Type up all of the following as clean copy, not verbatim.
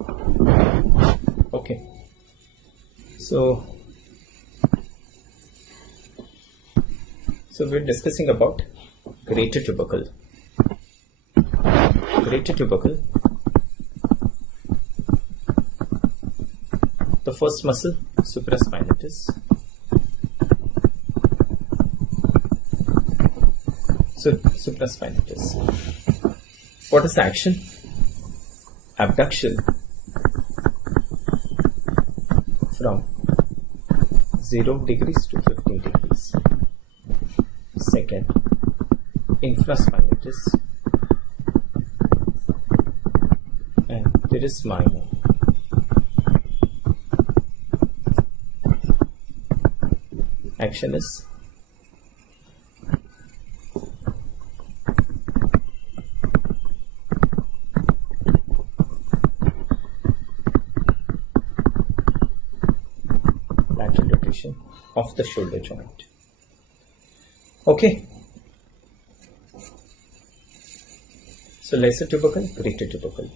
Okay, so we're discussing about greater tubercle. Greater tubercle, the first muscle, supraspinatus. So supraspinatus. What is the action? Abduction from 0 degrees to 15 degrees. Second, infraspinatus and teres minor. Action is lateral rotation of the shoulder joint. Okay. So lesser tubercle, greater tubercle.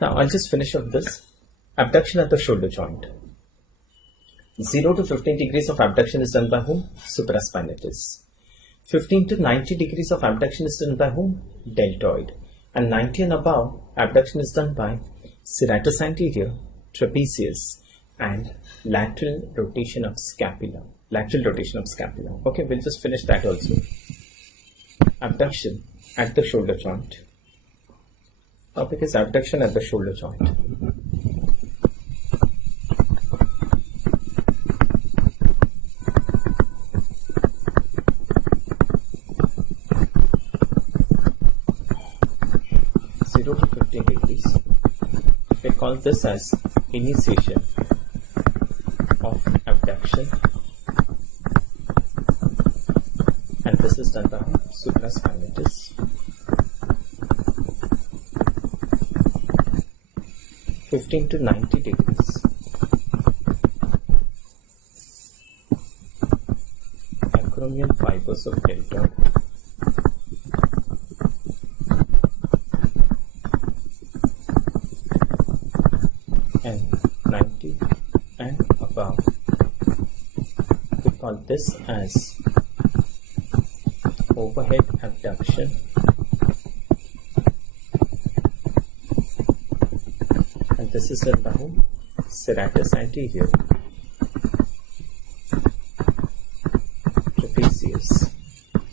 Now I'll just finish up this. Abduction at the shoulder joint. 0 to 15 degrees of abduction is done by whom? Supraspinatus. 15 to 90 degrees of abduction is done by whom? Deltoid. And 90 and above, abduction is done by serratus anterior, trapezius, and lateral rotation of scapula. Lateral rotation of scapula. Okay, we'll just finish that also. Abduction at the shoulder joint. Topic is abduction at the shoulder joint. To 15 degrees. We call this as initiation of abduction, and this is done by supraspinatus. 15 to 90 degrees. Acromial fibers of deltoid. And 90 and above. We call this as overhead abduction, and this is done by whom? Serratus anterior, trapezius,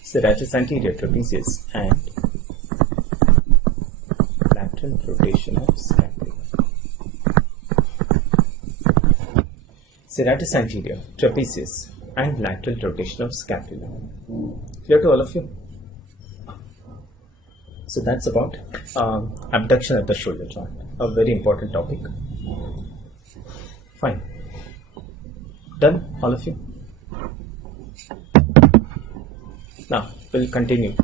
serratus anterior, trapezius, and lateral rotation of scapula. Serratus anterior, trapezius, and lateral rotation of scapula. Clear to all of you? So that's about abduction at the shoulder joint. A very important topic. Fine. Done, all of you? Now, we'll continue.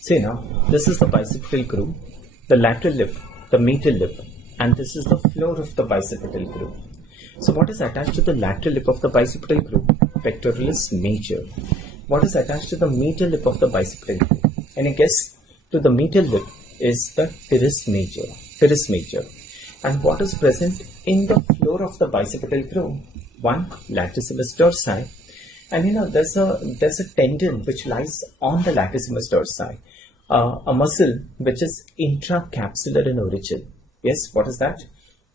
See now, this is the bicipital groove, the lateral lip, the medial lip, and this is the floor of the bicipital groove. So what is attached to the lateral lip of the bicipital groove? Pectoralis major. What is attached to the medial lip of the bicipital groove? Any guess? To the medial lip is the teres major. Teres major. And what is present in the floor of the bicipital groove? One, latissimus dorsi. And you know, there's a tendon which lies on the latissimus dorsi. A muscle which is intracapsular in origin. Yes, what is that?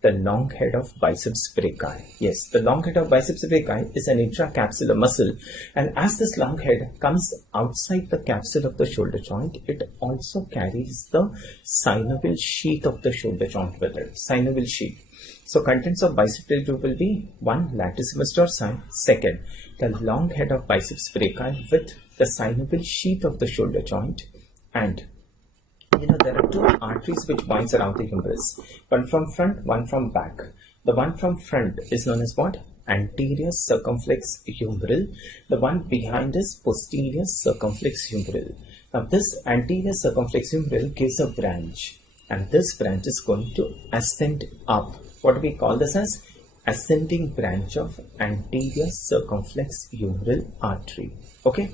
The long head of biceps brachii. Yes, the long head of biceps brachii is an intracapsular muscle, and as this long head comes outside the capsule of the shoulder joint, it also carries the synovial sheath of the shoulder joint with it. Synovial sheath. So contents of bicipital groove will be one, latissimus dorsi. Second, the long head of biceps brachii with the synovial sheath of the shoulder joint, and you know, there are two arteries which binds around the humerus. One from front, one from back. The one from front is known as what? Anterior circumflex humeral. The one behind is posterior circumflex humeral. Now this anterior circumflex humeral gives a branch, and this branch is going to ascend up. What do we call this as? Ascending branch of anterior circumflex humeral artery. Okay.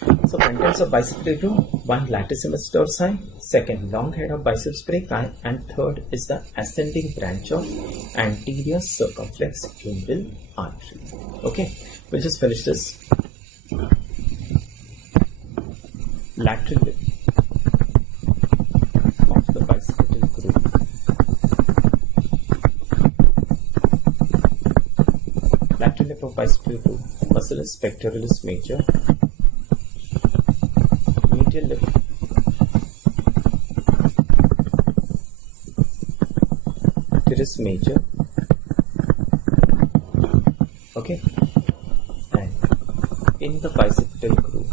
So contents of bicipital groove: one, latissimus dorsi; second, long head of biceps brachii; and third is the ascending branch of anterior circumflex humeral artery. Okay, we'll just finish this. Lateral lip of the bicipital groove. Lateral lip of bicipital groove. Musculus pectoralis major. Medial lip. Teres major. Okay, and in the bicipital groove,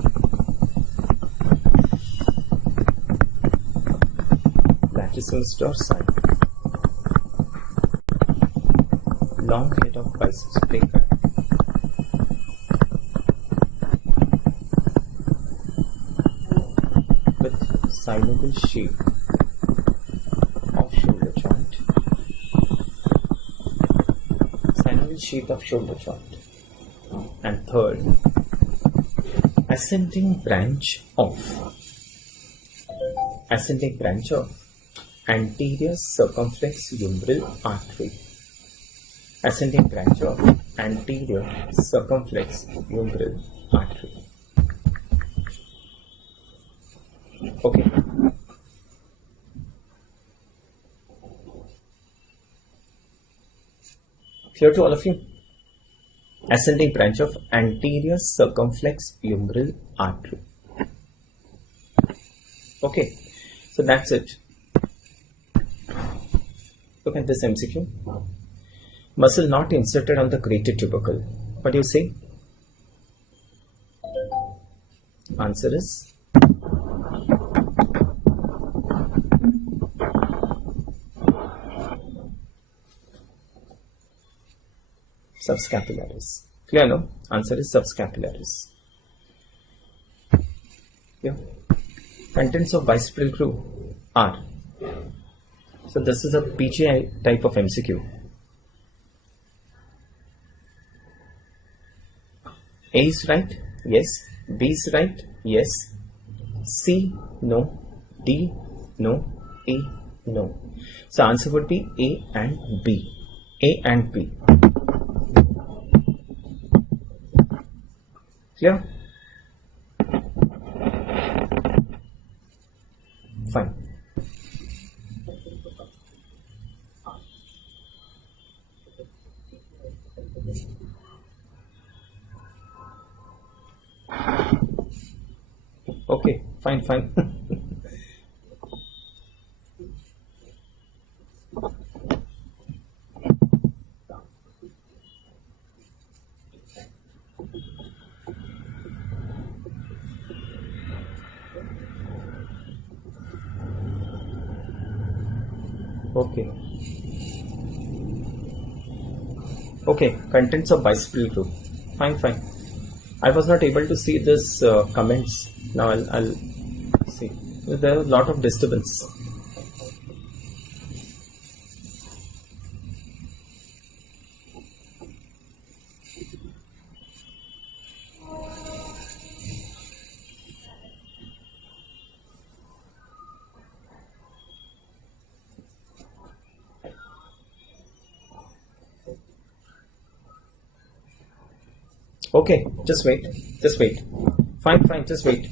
latissimus dorsi, long head of biceps brachii, with synovial shape of shoulder joint, and third, ascending branch of anterior circumflex humeral artery. Ascending branch of anterior circumflex humeral artery. Okay. Clear to all of you? Ascending branch of anterior circumflex humeral artery. Okay, so that's it. Look at this MCQ. Muscle not inserted on the greater tubercle. What do you say? Answer is subscapularis. Clear, no? Answer is subscapularis. Yeah. Contents of bicipital groove are. So this is a PGI type of MCQ. A is right, yes. B is right, yes. C, no. D, no. E, no. So answer would be A and B. A and B. Clear? Fine. Okay, fine. Okay, contents of bicipital groove. Fine. I was not able to see this comments. Now I'll see. There are a lot of disturbance. Okay, just wait. Fine, just wait.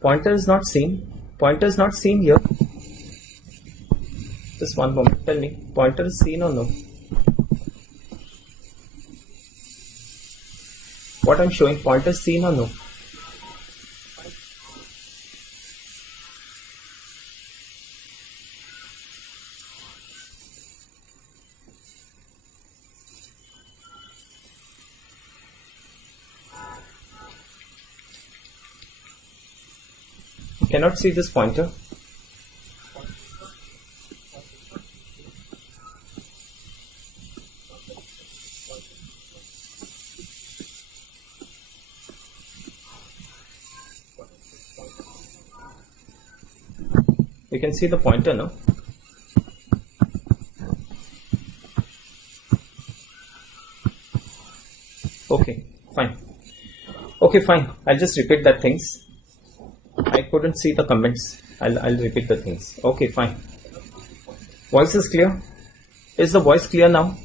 Pointer is not seen here. Just one moment. Tell me, pointer is seen or no? What I'm showing, pointer is seen or no? Cannot see this pointer. You can see the pointer now. Okay, fine. Okay, fine. I'll just repeat that things. I couldn't see the comments. I'll repeat the things. Okay, fine. Voice is clear? Is the voice clear now?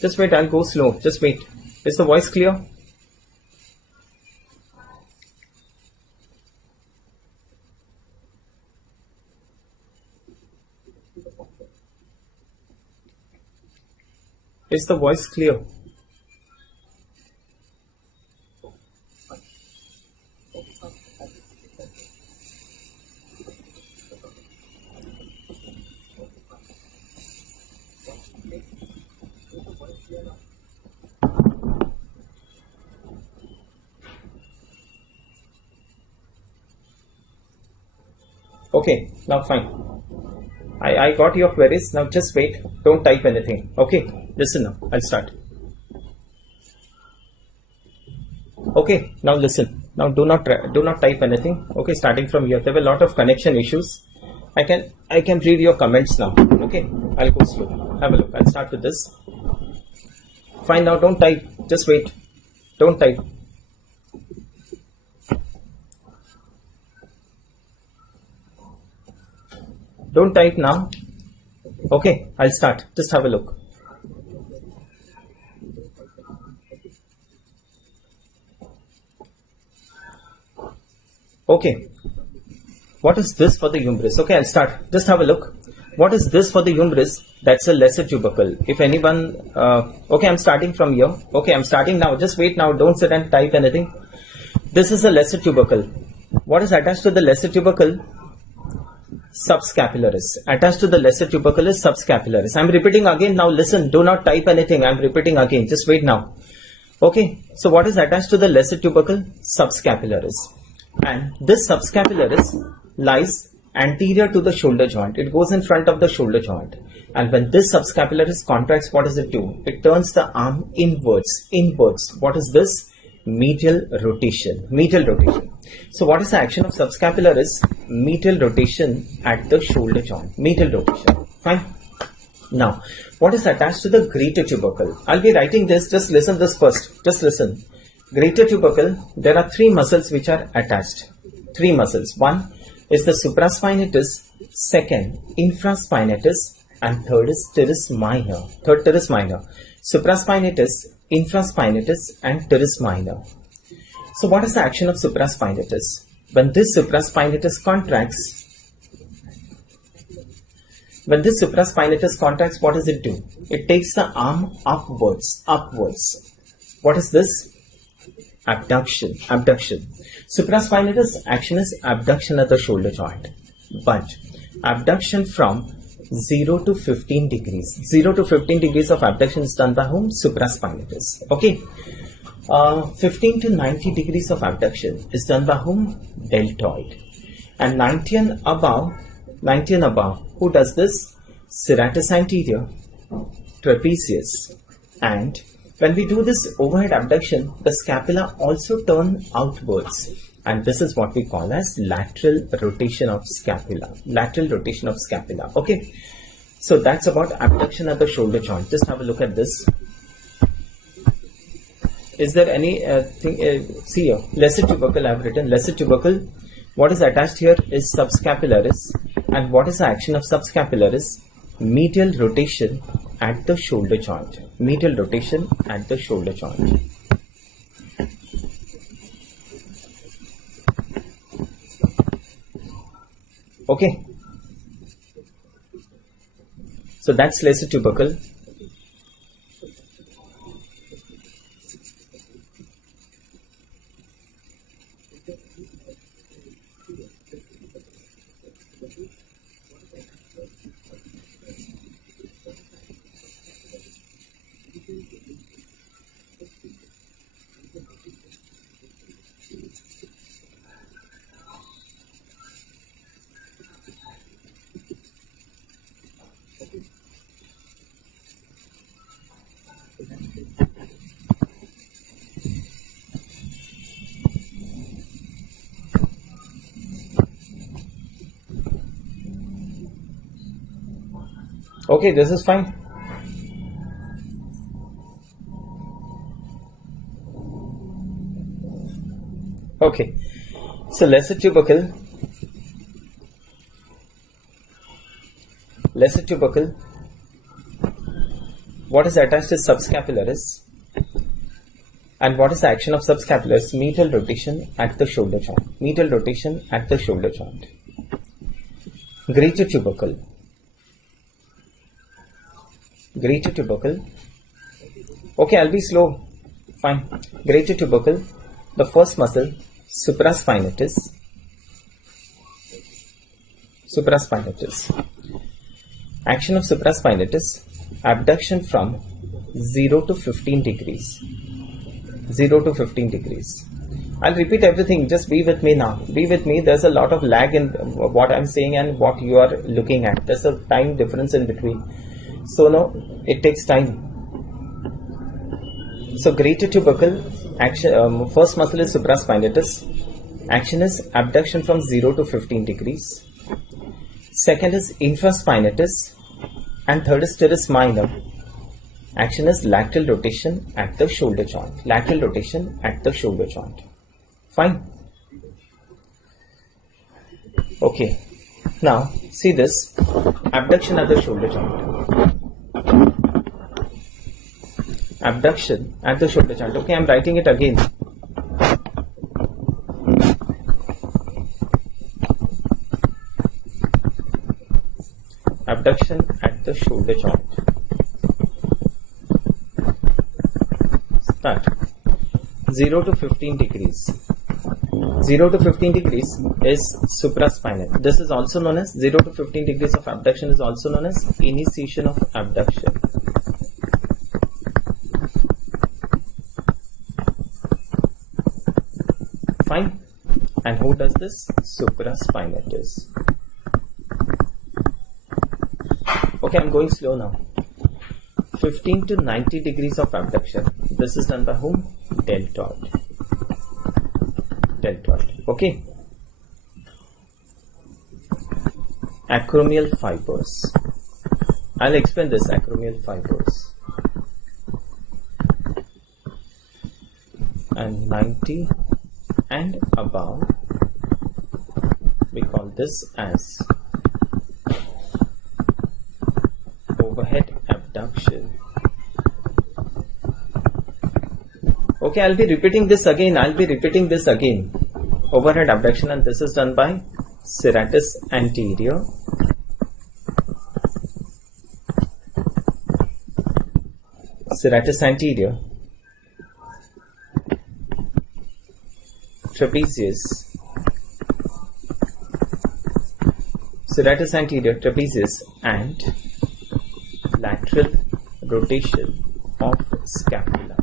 Just wait, I'll go slow. Just wait. Is the voice clear? Is the voice clear? Okay, now fine. I got your queries. Now just wait. Don't type anything. Okay, listen now. I'll start. Okay, now listen. Now do not type anything. Okay, starting from here. There were a lot of connection issues. I can read your comments now. Okay, I'll go slow. Have a look. I'll start with this. Fine, now don't type. Just wait. Don't type. Don't type now. Okay, I'll start. Just have a look. Okay. What is this for the humerus? Okay, I'll start. Just have a look. What is this for the humerus? That's a lesser tubercle. If anyone, okay, I'm starting from here. Okay, I'm starting now. Just wait now. Don't sit and type anything. This is a lesser tubercle. What is attached to the lesser tubercle? Subscapularis. Attached to the lesser tubercle is subscapularis. I'm repeating again. Now listen. Do not type anything. I'm repeating again. Just wait now. Okay. So what is attached to the lesser tubercle? Subscapularis. And this subscapularis lies anterior to the shoulder joint. It goes in front of the shoulder joint. And when this subscapularis contracts, what does it do? It turns the arm inwards. What is this? Medial rotation. So what is the action of subscapularis? Medial rotation at the shoulder joint. Medial rotation. Fine. Now, what is attached to the greater tubercle? I'll be writing this. Just listen this first. Just listen. Greater tubercle, there are three muscles which are attached. Three muscles. One is the supraspinatus, second infraspinatus, and third is teres minor. Supraspinatus, infraspinatus, and teres minor. So what is the action of supraspinatus? When this supraspinatus contracts, what does it do? It takes the arm upwards. What is this? Abduction. Supraspinatus action is abduction at the shoulder joint, but abduction from 0 to 15 degrees. 0 to 15 degrees of abduction is done by whom? Supraspinatus. Okay. 15 to 90 degrees of abduction is done by whom? Deltoid. And 90 and above, who does this? Serratus anterior, trapezius. And when we do this overhead abduction, the scapula also turn outwards. And this is what we call as lateral rotation of scapula. Okay. So that's about abduction at the shoulder joint. Just have a look at this. Is there any see here, lesser tubercle I have written. Lesser tubercle. What is attached here is subscapularis. And what is the action of subscapularis? Medial rotation at the shoulder joint. Okay. So that's lesser tubercle. Okay, this is fine. Okay, so lesser tubercle. What is attached is subscapularis. And what is the action of subscapularis? Medial rotation at the shoulder joint. Medial rotation at the shoulder joint. Greater tubercle. Okay, I'll be slow. Fine. Greater tubercle. The first muscle, supraspinatus. Action of supraspinatus. Abduction from 0 to 15 degrees. I'll repeat everything. Just be with me now. Be with me. There's a lot of lag in what I'm saying and what you are looking at. There's a time difference in between. So no, it takes time. So greater tubercle, action, first muscle is supraspinatus. Action is abduction from 0 to 15 degrees. Second is infraspinatus. And third is teres minor. Action is lateral rotation at the shoulder joint. Fine. Okay. Now, see this. Abduction at the shoulder joint. Okay, I'm writing it again. Abduction at the shoulder joint. Start. 0 to 15 degrees. 0 to 15 degrees is supraspinal. This is also known as 0 to 15 degrees of abduction is also known as initiation of abduction. Fine. And who does this? Supraspinatus. Okay, I'm going slow now. 15 to 90 degrees of abduction. This is done by whom? Deltoid. Okay. Acromial fibers. I'll explain this. Acromial fibers. And 90 and above, we call this as overhead abduction. Okay, I'll be repeating this again. Overhead abduction, and this is done by serratus anterior. Trapezius. Serratus anterior, trapezius, and lateral rotation of scapula.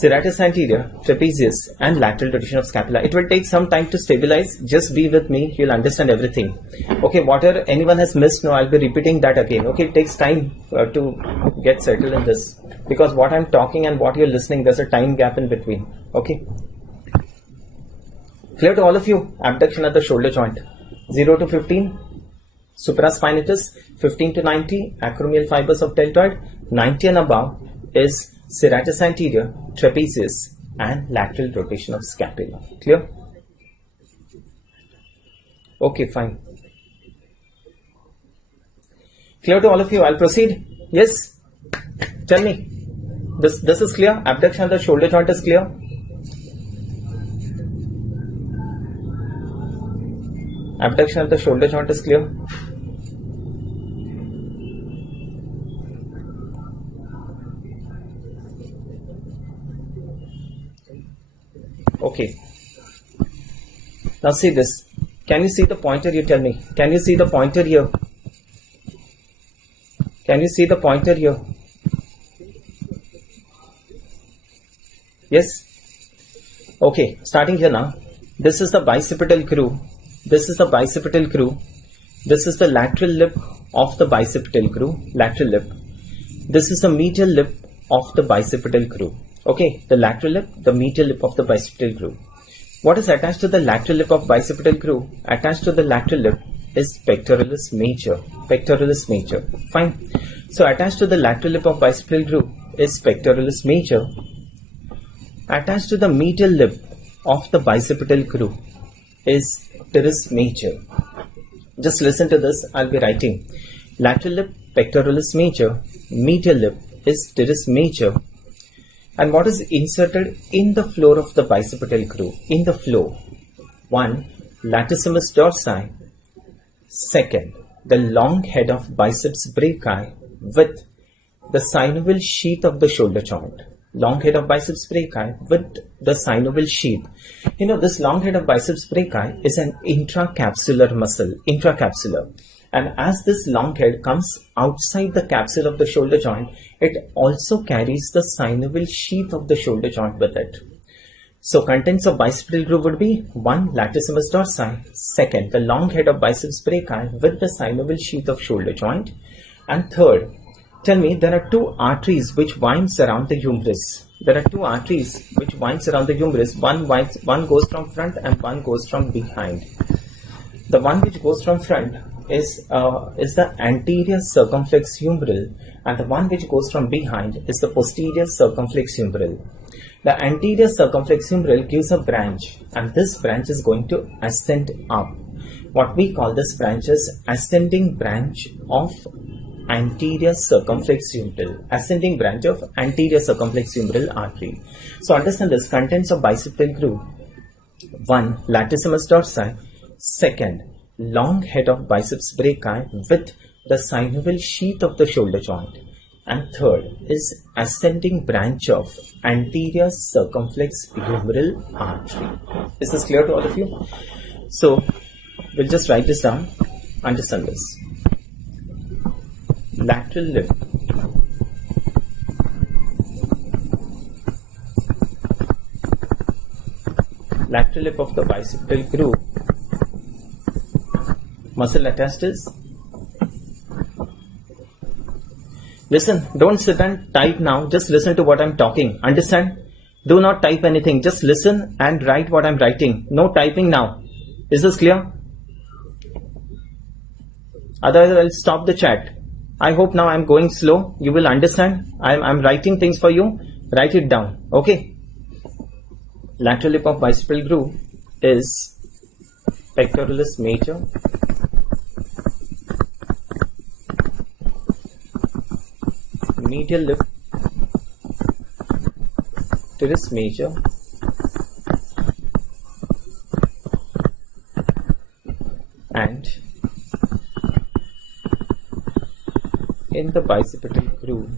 Serratus anterior, trapezius, and lateral rotation of scapula. It will take some time to stabilize. Just be with me. You'll understand everything. Okay, whatever anyone has missed, no, I'll be repeating that again. Okay, it takes time to get settled in this, because what I'm talking and what you're listening, there's a time gap in between. Okay. Clear to all of you? Abduction at the shoulder joint. 0 to 15, supraspinatus. 15 to 90, acromial fibers of deltoid. 90 and above is serratus anterior, trapezius, and lateral rotation of scapula. Clear? Okay, fine. Clear to all of you? I'll proceed. Yes? Tell me. This is clear? Abduction at the shoulder joint is clear? Abduction at the shoulder joint is clear? Okay. Now see this. Can you see the pointer? You tell me. Can you see the pointer here? Can you see the pointer here? Yes? Okay. Starting here now. This is the bicipital groove. This is the bicipital groove. This is the lateral lip of the bicipital groove. Lateral lip. This is the medial lip of the bicipital groove. Okay, the lateral lip, the medial lip of the bicipital groove. What is attached to the lateral lip of bicipital groove? Attached to the lateral lip is pectoralis major. Pectoralis major. Fine. So attached to the lateral lip of bicipital groove is pectoralis major. Attached to the medial lip of the bicipital groove is teres major. Just listen to this. I'll be writing. Lateral lip, pectoralis major. Medial lip is teres major. And what is inserted in the floor of the bicipital groove? In the floor. 1. Latissimus dorsi. 2nd. The long head of biceps brachii with the synovial sheath of the shoulder joint. Long head of biceps brachii with the synovial sheath. You know, this long head of biceps brachii is an intracapsular muscle. Intracapsular. And as this long head comes outside the capsule of the shoulder joint, it also carries the synovial sheath of the shoulder joint with it. So contents of bicipital groove would be 1. Latissimus dorsi. 2nd. The long head of biceps brachii with the synovial sheath of shoulder joint. And 3rd. Tell me, there are 2 arteries which winds around the humerus. There are 2 arteries which winds around the humerus. One goes from front and one goes from behind. The one which goes from front is the anterior circumflex humeral, and the one which goes from behind is the posterior circumflex humeral. The anterior circumflex humeral gives a branch, and this branch is going to ascend up. What we call this branch is ascending branch of anterior circumflex humeral. Ascending branch of anterior circumflex humeral artery. So understand this. Contents of bicipital groove. 1. Latissimus dorsi. 2nd. Long head of biceps brachii with the synovial sheath of the shoulder joint. And 3rd is ascending branch of anterior circumflex humeral artery. Is this clear to all of you? So we'll just write this down. Understand this. Lateral lip. Lateral lip of the bicipital groove. Muscle attached is. Listen, don't sit and type now. Just listen to what I'm talking. Understand? Do not type anything. Just listen and write what I'm writing. No typing now. Is this clear? Otherwise, I'll stop the chat. I hope now I'm going slow. You will understand. I'm writing things for you. Write it down. Okay? Lateral lip of bicipital groove is pectoralis major. Medial lip, teres major. And in the bicipital groove,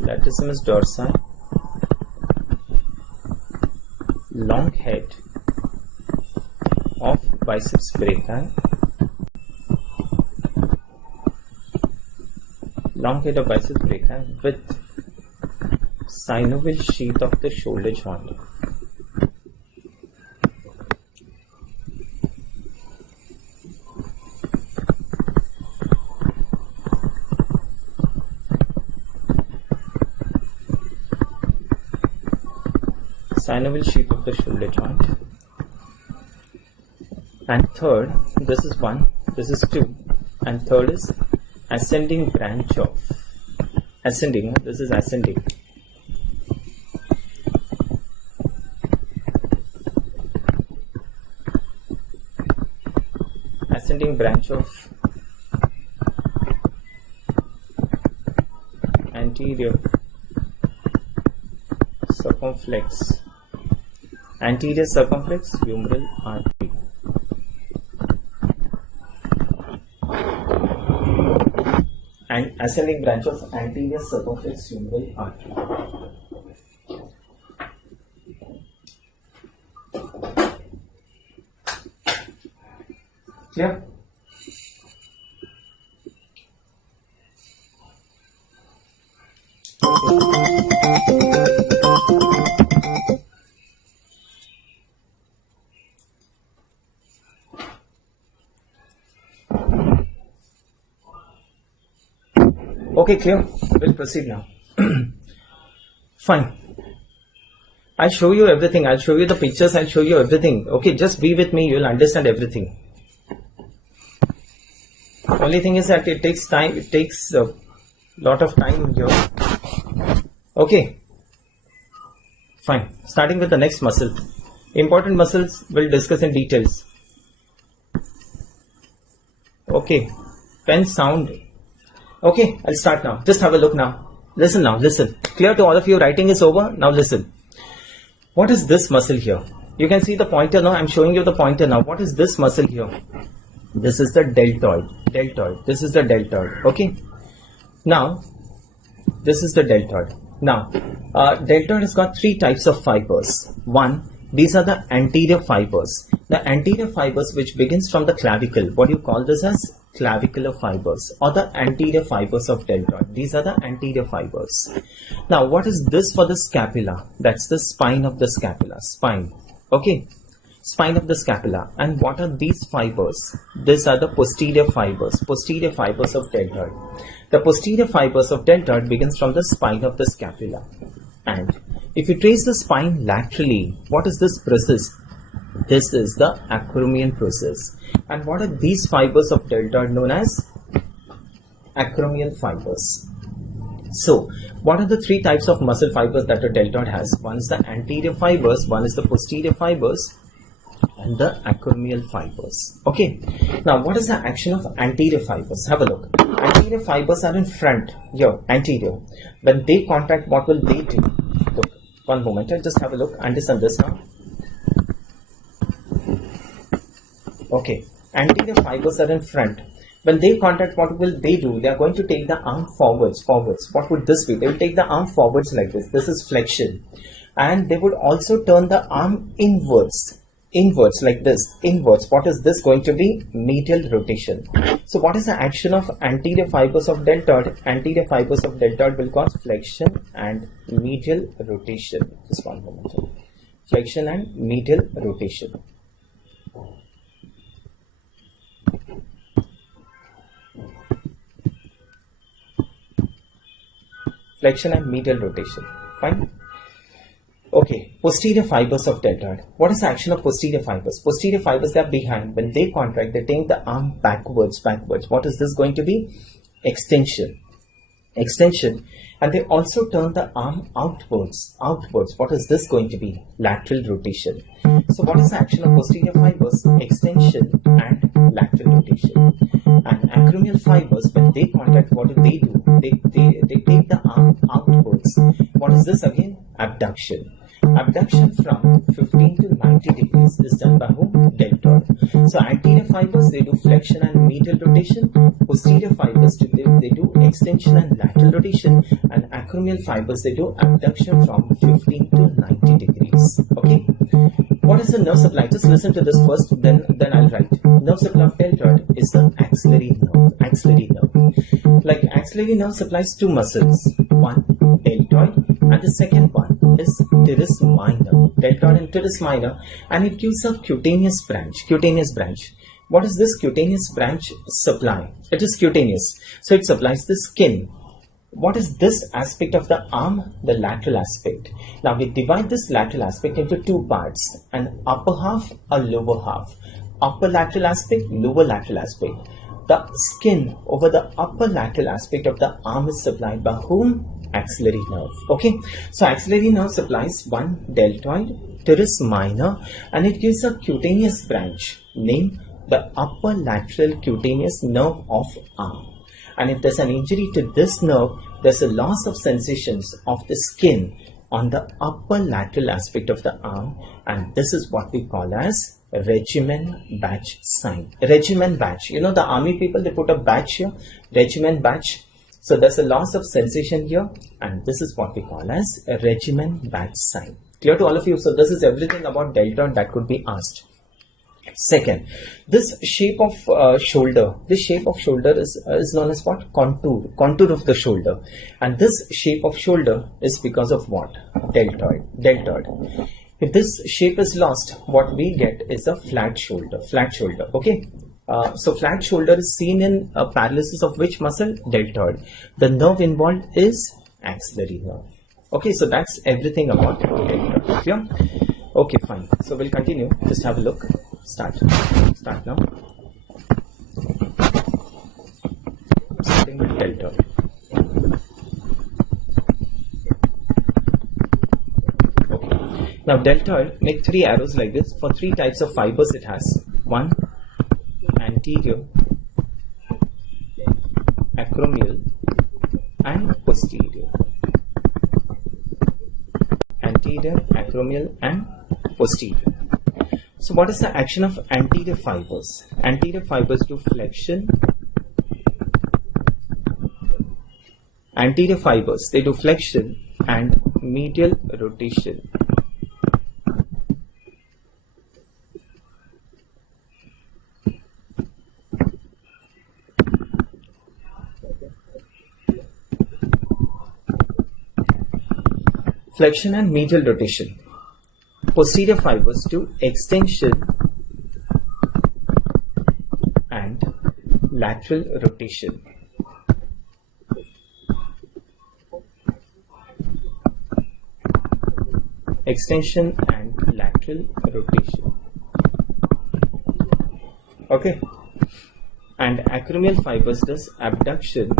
latissimus dorsi, long head of biceps brachii, long head of biceps brachii with synovial sheath of the shoulder joint. Synovial sheath of the shoulder joint. And 3rd, this is 1, this is 2, and 3rd is ascending branch of ascending. This is ascending. Ascending branch of anterior circumflex humeral artery. And ascending branch of anterior circumflex humeral artery. Clear? Okay, clear? we'll proceed now. Fine. I'll show you everything. I'll show you the pictures. I'll show you everything. Okay, just be with me. You'll understand everything. Only thing is that it takes time. It takes a lot of time here. Okay. Fine. Starting with the next muscle. Important muscles we'll discuss in details. Okay. Pen sound. Okay, I'll start now. Just have a look now. Listen now. Listen. Clear to all of you? Writing is over. Now listen. What is this muscle here? You can see the pointer now. I'm showing you the pointer now. What is this muscle here? This is the deltoid. Deltoid. This is the deltoid. Okay. Now, this is the deltoid. Now, deltoid has got three types of fibers. One, these are the anterior fibers. The anterior fibers which begins from the clavicle. What do you call this as? Clavicular fibers or the anterior fibers of deltoid. These are the anterior fibers. Now, what is this for the scapula? That's the spine of the scapula. Spine. Okay. Spine of the scapula. And what are these fibers? These are the posterior fibers. Posterior fibers of deltoid. The posterior fibers of deltoid begins from the spine of the scapula. And if you trace the spine laterally, what is this process? This is the acromion process. And what are these fibers of deltoid known as? Acromial fibers. So, what are the three types of muscle fibers that a deltoid has? One is the anterior fibers, one is the posterior fibers, and the acromial fibers. Okay. Now, what is the action of anterior fibers? Have a look. Anterior fibers are in front, here, anterior. When they contact, what will they do? Look, one moment, just have a look. Understand this now. Okay, anterior fibers are in front. When they contact, what will they do? They are going to take the arm forwards. What would this be? They will take the arm forwards like this. This is flexion. And they would also turn the arm inwards. Inwards like this. Inwards. What is this going to be? Medial rotation. So what is the action of anterior fibers of deltoid? Anterior fibers of deltoid will cause flexion and medial rotation. Just one moment. Flexion and medial rotation. Flexion and medial rotation. Fine. Okay. Posterior fibers of deltoid. What is the action of posterior fibers? Posterior fibers, they are behind. When they contract, they take the arm backwards. What is this going to be? Extension. Extension. And they also turn the arm outwards. What is this going to be? Lateral rotation. So what is the action of posterior fibers? Extension and lateral rotation. And acromial fibers, when they contact, what do? They take the arm outwards. What is this again? Abduction. Abduction from 15 to 90 degrees is done by whom? Deltoid. So anterior fibers, they do flexion and medial rotation. Posterior fibers, they do extension and lateral rotation. And acromial fibers, they do abduction from 15 to 90 degrees. Okay. What is the nerve supply? Just listen to this first, then I'll write. Nerve supply of deltoid is the axillary nerve. Axillary nerve. Like axillary nerve supplies two muscles. One, deltoid, and the second one is teres minor. Deltoid and teres minor, and it gives a cutaneous branch. Cutaneous branch. What is this cutaneous branch supply? It is cutaneous. So it supplies the skin. What is this aspect of the arm? The lateral aspect. Now we divide this lateral aspect into two parts, an upper half, a lower half. Upper lateral aspect, lower lateral aspect. The skin over the upper lateral aspect of the arm is supplied by whom? Axillary nerve. Okay, so axillary nerve supplies one deltoid, teres minor, and it gives a cutaneous branch named the upper lateral cutaneous nerve of arm. And if there's an injury to this nerve, there's a loss of sensations of the skin on the upper lateral aspect of the arm, and this is what we call as regiment badge sign. Regiment badge. You know, the army people, they put a badge here, regiment badge. So there's a loss of sensation here, and this is what we call as a regiment badge sign. Clear to all of you? So this is everything about deltoid that could be asked. Second, this shape of shoulder, is known as what? Contour. Contour of the shoulder. And this shape of shoulder is because of what? Deltoid. If this shape is lost, what we get is a flat shoulder. Okay. So flat shoulder is seen in paralysis of which muscle? Deltoid. The nerve involved is axillary nerve. Okay, so that's everything about deltoid. Clear? Okay, fine. So we'll continue. Just have a look. Start now. Starting with deltoid. Okay. Now deltoid, make 3 arrows like this. For 3 types of fibers it has. 1. Anterior, acromial and posterior. Anterior, acromial and posterior. So what is the action of anterior fibers? Anterior fibers do flexion. Anterior fibers, they do flexion and medial rotation. Flexion and medial rotation. Posterior fibers do extension and lateral rotation. Extension and lateral rotation. Okay. And acromial fibers does abduction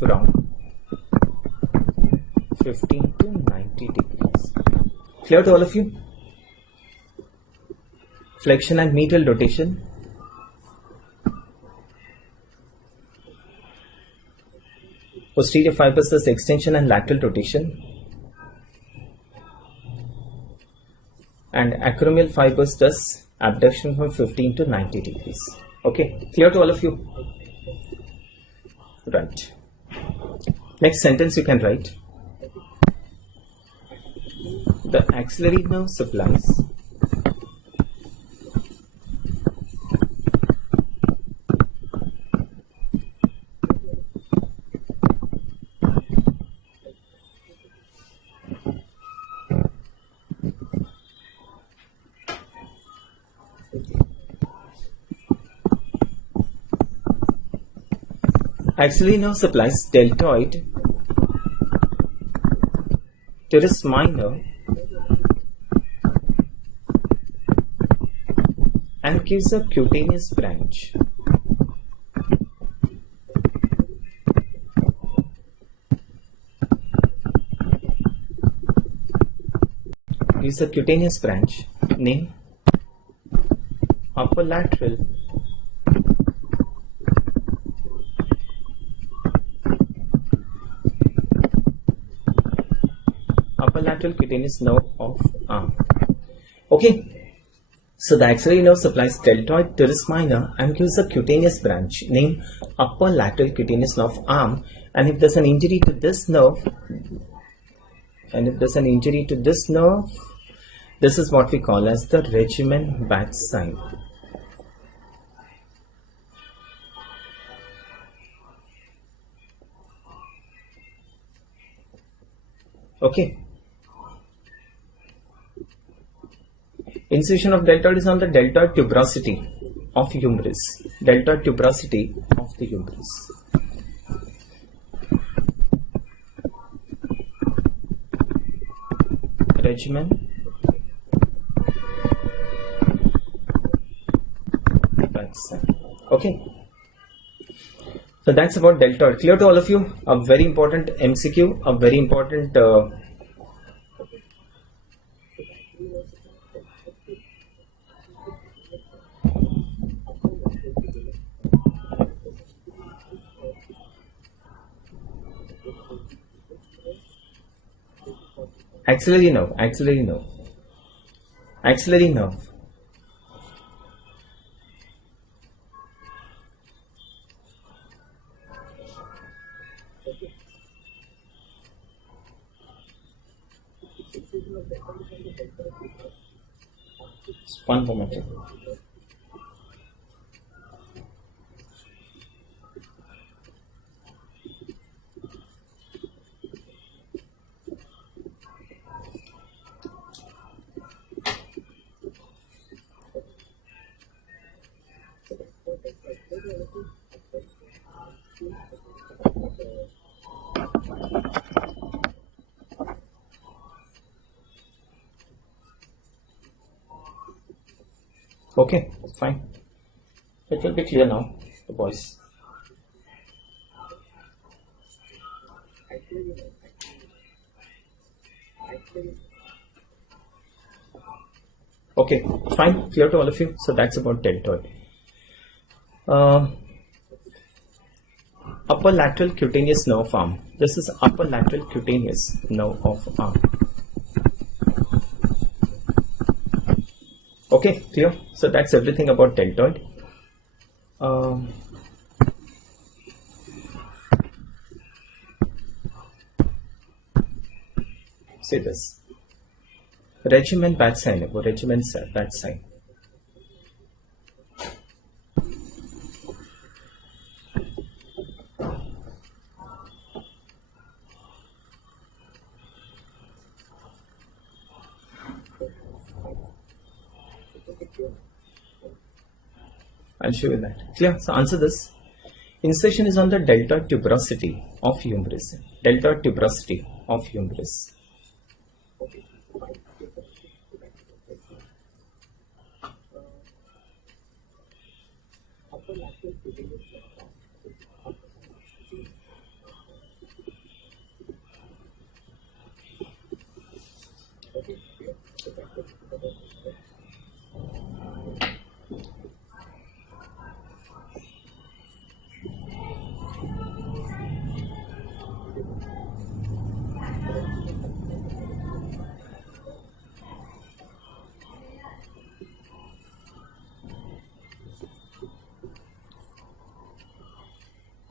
from 15 to 90 degrees. Clear to all of you? Flexion and medial rotation. Posterior fibers does extension and lateral rotation. And acromial fibers does abduction from 15 to 90 degrees. Okay, clear to all of you? Right. Next sentence you can write. The axillary nerve supplies deltoid, teres minor and gives a cutaneous branch. Gives a cutaneous branch named upper lateral cutaneous nerve of arm. Okay, so the axillary nerve supplies deltoid, teres minor and gives a cutaneous branch named upper lateral cutaneous nerve of arm. And if there's an injury to this nerve, this is what we call as the regimen batch sign. Okay. Incision of deltoid is on the deltoid tuberosity of humerus. Deltoid tuberosity of the humerus. Regimen batch sign. Okay. So that's about deltoid. Clear to all of you? A very important MCQ, a very important axillary nerve. One moment. Okay, fine. It will be clear now, the boys. Okay, fine, clear to all of you. So that's about deltoid. Upper lateral cutaneous nerve arm. This is upper lateral cutaneous nerve of arm. Okay, clear. So that's everything about deltoid. See this. Regimen bat sign. Regimen bat sign. I'll show you that. Clear? So answer this. Insertion is on the deltoid tuberosity of humerus. Deltoid tuberosity of humerus.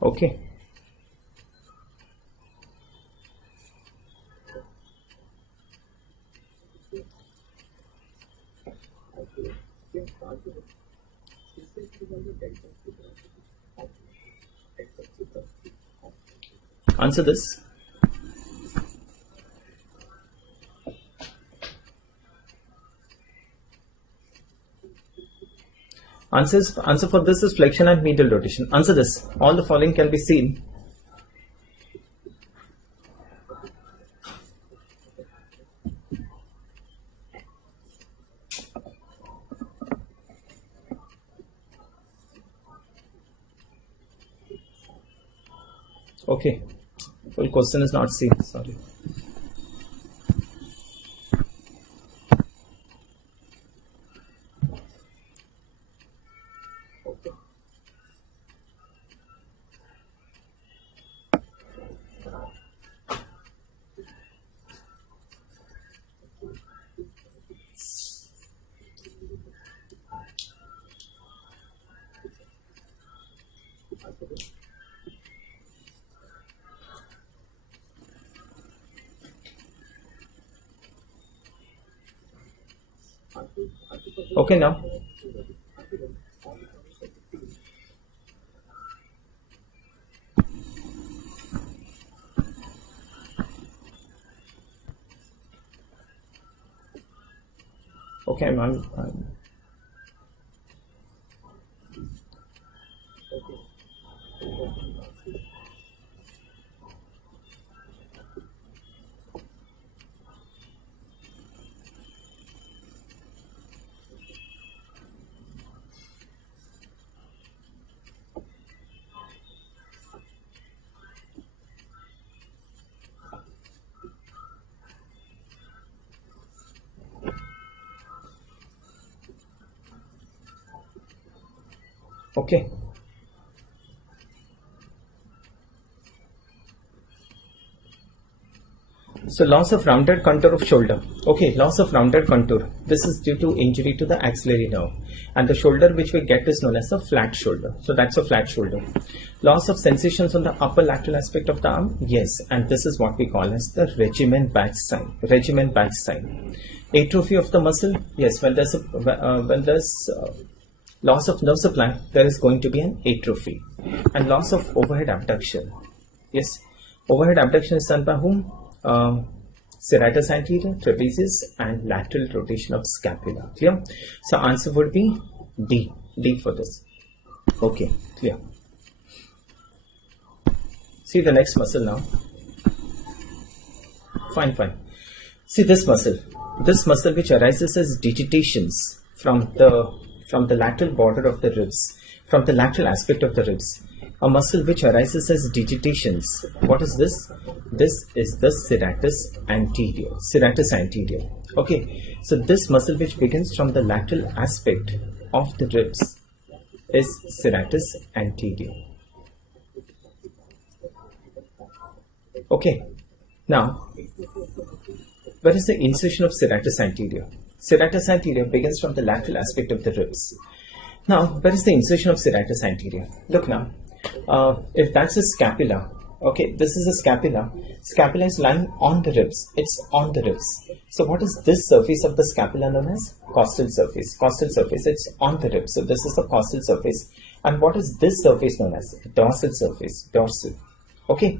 Okay. Answer this. Answer for this is flexion and medial rotation. Answer this. All the following can be seen. Okay. Full question is not seen. Sorry. Okay now. Okay, I'm okay. So loss of rounded contour of shoulder. Okay, loss of rounded contour. This is due to injury to the axillary nerve. And the shoulder which we get is known as a flat shoulder. So that's a flat shoulder. Loss of sensations on the upper lateral aspect of the arm. Yes, and this is what we call as the regimen batch sign. Regimen batch sign. Atrophy of the muscle. Yes, when there's loss of nerve supply, there is going to be an atrophy. And loss of overhead abduction. Yes, overhead abduction is done by whom? Serratus anterior, trapezius, and lateral rotation of scapula. Clear? So answer would be D. D for this. Okay, clear. See the next muscle now. Fine, fine. See this muscle. This muscle which arises as digitations from the from the lateral border of the ribs, from the lateral aspect of the ribs, a muscle which arises as digitations. What is this? This is the serratus anterior. Serratus anterior. Okay, so this muscle which begins from the lateral aspect of the ribs is serratus anterior. Okay, now where is the insertion of serratus anterior? Serratus anterior begins from the lateral aspect of the ribs. Now, where is the insertion of serratus anterior? Look now, if that's a scapula, okay, this is a scapula. Scapula is lying on the ribs. It's on the ribs. So what is this surface of the scapula known as? Costal surface. Costal surface, it's on the ribs. So this is the costal surface. And what is this surface known as? Dorsal surface. Dorsal. Okay.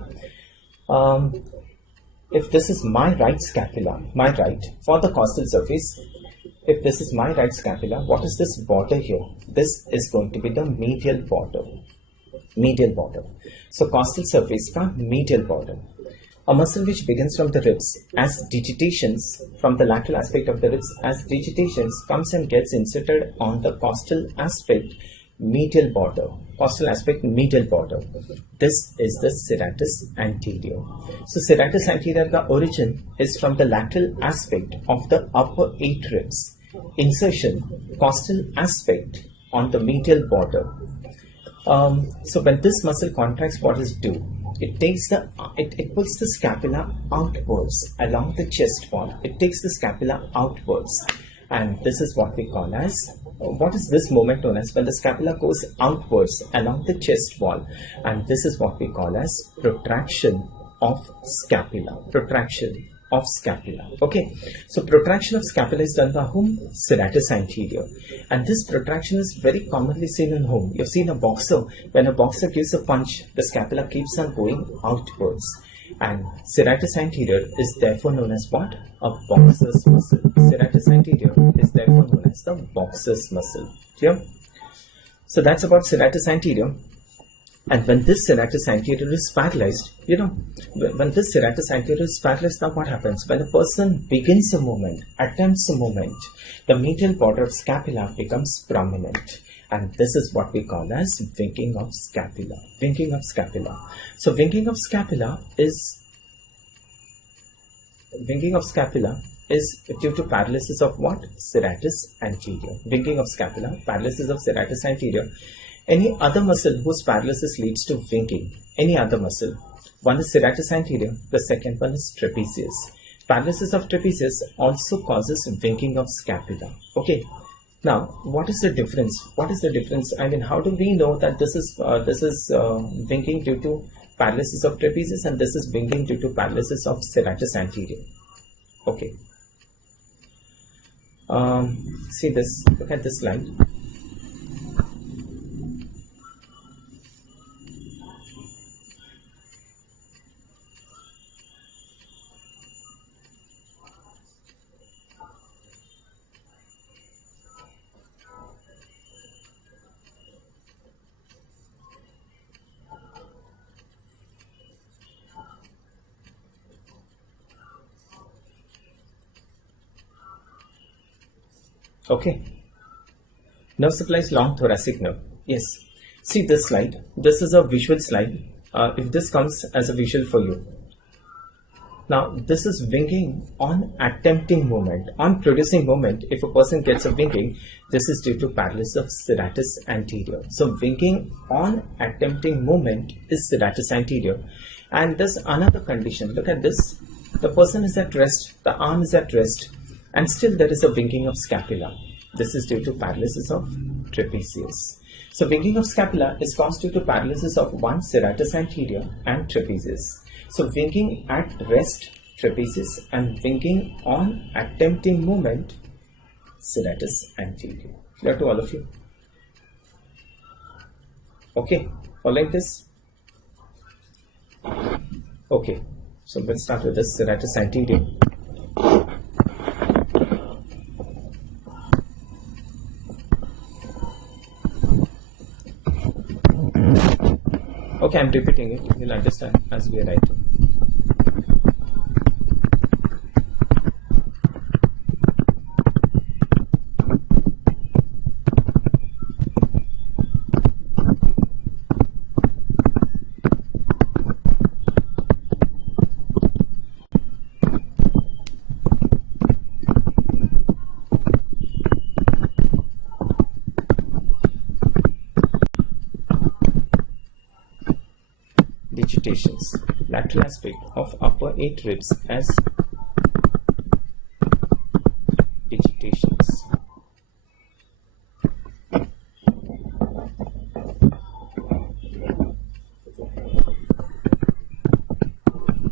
If this is my right scapula, my right, for the costal surface, if this is my right scapula, what is this border here? This is going to be the medial border. Medial border. So costal surface ka medial border. A muscle which begins from the ribs as digitations, from the lateral aspect of the ribs as digitations, comes and gets inserted on the costal aspect medial border. Costal aspect medial border. This is the serratus anterior. So serratus anterior ka origin is from the lateral aspect of the upper 8 ribs. Insertion, costal aspect on the medial border. So when this muscle contracts, what does it do? It takes it pulls the scapula outwards along the chest wall. It takes the scapula outwards, and this is what we call as, what is this movement known as? When the scapula goes outwards along the chest wall, and this is what we call as protraction of scapula. Protraction of scapula. Okay, so protraction of scapula is done by whom? Serratus anterior. And this protraction is very commonly seen in whom? You've seen a boxer. When a boxer gives a punch, the scapula keeps on going outwards. And serratus anterior is therefore known as what? A boxer's muscle. Serratus anterior is therefore known as the boxer's muscle. Clear? So that's about serratus anterior. And when this serratus anterior is paralyzed, when this serratus anterior is paralyzed, now what happens? When a person begins a movement, attempts a movement, the medial border of scapula becomes prominent. And this is what we call as winking of scapula. Winking of scapula. So winking of scapula is due to paralysis of what? Serratus anterior. Winking of scapula, paralysis of serratus anterior. Any other muscle whose paralysis leads to winking, any other muscle. One is serratus anterior, the second one is trapezius. Paralysis of trapezius also causes winking of scapula. Okay. Now, what is the difference? What is the difference? I mean, how do we know that this is winking due to paralysis of trapezius and this is winking due to paralysis of serratus anterior? Okay. See this. Look at this slide. Okay. Nerve supplies long thoracic nerve. Yes. See this slide. This is a visual slide. If this comes as a visual for you. Now, this is winking on attempting movement. On producing movement, if a person gets a winking, this is due to paralysis of serratus anterior. So, winking on attempting movement is serratus anterior. And there's another condition. Look at this. The person is at rest. The arm is at rest. And still there is a winking of scapula. This is due to paralysis of trapezius. So winking of scapula is caused due to paralysis of one serratus anterior and trapezius. So winking at rest, trapezius, and winking on attempting movement, serratus anterior. Clear to all of you? Okay, following this? Okay, so let's start with this serratus anterior. Okay, I'm repeating it. You'll understand as we are writing. digitations. Lateral aspect of upper 8 ribs as digitations.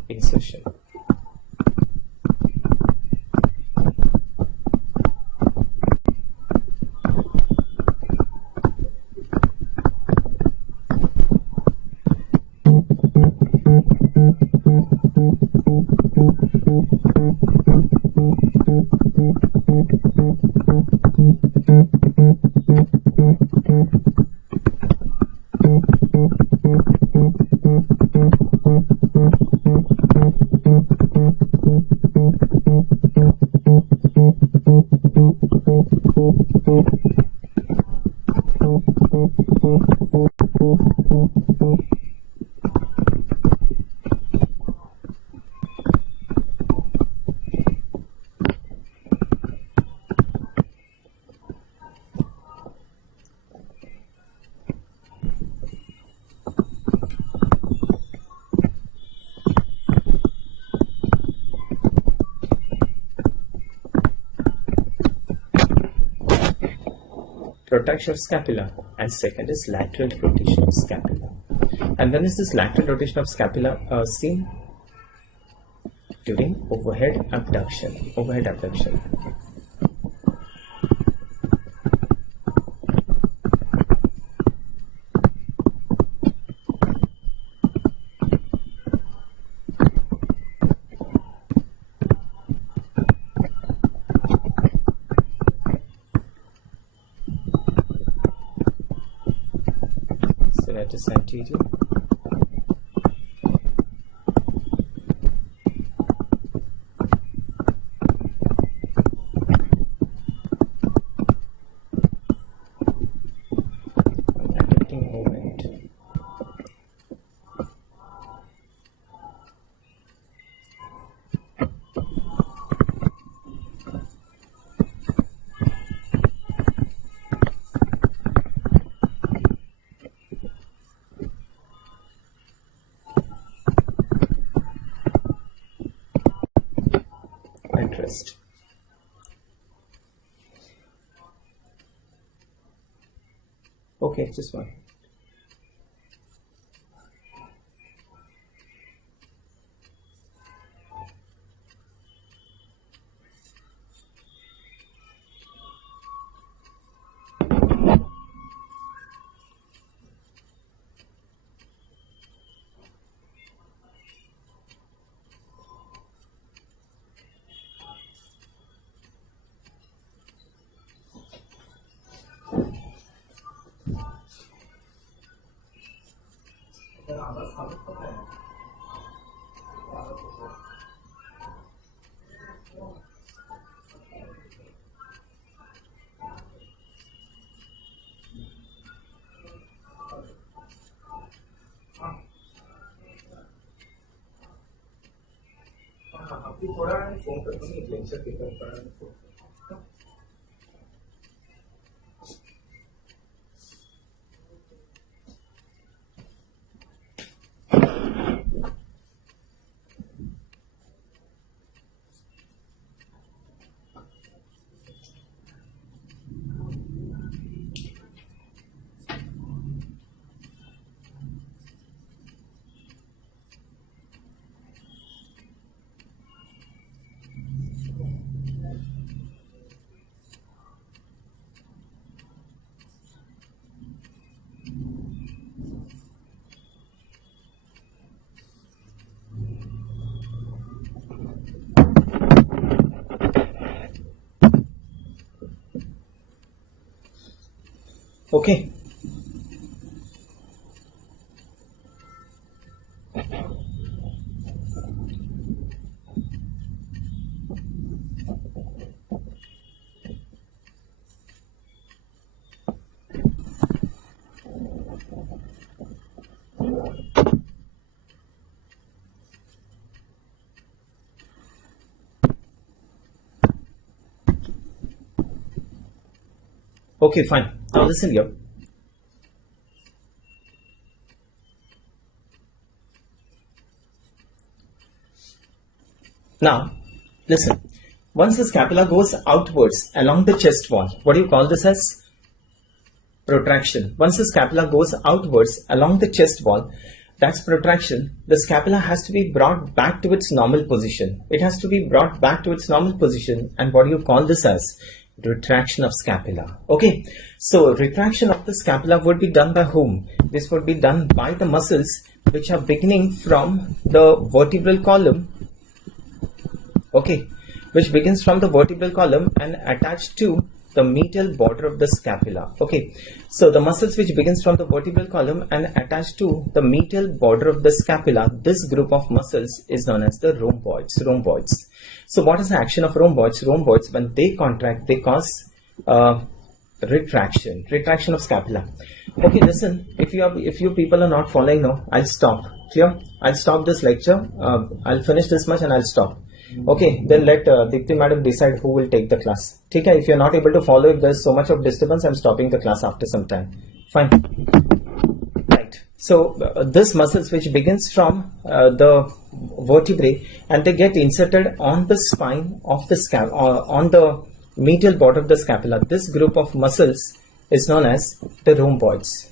Insertion. Protraction of scapula, and second is lateral rotation of scapula. And when is this lateral rotation of scapula seen? During overhead abduction. Overhead abduction. Serratus anterior. Abducting movement. Rest. Okay, just one. आपकी थोड़ा phone करता हूँ एक lecture के ऊपर Okay. Okay, fine. Now listen here. Now, listen. Once the scapula goes outwards along the chest wall, what do you call this as? Protraction. Once the scapula goes outwards along the chest wall, that's protraction. The scapula has to be brought back to its normal position. It has to be brought back to its normal position. And what do you call this as? Retraction of scapula. Okay. So retraction of the scapula would be done by whom? This would be done by the muscles which are beginning from the vertebral column. Okay. Which begins from the vertebral column and attached to the medial border of the scapula. Okay, so the muscles which begins from the vertebral column and attached to the medial border of the scapula, this group of muscles is known as the rhomboids. So what is the action of rhomboids? Rhomboids, when they contract, they cause retraction of scapula. Okay, listen, if you people are not following now, I'll stop. Clear? I'll stop this lecture. I'll finish this much and I'll stop. Okay, then let Deepti madam decide who will take the class. Okay, if you're not able to follow, if there's so much of disturbance, I'm stopping the class after some time. Fine. Right. So this muscles which begins from the vertebrae and they get inserted on the spine of the scapula, on the medial border of the scapula. This group of muscles is known as the rhomboids.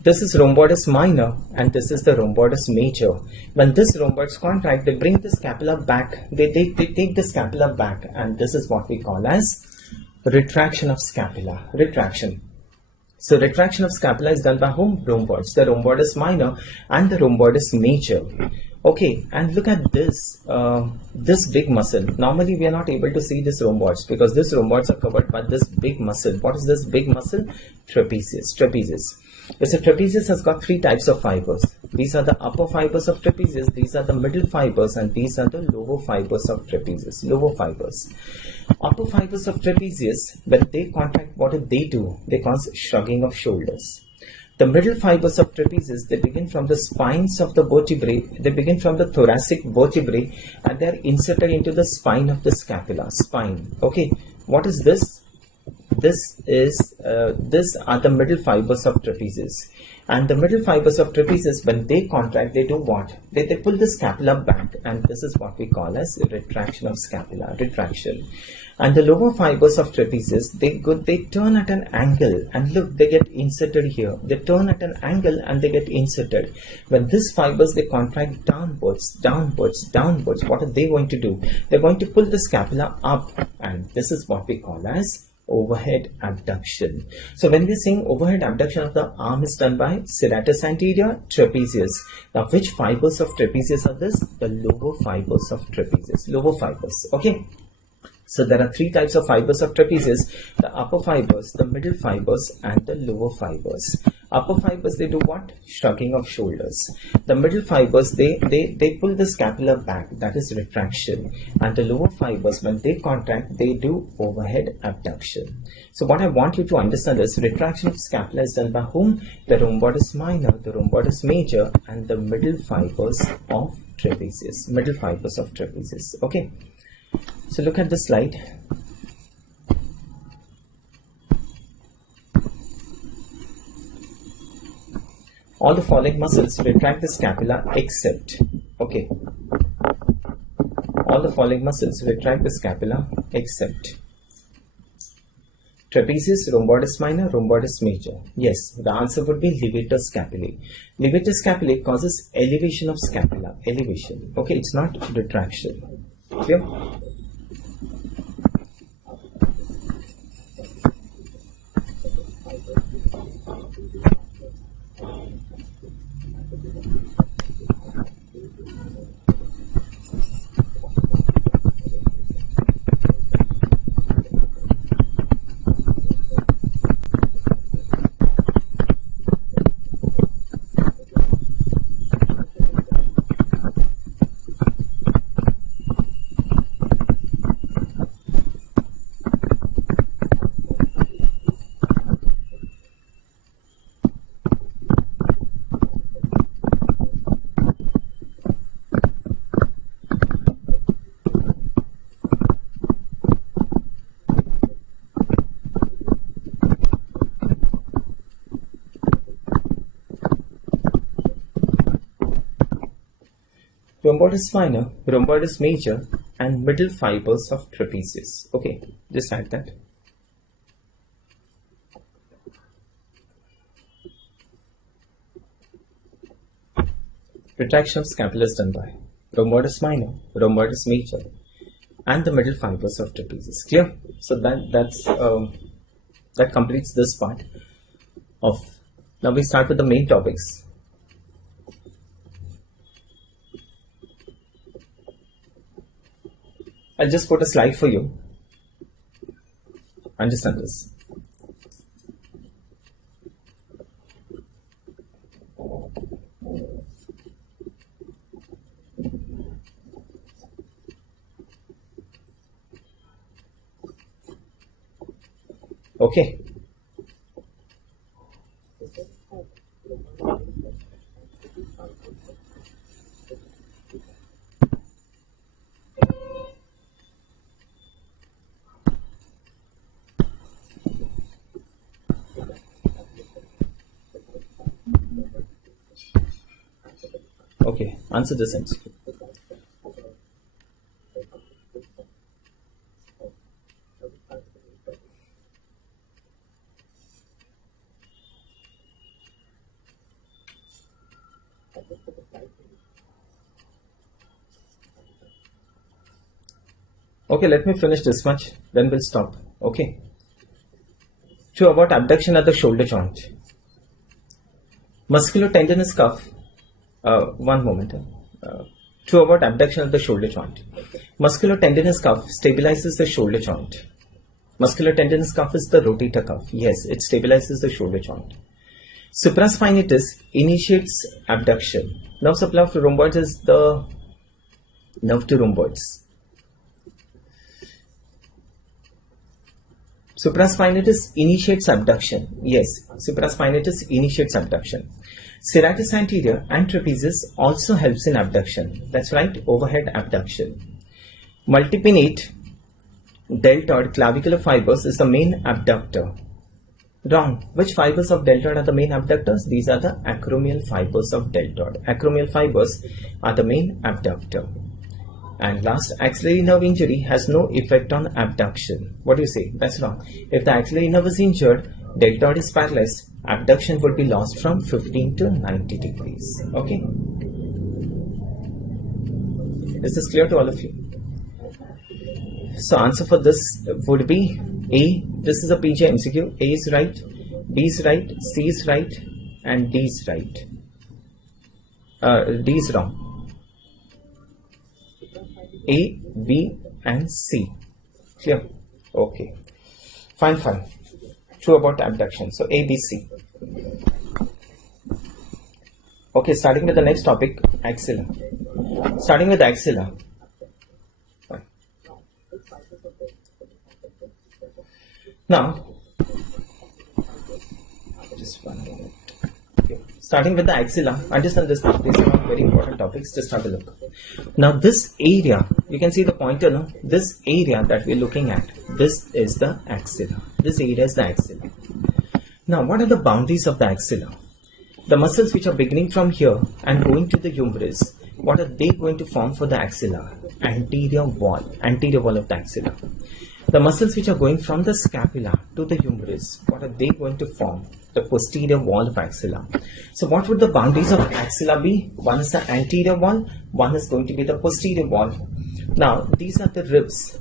This is rhomboids minor and this is the rhomboids major. When this rhomboids contract, they bring the scapula back. They take the scapula back, and this is what we call as retraction of scapula. Retraction. So retraction of scapula is done by whom? Rhomboids. The rhomboids minor and the rhomboids major. Okay, and look at this, this big muscle. Normally we are not able to see this rhomboids because this rhomboids are covered by this big muscle. What is this big muscle? Trapezius. So trapezius has got three types of fibers. These are the upper fibers of trapezius, these are the middle fibers, and these are the lower fibers of trapezius. Lower fibers. Upper fibers of trapezius, when they contract, what do? They cause shrugging of shoulders. The middle fibers of trapezius, they begin from the spines of the vertebrae, they begin from the thoracic vertebrae, and they are inserted into the spine of the scapula. Spine. Okay, what is this? These are the middle fibers of trapezius, and the middle fibers of trapezius, when they contract, they do what? They pull the scapula back, and this is what we call as retraction of scapula. Retraction. And the lower fibers of trapezius, they turn at an angle, and look, they get inserted here. They turn at an angle and they get inserted. When these fibers, they contract downwards, what are they going to do? They're going to pull the scapula up, and this is what we call as overhead abduction. So when we're saying overhead abduction of the arm is done by serratus anterior, trapezius. Now which fibers of trapezius are this? The lower fibers of trapezius. Lower fibers. Okay. So there are three types of fibers of trapezius: the upper fibers, the middle fibers, and the lower fibers. Upper fibers, they do what? Shrugging of shoulders. The middle fibers, they pull the scapula back, that is retraction. And the lower fibers, when they contract, they do overhead abduction. So what I want you to understand is retraction of scapula is done by whom? The rhomboids minor, the rhomboids major, and the middle fibers of trapezius. Middle fibers of trapezius. Okay. So look at the slide. All the following muscles retract the scapula except, okay, all the following muscles retract the scapula except trapezius, rhomboids minor, rhomboids major. Yes, the answer would be levator scapulae. Levator scapulae causes elevation of scapula. Elevation. Okay, it's not retraction. Clear? rhomboidus minor, rhomboidus major, and middle fibers of trapezius. Okay, just add that. Retraction of scapula is done by rhomboidus minor, rhomboidus major, and the middle fibers of trapezius. Clear? So that completes this part of. Now we start with the main topics. I'll just put a slide for you. Understand this. Okay. Okay, answer this MCQ. Okay, let me finish this much, then we'll stop. Okay. True about abduction at the shoulder joint. Muscular tendinous cuff. One moment. True about abduction at the shoulder joint. Muscular tendinous cuff stabilizes the shoulder joint. Muscular tendinous cuff is the rotator cuff. Yes, it stabilizes the shoulder joint. Supraspinatus initiates abduction. Nerve supply of rhomboids is the nerve to rhomboids. Supraspinatus initiates abduction. Yes, supraspinatus initiates abduction. Serratus anterior and trapezius also helps in abduction. That's right, overhead abduction. Multipinnate deltoid clavicular fibers is the main abductor. Wrong. Which fibers of deltoid are the main abductors? These are the acromial fibers of deltoid. Acromial fibers are the main abductor. And last, axillary nerve injury has no effect on abduction. What do you say? That's wrong. If the axillary nerve is injured, deltoid is paralyzed, abduction would be lost from 15 to 90 degrees. Okay? Is this clear to all of you? So answer for this would be A. This is a PJ MCQ. A is right, B is right, C is right, and D is right. D is wrong. A, B, and C. Clear? Okay. Fine. True about abduction. So A, B, C. Okay, starting with the next topic, axilla. Starting with axilla. Fine. Now, just 1 minute. Okay. Starting with the axilla, understand this. These are very important topics. Just have a look. Now, this area, you can see the pointer, no? This area that we're looking at, this is the axilla. This area is the axilla. Now, what are the boundaries of the axilla? The muscles which are beginning from here and going to the humerus, what are they going to form for the axilla? Anterior wall of the axilla. The muscles which are going from the scapula to the humerus, what are they going to form? The posterior wall of axilla. So what would the boundaries of axilla be? One is the anterior wall, one is going to be the posterior wall. Now, these are the ribs.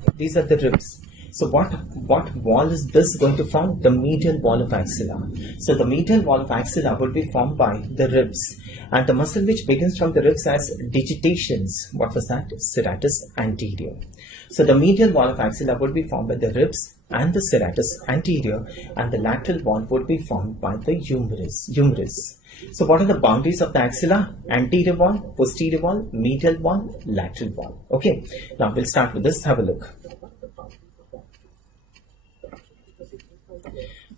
So what wall is this going to form? The medial wall of axilla. So the medial wall of axilla would be formed by the ribs. And the muscle which begins from the ribs has digitations. What was that? Serratus anterior. So the medial wall of axilla would be formed by the ribs and the serratus anterior, and the lateral wall would be formed by the humerus. So what are the boundaries of the axilla? Anterior wall, posterior wall, medial wall, lateral wall. Okay, now we'll start with this. Have a look.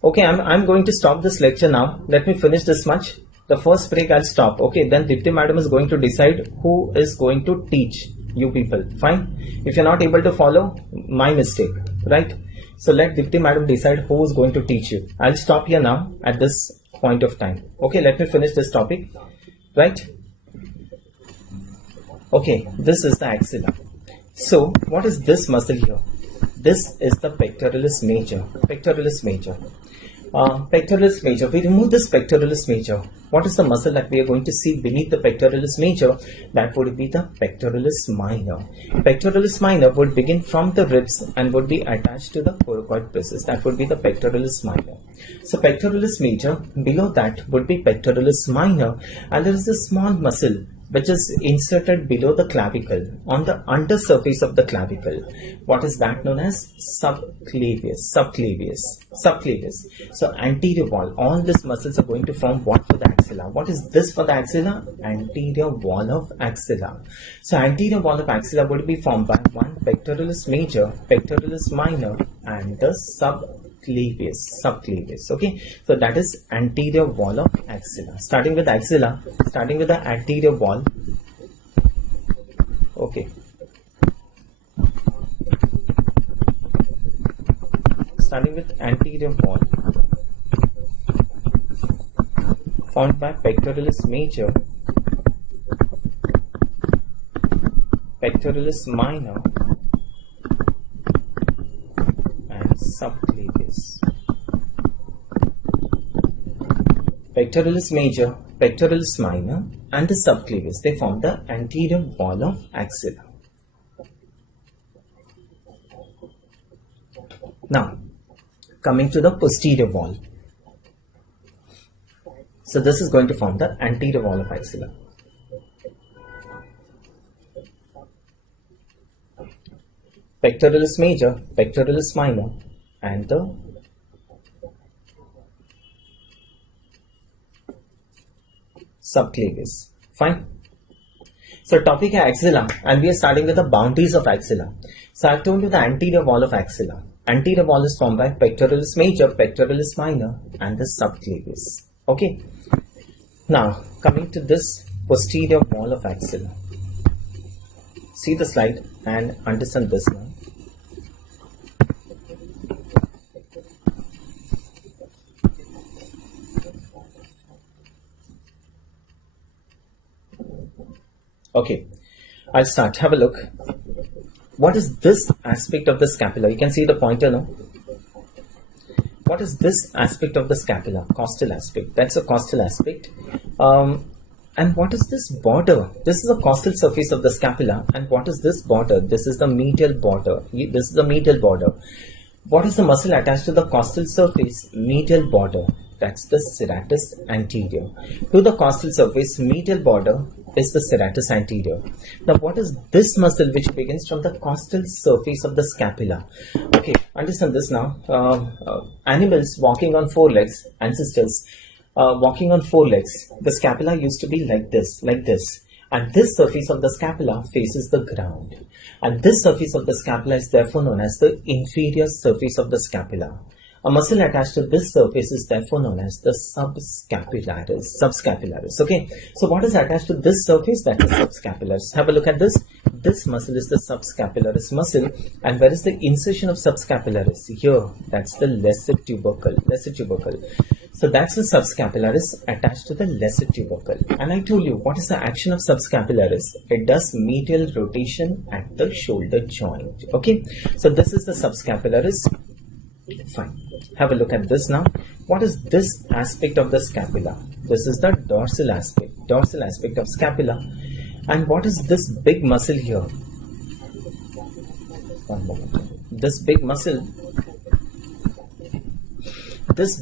Okay, I'm going to stop this lecture now. Let me finish this much. The first break I'll stop. Okay, then Dipti madam is going to decide who is going to teach you people. Fine. If you're not able to follow, my mistake, right? So let Dipti madam decide who is going to teach you. I'll stop here now at this point of time. Okay, let me finish this topic, right? Okay, this is the axilla. So what is this muscle here? This is the pectoralis major. Pectoralis major. Pectoralis major. We remove this pectoralis major. What is the muscle that we are going to see beneath the pectoralis major? That would be the pectoralis minor. Pectoralis minor would begin from the ribs and would be attached to the coracoid process. That would be the pectoralis minor. So pectoralis major, below that would be pectoralis minor, and there is a small muscle which is inserted below the clavicle, on the undersurface of the clavicle. What is that known as? Subclavius. So anterior wall. All these muscles are going to form what for the axilla? What is this for the axilla? Anterior wall of axilla. So anterior wall of axilla would be formed by one pectoralis major, pectoralis minor, and the subclavius. Okay, so that is anterior wall of axilla. Starting with axilla, starting with the anterior wall. Okay, starting with anterior wall formed by pectoralis major, pectoralis minor, and subclavius. Pectoralis major, pectoralis minor, and the subclavius, they form the anterior wall of axilla. Now, coming to the posterior wall. So this is going to form the anterior wall of axilla. Pectoralis major, pectoralis minor, and the subclavius. Fine. So topic is axilla, and we are starting with the boundaries of axilla. So I've told you the anterior wall of axilla. Anterior wall is formed by pectoralis major, pectoralis minor, and the subclavius. Okay. Now coming to this posterior wall of axilla. See the slide and understand this now. Okay, I'll start. Have a look. What is this aspect of the scapula? You can see the pointer now. What is this aspect of the scapula? Costal aspect. That's a costal aspect. And what is this border? This is the costal surface of the scapula. And what is this border? This is the medial border. This is the medial border. What is the muscle attached to the costal surface? Medial border. That's the serratus anterior. To the costal surface, medial border is the serratus anterior. Now, what is this muscle which begins from the costal surface of the scapula? Okay, understand this now. Animals walking on four legs, ancestors walking on four legs, the scapula used to be like this, and this surface of the scapula faces the ground, and this surface of the scapula is therefore known as the inferior surface of the scapula. A muscle attached to this surface is therefore known as the subscapularis. Okay, so what is attached to this surface? That is subscapularis. Have a look at this. This muscle is the subscapularis muscle, and where is the insertion of subscapularis? Here, that's the lesser tubercle. So that's the subscapularis attached to the lesser tubercle. And I told you, what is the action of subscapularis? It does medial rotation at the shoulder joint. Okay, so this is the subscapularis. Fine. Have a look at this now. What is this aspect of the scapula? This is the dorsal aspect of scapula. And what is this big muscle here? One moment. This big muscle. This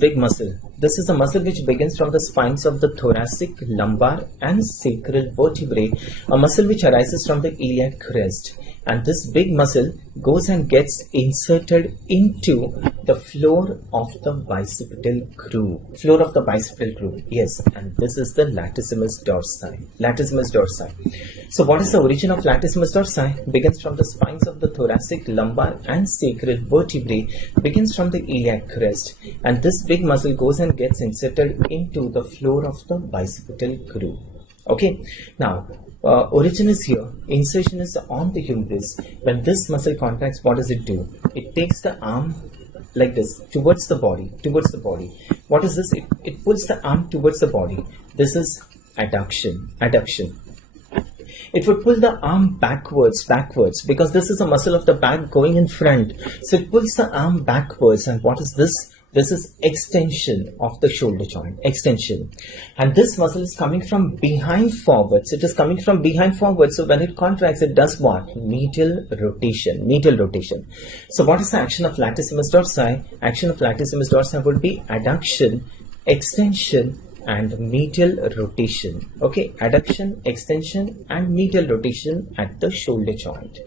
is a muscle which begins from the spines of the thoracic, lumbar, and sacral vertebrae. A muscle which arises from the iliac crest. And this big muscle goes and gets inserted into the floor of the bicipital groove. Yes, and this is the latissimus dorsi. So what is the origin of latissimus dorsi? Begins from the spines of the thoracic, lumbar, and sacral vertebrae. Begins from the iliac crest, and this big muscle goes and gets inserted into the floor of the bicipital groove. Okay, now origin is here, insertion is on the humerus. When this muscle contracts, what does it do? It takes the arm like this towards the body. What is this? It pulls the arm towards the body. This is adduction. It would pull the arm backwards, because this is a muscle of the back going in front. So it pulls the arm backwards. And what is this? This is extension of the shoulder joint, extension. And this muscle is coming from behind forwards. It is coming from behind forwards. So when it contracts, it does what? Medial rotation, medial rotation. So what is the action of latissimus dorsi? Action of latissimus dorsi would be adduction, extension, and medial rotation. Okay, adduction, extension, and medial rotation at the shoulder joint.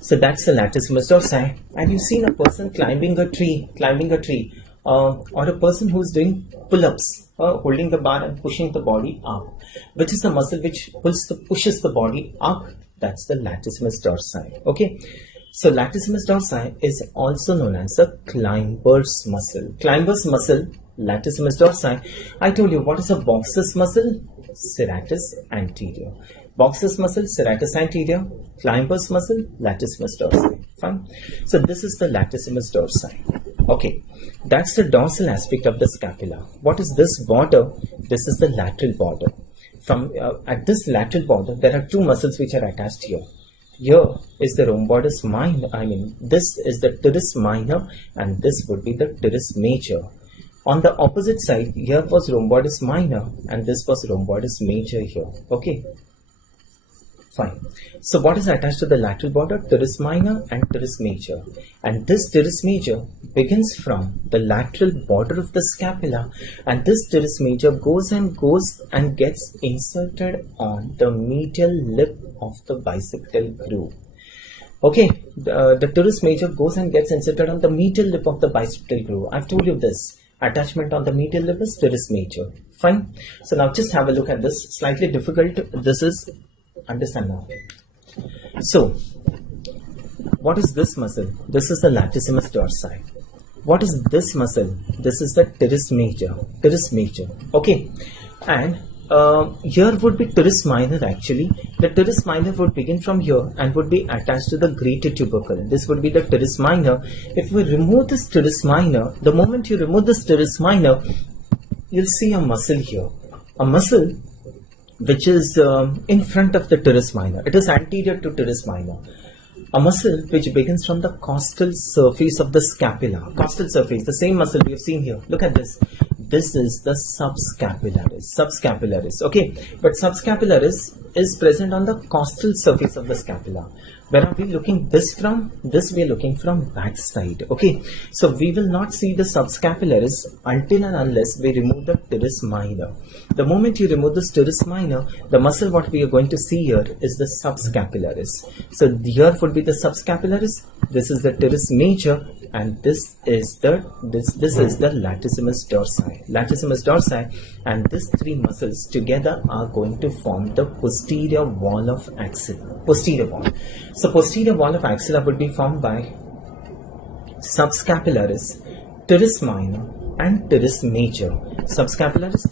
So that's the latissimus dorsi. And you've seen a person climbing a tree, or a person who's doing pull-ups, holding the bar and pushing the body up. Which is the muscle which pushes the body up? That's the latissimus dorsi. Okay. So latissimus dorsi is also known as the climber's muscle. Climber's muscle, latissimus dorsi. I told you, what is a boxer's muscle? Serratus anterior. Boxer's muscle, serratus anterior. Climber's muscle, latissimus dorsi. Fine. So this is the latissimus dorsi. Okay, that's the dorsal aspect of the scapula. What is this border? This is the lateral border. From at this lateral border, there are two muscles which are attached here. Here is the rhomboides minor. This is the teres minor, and this would be the teres major. On the opposite side, here was rhomboides minor, and this was rhomboides major here. Okay. Fine. So what is attached to the lateral border? Teres minor and teres major. And this teres major begins from the lateral border of the scapula, and this teres major goes and gets inserted on the medial lip of the bicipital groove. Okay, the teres major goes and gets inserted on the medial lip of the bicipital groove. I've told you this. Attachment on the medial lip is teres major. Fine. So now just have a look at this. Slightly difficult. This is understand now. So, what is this muscle? This is the latissimus dorsi. What is this muscle? This is the teres major. Teres major. Okay, and here would be teres minor actually. The teres minor would begin from here and would be attached to the greater tubercle. This would be the teres minor. If we remove this teres minor, the moment you remove this teres minor, you'll see a muscle here. A muscle which is in front of the teres minor. It is anterior to teres minor. A muscle which begins from the costal surface of the scapula. Costal surface, the same muscle we have seen here. Look at this. This is the subscapularis. Subscapularis. Okay, but subscapularis is present on the costal surface of the scapula. Where are we looking this from? This we are looking from back side. Okay, so we will not see the subscapularis until and unless we remove the teres minor. The moment you remove the teres minor, the muscle what we are going to see here is the subscapularis. So here would be the subscapularis. This is the teres major, and this is the latissimus dorsi. Latissimus dorsi, and these three muscles together are going to form the posterior wall of axilla. Posterior wall. So posterior wall of axilla would be formed by subscapularis, teres minor, and teres major. Subscapularis,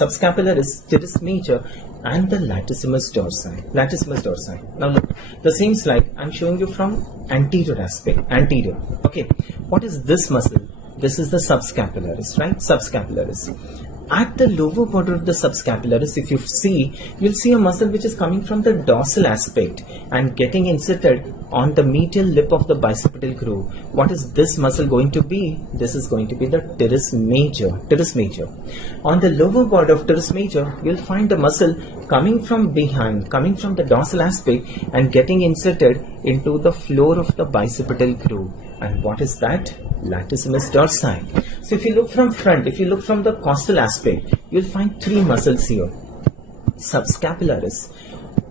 subscapularis, teres major, and the latissimus dorsi. Latissimus dorsi. Now look, the same slide I'm showing you from anterior aspect. Anterior. Okay. What is this muscle? This is the subscapularis, right? Subscapularis. At the lower border of the subscapularis, if you see, you'll see a muscle which is coming from the dorsal aspect and getting inserted on the medial lip of the bicipital groove. What is this muscle going to be? This is going to be the teres major. Teres major. On the lower border of teres major, you'll find a muscle coming from behind, coming from the dorsal aspect and getting inserted into the floor of the bicipital groove. And what is that? Latissimus dorsi. So if you look from front, if you look from the costal aspect, you'll find three muscles here. Subscapularis,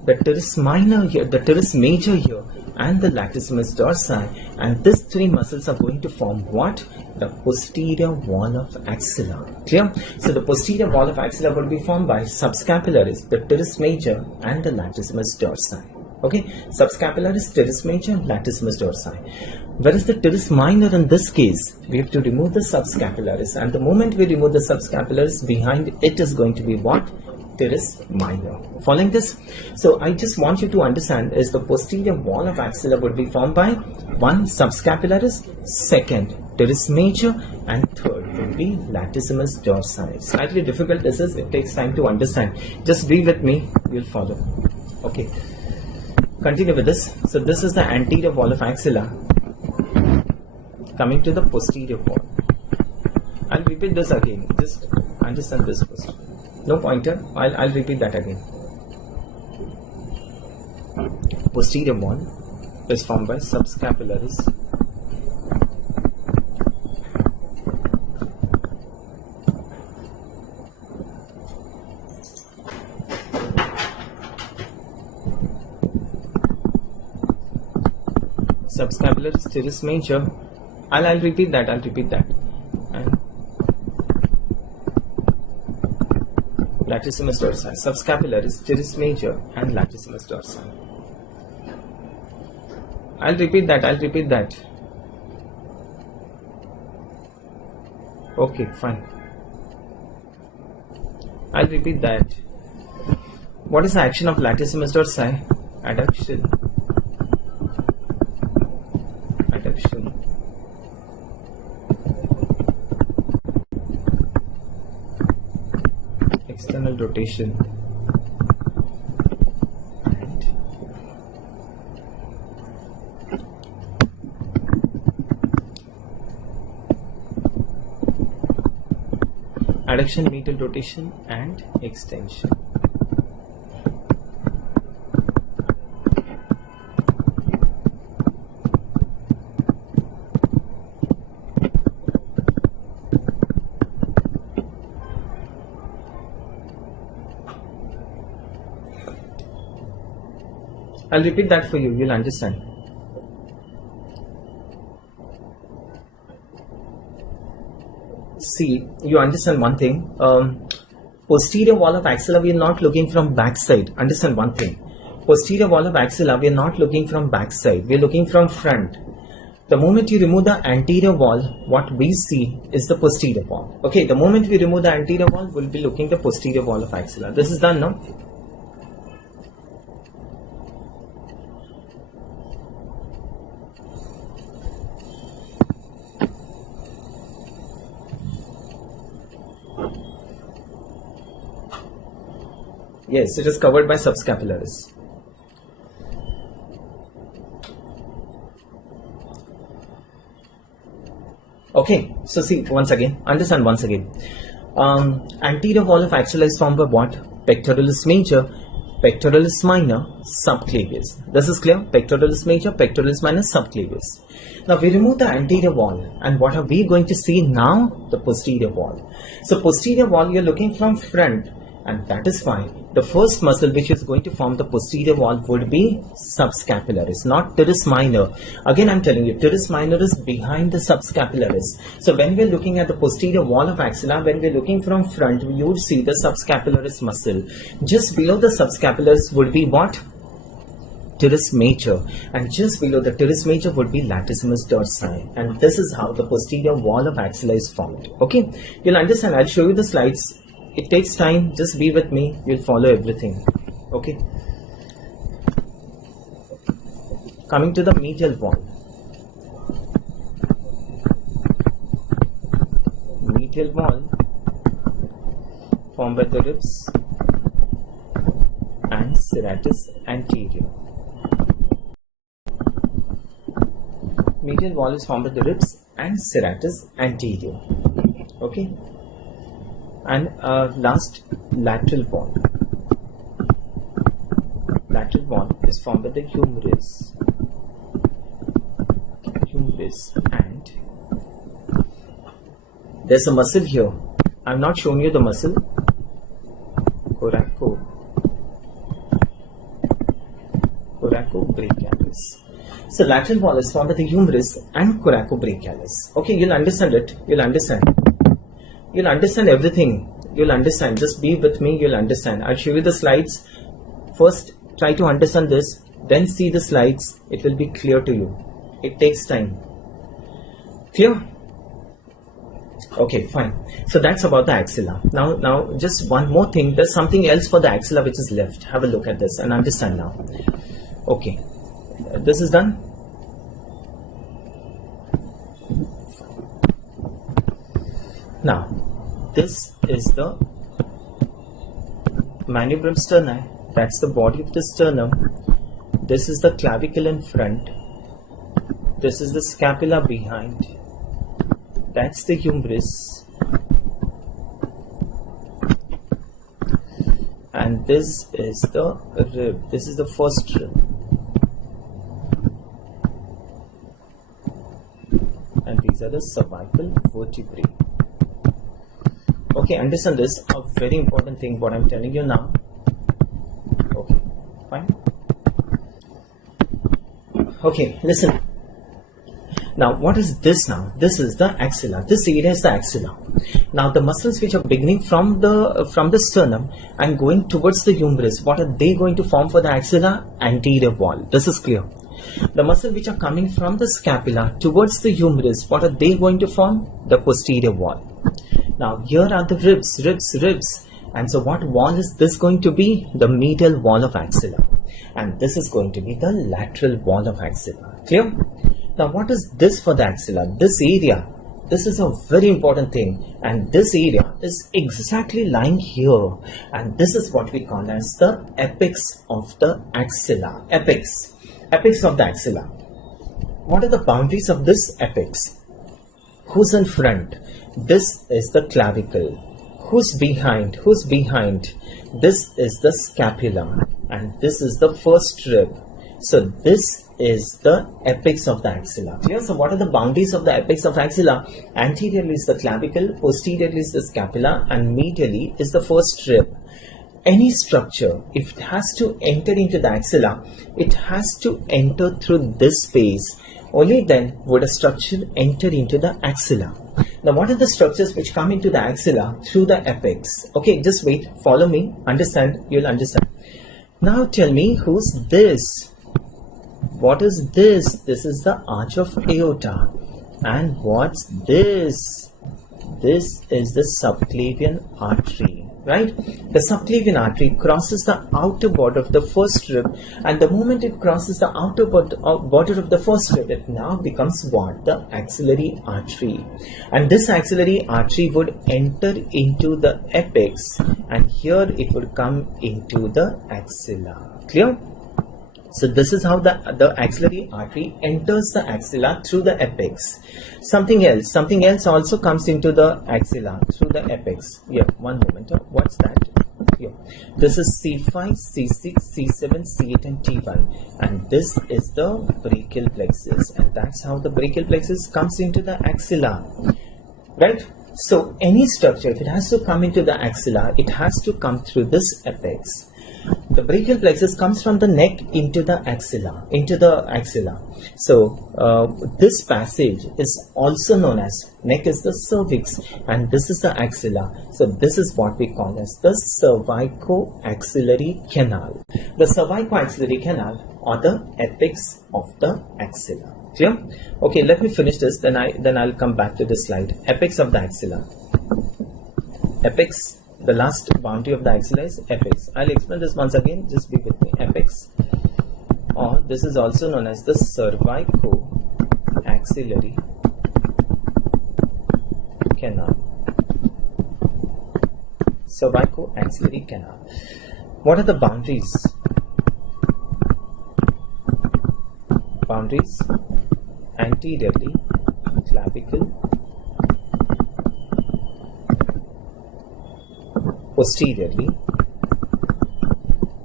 the teres minor here, the teres major here, and the latissimus dorsi. And these three muscles are going to form what? The posterior wall of axilla. Clear? So the posterior wall of axilla will be formed by subscapularis, the teres major, and the latissimus dorsi. Okay, subscapularis, teres major, latissimus dorsi. Whereas the teres minor in this case, we have to remove the subscapularis, and the moment we remove the subscapularis, behind it is going to be what? Teres minor. Following this? So I just want you to understand is the posterior wall of axilla would be formed by one subscapularis, second teres major, and third will be latissimus dorsi. Slightly difficult this is, it takes time to understand. Just be with me, you'll follow. Okay, continue with this. So this is the anterior wall of axilla. Coming to the posterior wall. I'll repeat this again, just understand this first. No pointer, I'll repeat that again. Posterior wall is formed by subscapularis, subscapularis teres major. I'll repeat that. And latissimus dorsi. Subscapularis teres major and latissimus dorsi. I'll repeat that. Okay, fine. I'll repeat that. What is the action of latissimus dorsi? Adduction. External rotation. Adduction, medial rotation and extension. I'll repeat that for you, you'll understand. See, you understand one thing. Posterior wall of axilla, we are not looking from back side. Understand one thing. Posterior wall of axilla, we are not looking from back side. We are looking from front. The moment you remove the anterior wall, what we see is the posterior wall. Okay, the moment we remove the anterior wall, we'll be looking the posterior wall of axilla. This is done now. Yes, it is covered by subscapularis. Okay, so see once again, understand once again. Anterior wall of axilla is formed by what? Pectoralis major, pectoralis minor, subclavius. This is clear? Pectoralis major, pectoralis minor, subclavius. Now we remove the anterior wall, and what are we going to see now? The posterior wall. So posterior wall, you're looking from front, and that is why the first muscle which is going to form the posterior wall would be subscapularis, not teres minor. Again, I'm telling you, teres minor is behind the subscapularis. So when we're looking at the posterior wall of axilla, when we're looking from front, you would see the subscapularis muscle. Just below the subscapularis would be what? Teres major, and just below the teres major would be latissimus dorsi, and this is how the posterior wall of axilla is formed. Okay, you'll understand. I'll show you the slides. It takes time, just be with me, you'll follow everything. Okay. Coming to the medial wall. Medial wall formed by the ribs and serratus anterior. Medial wall is formed by the ribs and serratus anterior. Okay. And last, lateral wall. Lateral wall is formed by the humerus. And there's a muscle here. I've not shown you the muscle. Coracobrachialis. So lateral wall is formed by the humerus and coracobrachialis. Okay, you'll understand it. You'll understand everything. You'll understand. Just be with me. You'll understand. I'll show you the slides. First, try to understand this. Then see the slides. It will be clear to you. It takes time. Clear? Okay, fine. So that's about the axilla. Now, just one more thing. There's something else for the axilla which is left. Have a look at this and understand now. Okay, this is done. Now, this is the manubrium sterni. That's the body of the sternum. This is the clavicle in front. This is the scapula behind. That's the humerus. And this is the rib. This is the first rib. And these are the cervical vertebrae. Okay, understand this, a very important thing what I'm telling you now. Okay, fine. Okay, listen. Now, what is this now? This is the axilla. This area is the axilla. Now, the muscles which are beginning from the sternum and going towards the humerus, what are they going to form for the axilla? Anterior wall. This is clear. The muscles which are coming from the scapula towards the humerus, what are they going to form? The posterior wall. Now, here are the ribs. And so, what wall is this going to be? The medial wall of axilla. And this is going to be the lateral wall of axilla. Clear? Now, what is this for the axilla? This area, this is a very important thing, and this area is exactly lying here, and this is what we call as the apex of the axilla. Apex of the axilla. What are the boundaries of this apex? Who's in front? This is the clavicle. Who's behind? This is the scapula, and this is the first rib. So this is the apex of the axilla. Clear? So what are the boundaries of the apex of axilla? Anteriorly is the clavicle, posteriorly is the scapula, and medially is the first rib. Any structure, if it has to enter into the axilla, it has to enter through this space. Only then would a structure enter into the axilla. Now, what are the structures which come into the axilla through the apex? Okay, just wait, follow me, understand, you'll understand. Now tell me, who's this? What is this? This is the arch of aorta. And what's this? This is the subclavian artery, right? The subclavian artery crosses the outer border of the first rib, and the moment it crosses the outer border of the first rib, it now becomes what? The axillary artery. And this axillary artery would enter into the apex, and here it would come into the axilla. Clear? So this is how the axillary artery enters the axilla through the apex. Something else also comes into the axilla through the apex. Yeah, one moment. What's that? Here. This is C5, C6, C7, C8 and T1. And this is the brachial plexus. And that's how the brachial plexus comes into the axilla. Right? So any structure, if it has to come into the axilla, it has to come through this apex. The brachial plexus comes from the neck into the axilla, So this passage is also known as, neck is the cervix and this is the axilla. So this is what we call as the cervicoaxillary canal. The cervicoaxillary canal or the apex of the axilla. Clear? Okay, let me finish this, then I'll come back to this slide. Apex of the axilla. Apex. The last boundary of the axilla is apex. I'll explain this once again, just be with me. Apex, or this is also known as the cervicoaxillary canal. Cervicoaxillary canal. What are the boundaries? Boundaries: anteriorly, clavicle; posteriorly,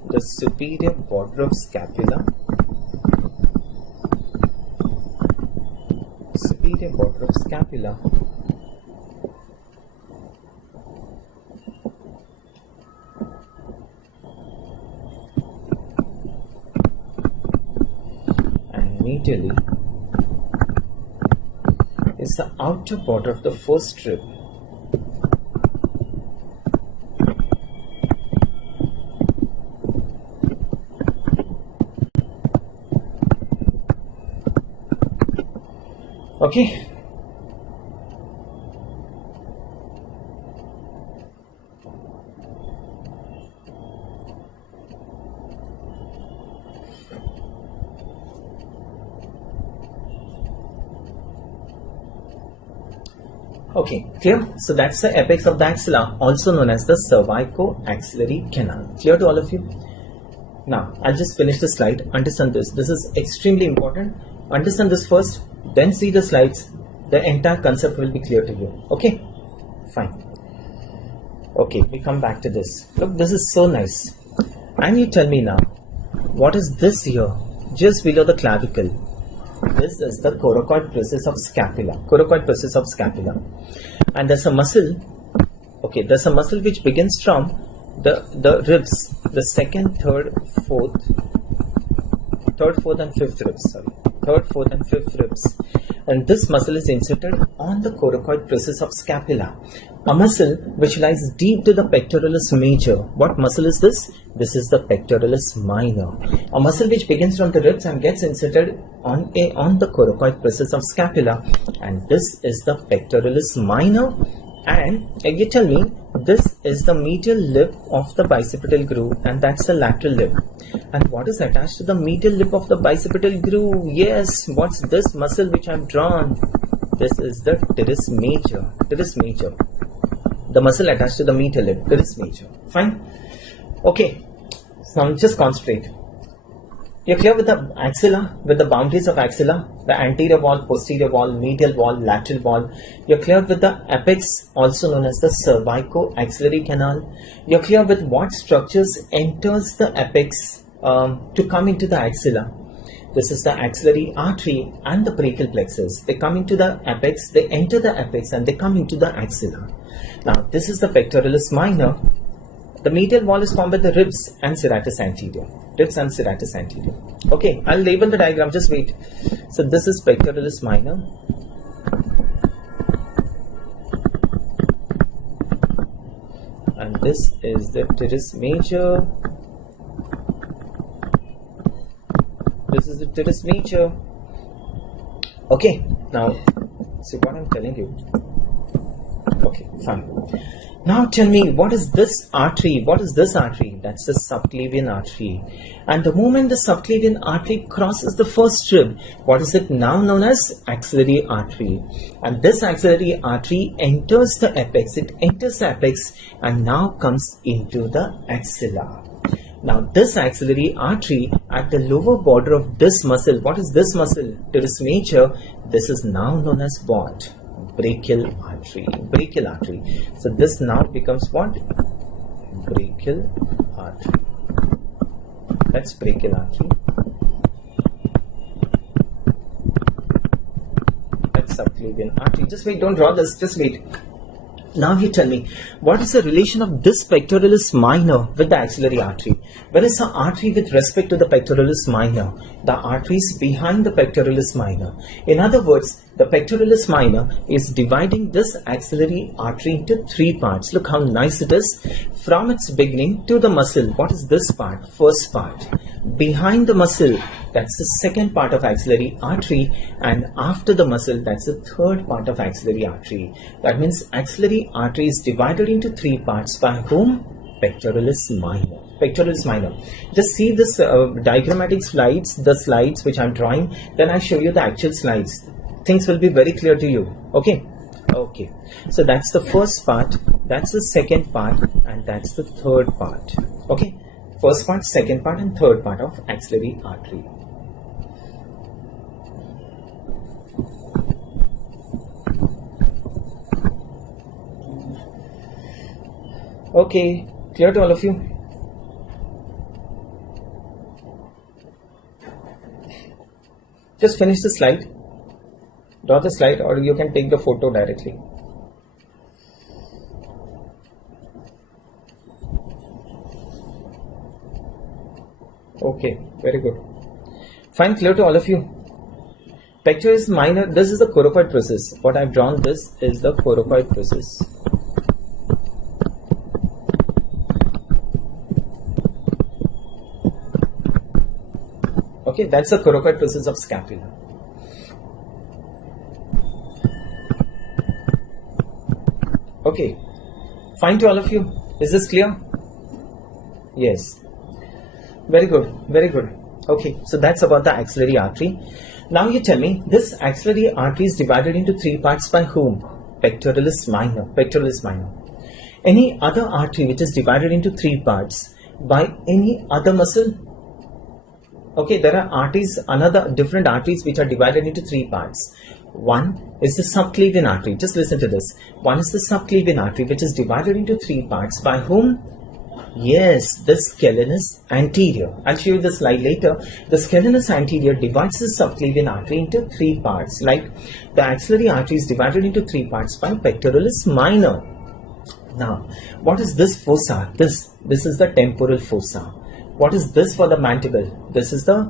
the superior border of scapula, and medially is the outer border of the first rib. Okay. Okay, clear? So that's the apex of the axilla, also known as the cervico-axillary canal. Clear to all of you? Now, I'll just finish the slide. Understand this. This is extremely important. Understand this first, then see the slides. The entire concept will be clear to you. Okay? Fine. Okay, we come back to this. Look, this is so nice. And you tell me now, what is this here? Just below the clavicle. This is the coracoid process of scapula. Coracoid process of scapula. And there's a muscle. Okay, there's a muscle which begins from the ribs, the second, third, fourth and fifth ribs, third, fourth and fifth ribs, and this muscle is inserted on the coracoid process of scapula, a muscle which lies deep to the pectoralis major. What muscle is this? This is the pectoralis minor, a muscle which begins from the ribs and gets inserted on the coracoid process of scapula, and this is the pectoralis minor. And you tell me, this is the medial lip of the bicipital groove, and that's the lateral lip. And what is attached to the medial lip of the bicipital groove? Yes, what's this muscle which I've drawn? This is the teres major. Teres major. The muscle attached to the medial lip. Teres major. Fine. Okay. So just concentrate. You're clear with the axilla, with the boundaries of axilla, the anterior wall, posterior wall, medial wall, lateral wall. You're clear with the apex, also known as the cervico-axillary canal. You're clear with what structures enters the apex to come into the axilla. This is the axillary artery and the brachial plexus. They come into the apex, they enter the apex, and they come into the axilla. Now, this is the pectoralis minor. The medial wall is formed by the ribs and serratus anterior. Ribs and serratus anterior. Okay, I'll label the diagram, just wait. So this is pectoralis minor. And this is the teres major. This is the teres major. Okay, now see what I'm telling you. Okay, fine. Now tell me, what is this artery? What is this artery? That's the subclavian artery. And the moment the subclavian artery crosses the first rib, what is it now known as? Axillary artery. And this axillary artery enters the apex. It enters the apex and now comes into the axilla. Now this axillary artery at the lower border of this muscle, what is this muscle? Teres major. This is now known as what? Brachial artery. Brachial artery. So this now becomes what? Brachial artery. That's brachial artery. That's subclavian artery. Just wait, don't draw this, just wait. Now you tell me, what is the relation of this pectoralis minor with the axillary artery? Where is the artery with respect to the pectoralis minor? The artery is behind the pectoralis minor. In other words, the pectoralis minor is dividing this axillary artery into three parts. Look how nice it is. From its beginning to the muscle, what is this part? First part. Behind the muscle, that's the second part of axillary artery, and after the muscle, that's the third part of axillary artery. That means axillary artery is divided into three parts by whom? Pectoralis minor. Pectoralis minor. Just see this diagrammatic slides, the slides which I'm drawing, then I show you the actual slides. Things will be very clear to you. Okay? Okay. So that's the first part, that's the second part, and that's the third part. Okay? First part, second part, and third part of axillary artery. Okay, clear to all of you? Just finish the slide. Draw the slide, or you can take the photo directly. Okay, very good. Fine, clear to all of you? Pectoralis minor, this is the coracoid process. What I've drawn, this is the coracoid process. Okay, that's the coracoid process of scapula. Okay, fine to all of you? Is this clear? Yes. Very good, very good. Okay, so that's about the axillary artery. Now you tell me, this axillary artery is divided into three parts by whom? pectoralis minor. Pectoralis minor. Any other artery which is divided into three parts by any other muscle. Okay, there are arteries, another different arteries which are divided into three parts. One is the subclavian artery. Just listen to this. One is the subclavian artery which is divided into three parts by whom? Yes, the scalenus anterior. I'll show you the slide later. The scalenus anterior divides the subclavian artery into three parts. Like the axillary artery is divided into three parts by pectoralis minor. Now, what is this fossa? This is the temporal fossa. What is this for the mandible? This is the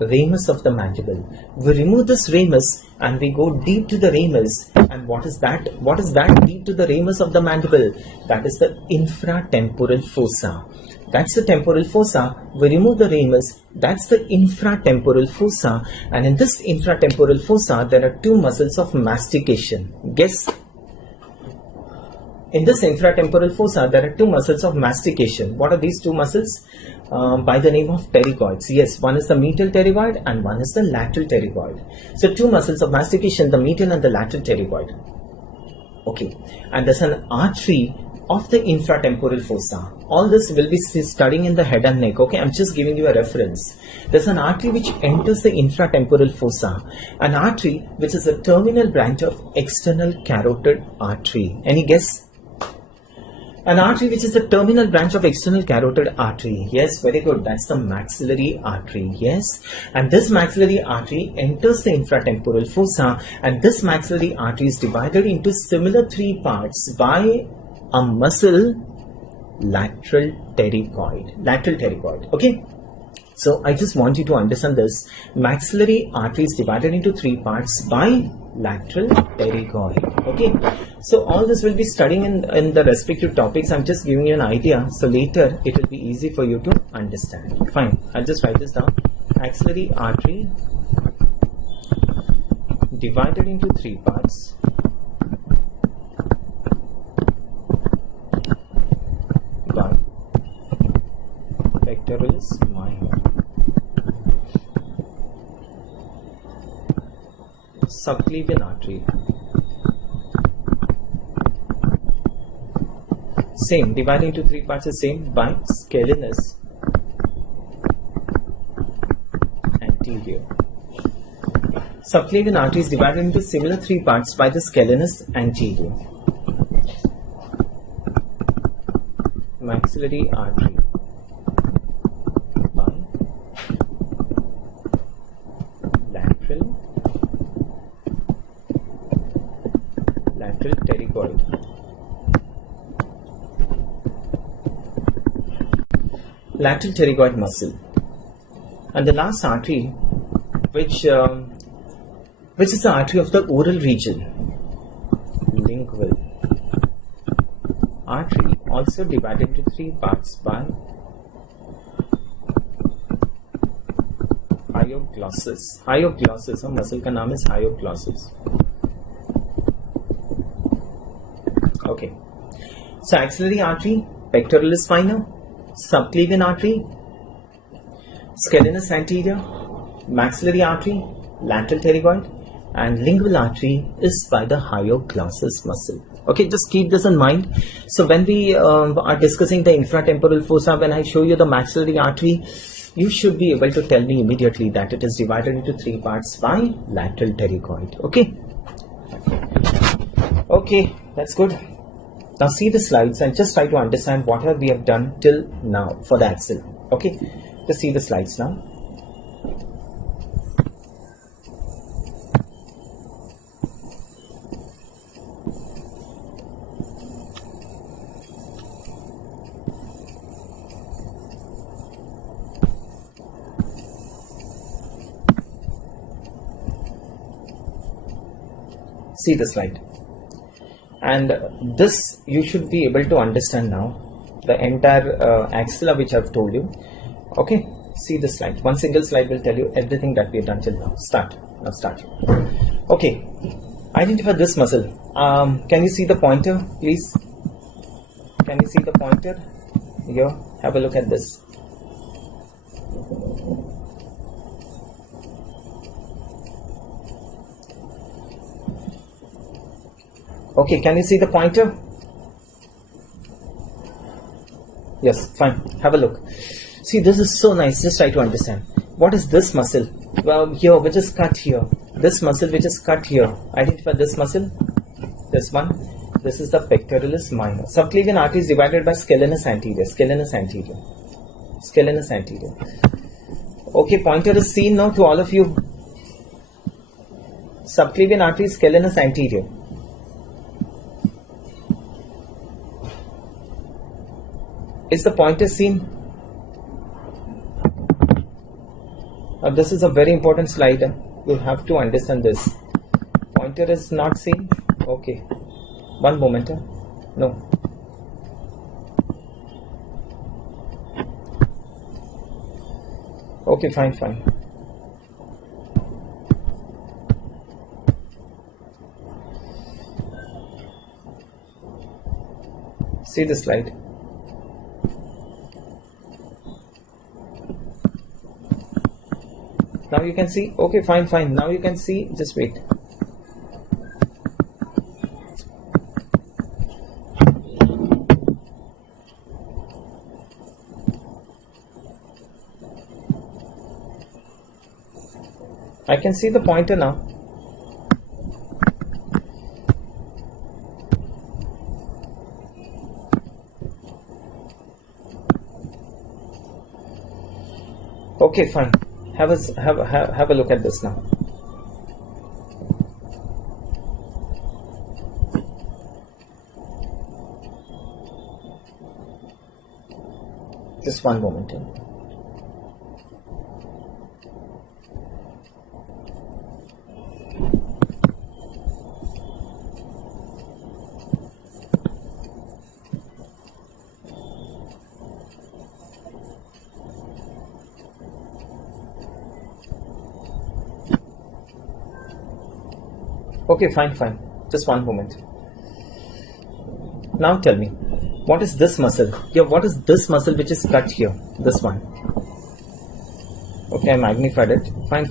ramus of the mandible. We remove this ramus and we go deep to the ramus. And what is that? What is that deep to the ramus of the mandible? That is the infratemporal fossa. That's the temporal fossa. We remove the ramus. That's the infratemporal fossa. And in this infratemporal fossa, there are two muscles of mastication. Guess. In this infratemporal fossa, there are two muscles of mastication. What are these two muscles? By the name of pterygoids. Yes, one is the medial pterygoid and one is the lateral pterygoid. So two muscles of mastication, the medial and the lateral pterygoid. Okay, and there's an artery of the infratemporal fossa. All this will be studying in the head and neck. Okay, I'm just giving you a reference. There's an artery which enters the infratemporal fossa. An artery which is a terminal branch of external carotid artery. Any guess? An artery which is a terminal branch of external carotid artery. Yes, very good. That's the maxillary artery. Yes. And this maxillary artery enters the infratemporal fossa, and this maxillary artery is divided into similar three parts by a muscle, lateral pterygoid. Lateral pterygoid. Okay. So I just want you to understand this. Maxillary artery is divided into three parts by lateral pterygoid. Okay, so all this will be studying in the respective topics. I'm just giving you an idea, so later it will be easy for you to understand. Fine, I'll just write this down. Axillary artery divided into three parts by pectoralis minor. Subclavian artery. Same, dividing into three parts is same by scalenus anterior. Subclavian artery is divided into similar three parts by the scalenus anterior. Maxillary artery by lateral pterygoid. Lateral pterygoid muscle. And the last artery, which is the artery of the oral region, lingual artery, also divided into three parts by hyoglossus. Hyoglossus, muscle का नाम is hyoglossus. Okay, so axillary artery, pectoralis minor, subclavian artery, scalenus anterior, maxillary artery, lateral pterygoid, and lingual artery is by the hyoglossus muscle. Okay, just keep this in mind. So when we are discussing the infratemporal fossa, when I show you the maxillary artery, you should be able to tell me immediately that it is divided into three parts by lateral pterygoid. Okay. Okay, that's good. Now see the slides and just try to understand what we have done till now for the axle. Okay, just see the slides now. See the slide. And this you should be able to understand now, the entire axilla which I have told you. Okay, see the slide. One single slide will tell you everything that we have done till now. Start. Now start. Okay, identify this muscle. Can you see the pointer, please? Can you see the pointer? Here, have a look at this. Okay, can you see the pointer? Yes, fine. Have a look. See, this is so nice. Just try to understand. What is this muscle? Well, here, which is cut here. This muscle which is cut here. Identify this muscle. This one. This is the pectoralis minor. Subclavian artery is divided by scalenus anterior. Scalenus anterior. Scalenus anterior. Okay, pointer is seen now to all of you. Subclavian artery is scalenus anterior. Is the pointer seen? Now this is a very important slide. You have to understand this. Pointer is not seen. Okay. One moment. No. Okay, fine. See the slide. Now you can see. Okay, fine. Now you can see. Just wait. I can see the pointer now. Okay, fine. Have a look at this now. Just one moment. Okay, fine. Just one moment. Now tell me, what is this muscle? Here, what is this muscle which is cut here? This one. Okay, I magnified it. Fine.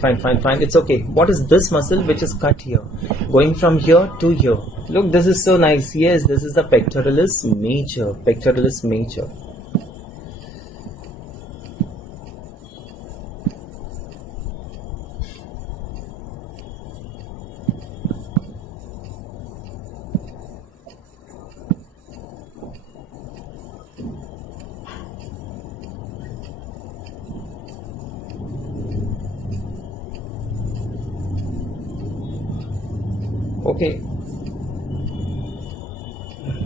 It's okay. What is this muscle which is cut here? Going from here to here. Look, this is so nice. Yes, this is the pectoralis major. Pectoralis major. Okay.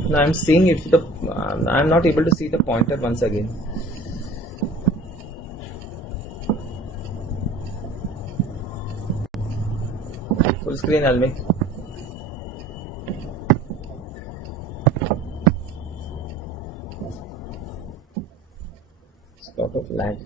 Now I'm seeing if the I'm not able to see the pointer once again. Full screen I'll make. It's a lot of lag.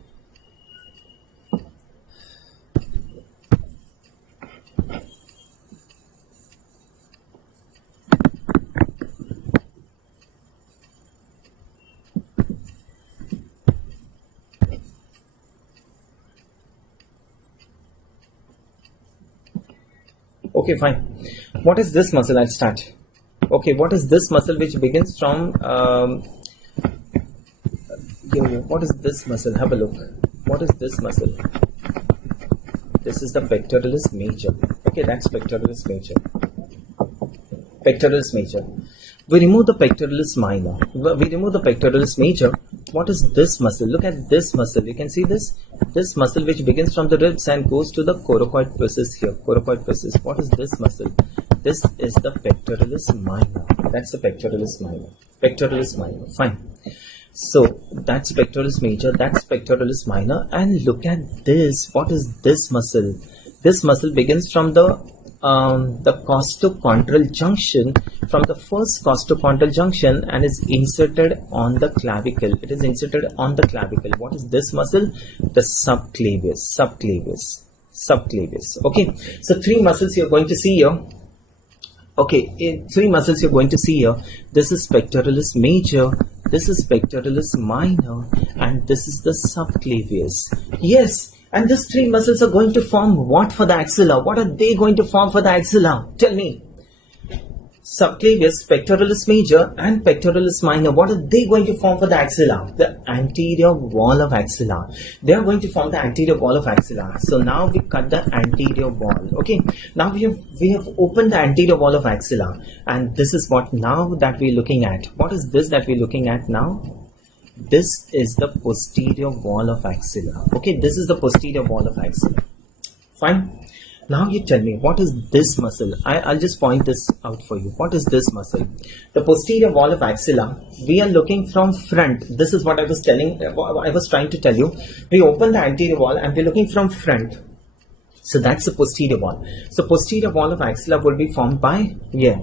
Okay, fine. What is this muscle? I'll start. Okay, what is this muscle which begins from here? What is this muscle? Have a look. What is this muscle? This is the pectoralis major. Okay, that's pectoralis major. Pectoralis major. We remove the pectoralis minor. We remove the pectoralis major. What is this muscle? Look at this muscle. You can see this. This muscle which begins from the ribs and goes to the coracoid process here. Coracoid process. What is this muscle? This is the pectoralis minor. That's the pectoralis minor. Pectoralis minor. Fine. So that's pectoralis major. That's pectoralis minor. And look at this. What is this muscle? This muscle begins from the costochondral junction, from the first costochondral junction, and is inserted on the clavicle. It is inserted on the clavicle. What is this muscle? The subclavius. Okay, so three muscles you're going to see here. Okay, three muscles you're going to see here. This is pectoralis major, this is pectoralis minor, and this is the subclavius. Yes. And these three muscles are going to form what for the axilla? What are they going to form for the axilla? Tell me. subclavius, pectoralis major and pectoralis minor. What are they going to form for the axilla? The anterior wall of axilla. They are going to form the anterior wall of axilla. So now we cut the anterior wall. Okay. Now we have opened the anterior wall of axilla, and this is what now that we're looking at. What is this that we're looking at now? This is the posterior wall of axilla. Okay, this is the posterior wall of axilla. Fine. Now you tell me, what is this muscle? I'll just point this out for you. What is this muscle? The posterior wall of axilla. We are looking from front. This is what I was trying to tell you. We open the anterior wall and we're looking from front. So that's the posterior wall. So posterior wall of axilla will be formed by,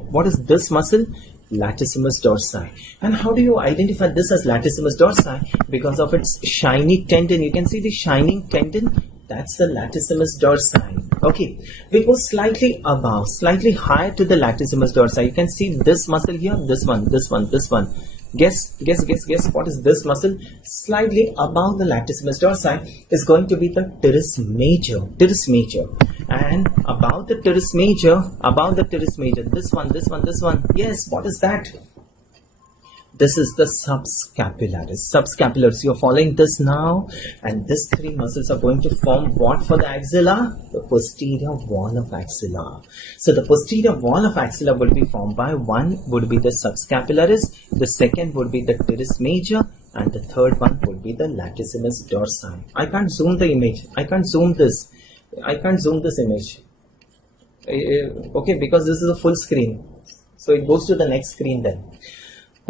what is this muscle? Latissimus dorsi. And how do you identify this as latissimus dorsi? Because of its shiny tendon. You can see the shining tendon. That's the latissimus dorsi. Okay, we go slightly above, slightly higher to the latissimus dorsi. You can see this muscle here, this one. Guess, what is this muscle? Slightly above the latissimus dorsi is going to be the teres major. And above the teres major, this one. Yes, what is that? This is the subscapularis. You're following this now, and these three muscles are going to form what for the axilla? The posterior wall of axilla. So the posterior wall of axilla will be formed by, one would be the subscapularis, the second would be the teres major, and the third one would be the latissimus dorsi. I can't zoom the image. I can't zoom this image. Okay, because this is a full screen. So it goes to the next screen then.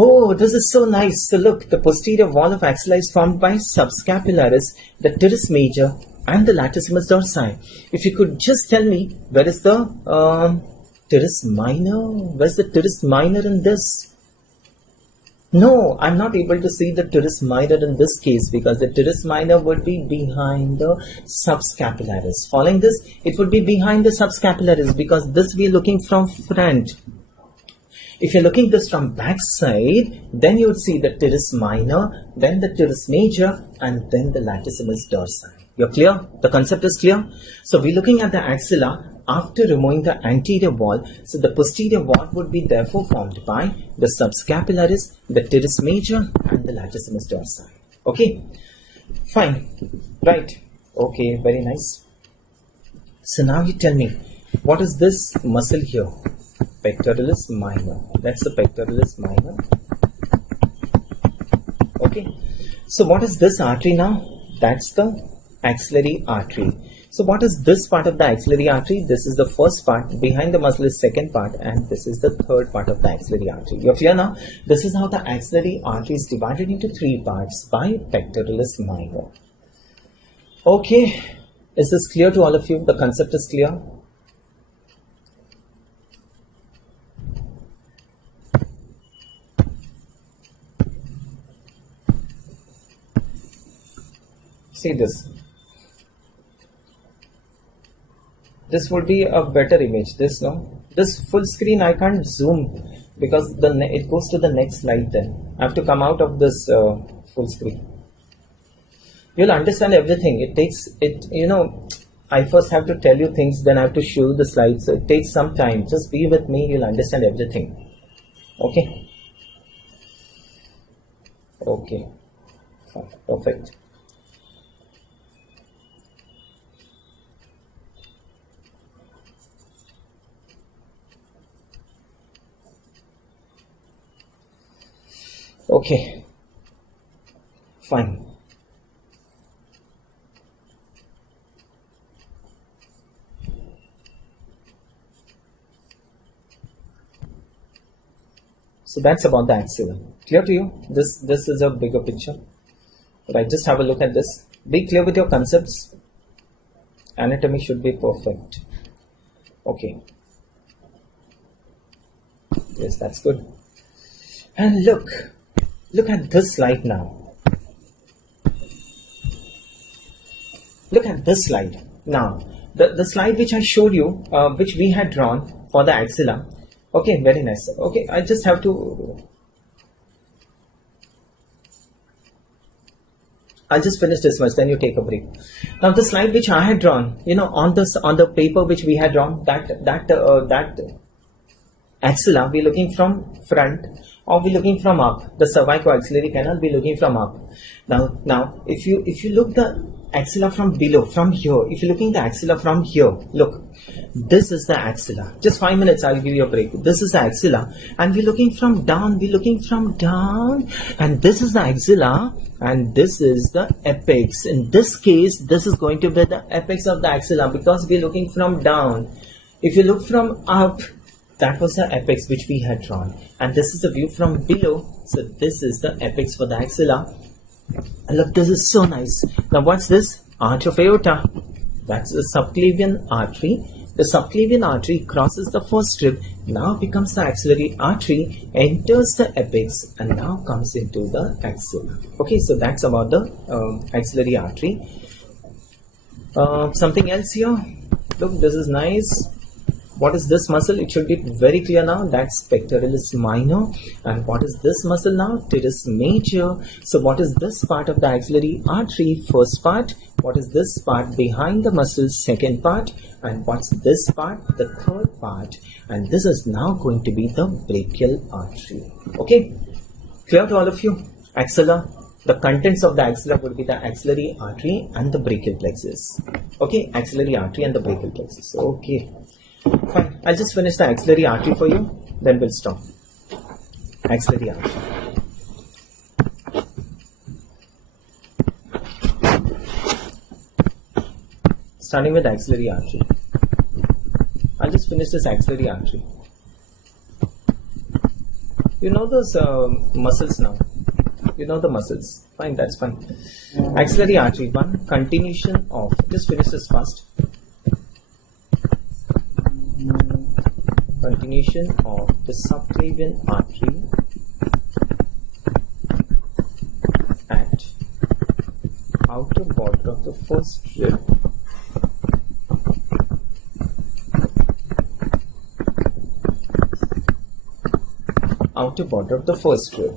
Oh, this is so nice. So look, the posterior wall of axilla is formed by subscapularis, the teres major, and the latissimus dorsi. If you could just tell me, where is the teres minor? Where's the teres minor in this? No, I'm not able to see the teres minor in this case, because the teres minor would be behind the subscapularis. Following this, it would be behind the subscapularis, because this we are looking from front. If you're looking this from back side, then you would see the teres minor, then the teres major, and then the latissimus dorsi. You're clear? The concept is clear? So we're looking at the axilla after removing the anterior wall. So the posterior wall would be therefore formed by the subscapularis, the teres major, and the latissimus dorsi. Okay? Fine. Right. Okay, very nice. So now you tell me, what is this muscle here? Pectoralis minor. That's the pectoralis minor. Okay. So what is this artery now? That's the axillary artery. So what is this part of the axillary artery? This is the first part. Behind the muscle is second part, and this is the third part of the axillary artery. You're clear now? This is how the axillary artery is divided into three parts by pectoralis minor. Okay. Is this clear to all of you? The concept is clear? See this. This would be a better image. This full screen I can't zoom because it goes to the next slide. Then I have to come out of this full screen. You'll understand everything. It takes it. I first have to tell you things, then I have to show you the slides. So it takes some time. Just be with me. You'll understand everything. Okay. Okay. Fine. Perfect. Okay, fine. So that's about the axilla. Clear to you? This is a bigger picture. Right, just have a look at this. Be clear with your concepts. Anatomy should be perfect. Okay. Yes, that's good. And look at this slide now. Look at this slide. Now, the slide which I showed you, which we had drawn for the axilla. Okay, very nice. Okay, I just have to... I'll just finish this much, then you take a break. Now, the slide which I had drawn, on the paper which we had drawn, axilla, we're looking from front or we're looking from up. The cervicoaxillary canal, we're looking from up. Now, if you look the axilla from below, from here, if you're looking the axilla from here, look, this is the axilla. Just 5 minutes, I'll give you a break. This is the axilla, and we're looking from down. We're looking from down, and this is the axilla, and this is the apex. In this case, this is going to be the apex of the axilla because we're looking from down. If you look from up, that was the apex which we had drawn, and this is the view from below. So this is the apex for the axilla. And look, this is so nice. Now what's this? Arch of aorta. That's the subclavian artery. The subclavian artery crosses the first strip, now becomes the axillary artery, enters the apex, and now comes into the axilla. Okay, so that's about the axillary artery. Something else here? Look, this is nice. What is this muscle? It should be very clear now. That's pectoralis minor. And what is this muscle now? Teres major. So what is this part of the axillary artery? First part. What is this part behind the muscle? Second part. And what's this part? The third part. And this is now going to be the brachial artery. Okay? Clear to all of you? Axilla. The contents of the axilla would be the axillary artery and the brachial plexus. Okay? Axillary artery and the brachial plexus. Okay. Fine, I'll just finish the axillary artery for you, then we'll stop. Axillary artery. Starting with axillary artery. I'll just finish this axillary artery. You know those muscles now. You know the muscles. Fine, that's fine. Axillary artery, one continuation of, just finish this first. Continuation of the subclavian artery at outer border of the first rib outer border of the first rib.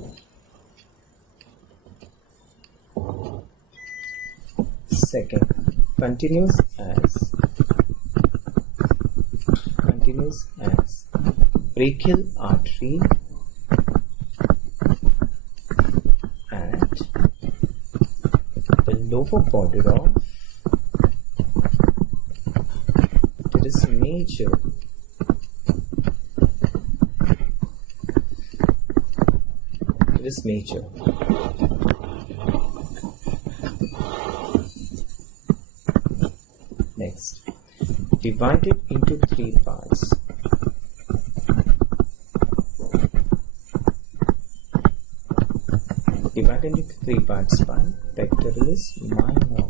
Second, continues as brachial artery at the lower border of teres major. Teres major. Next, divided into three parts. Divided into three parts by pectoralis minor.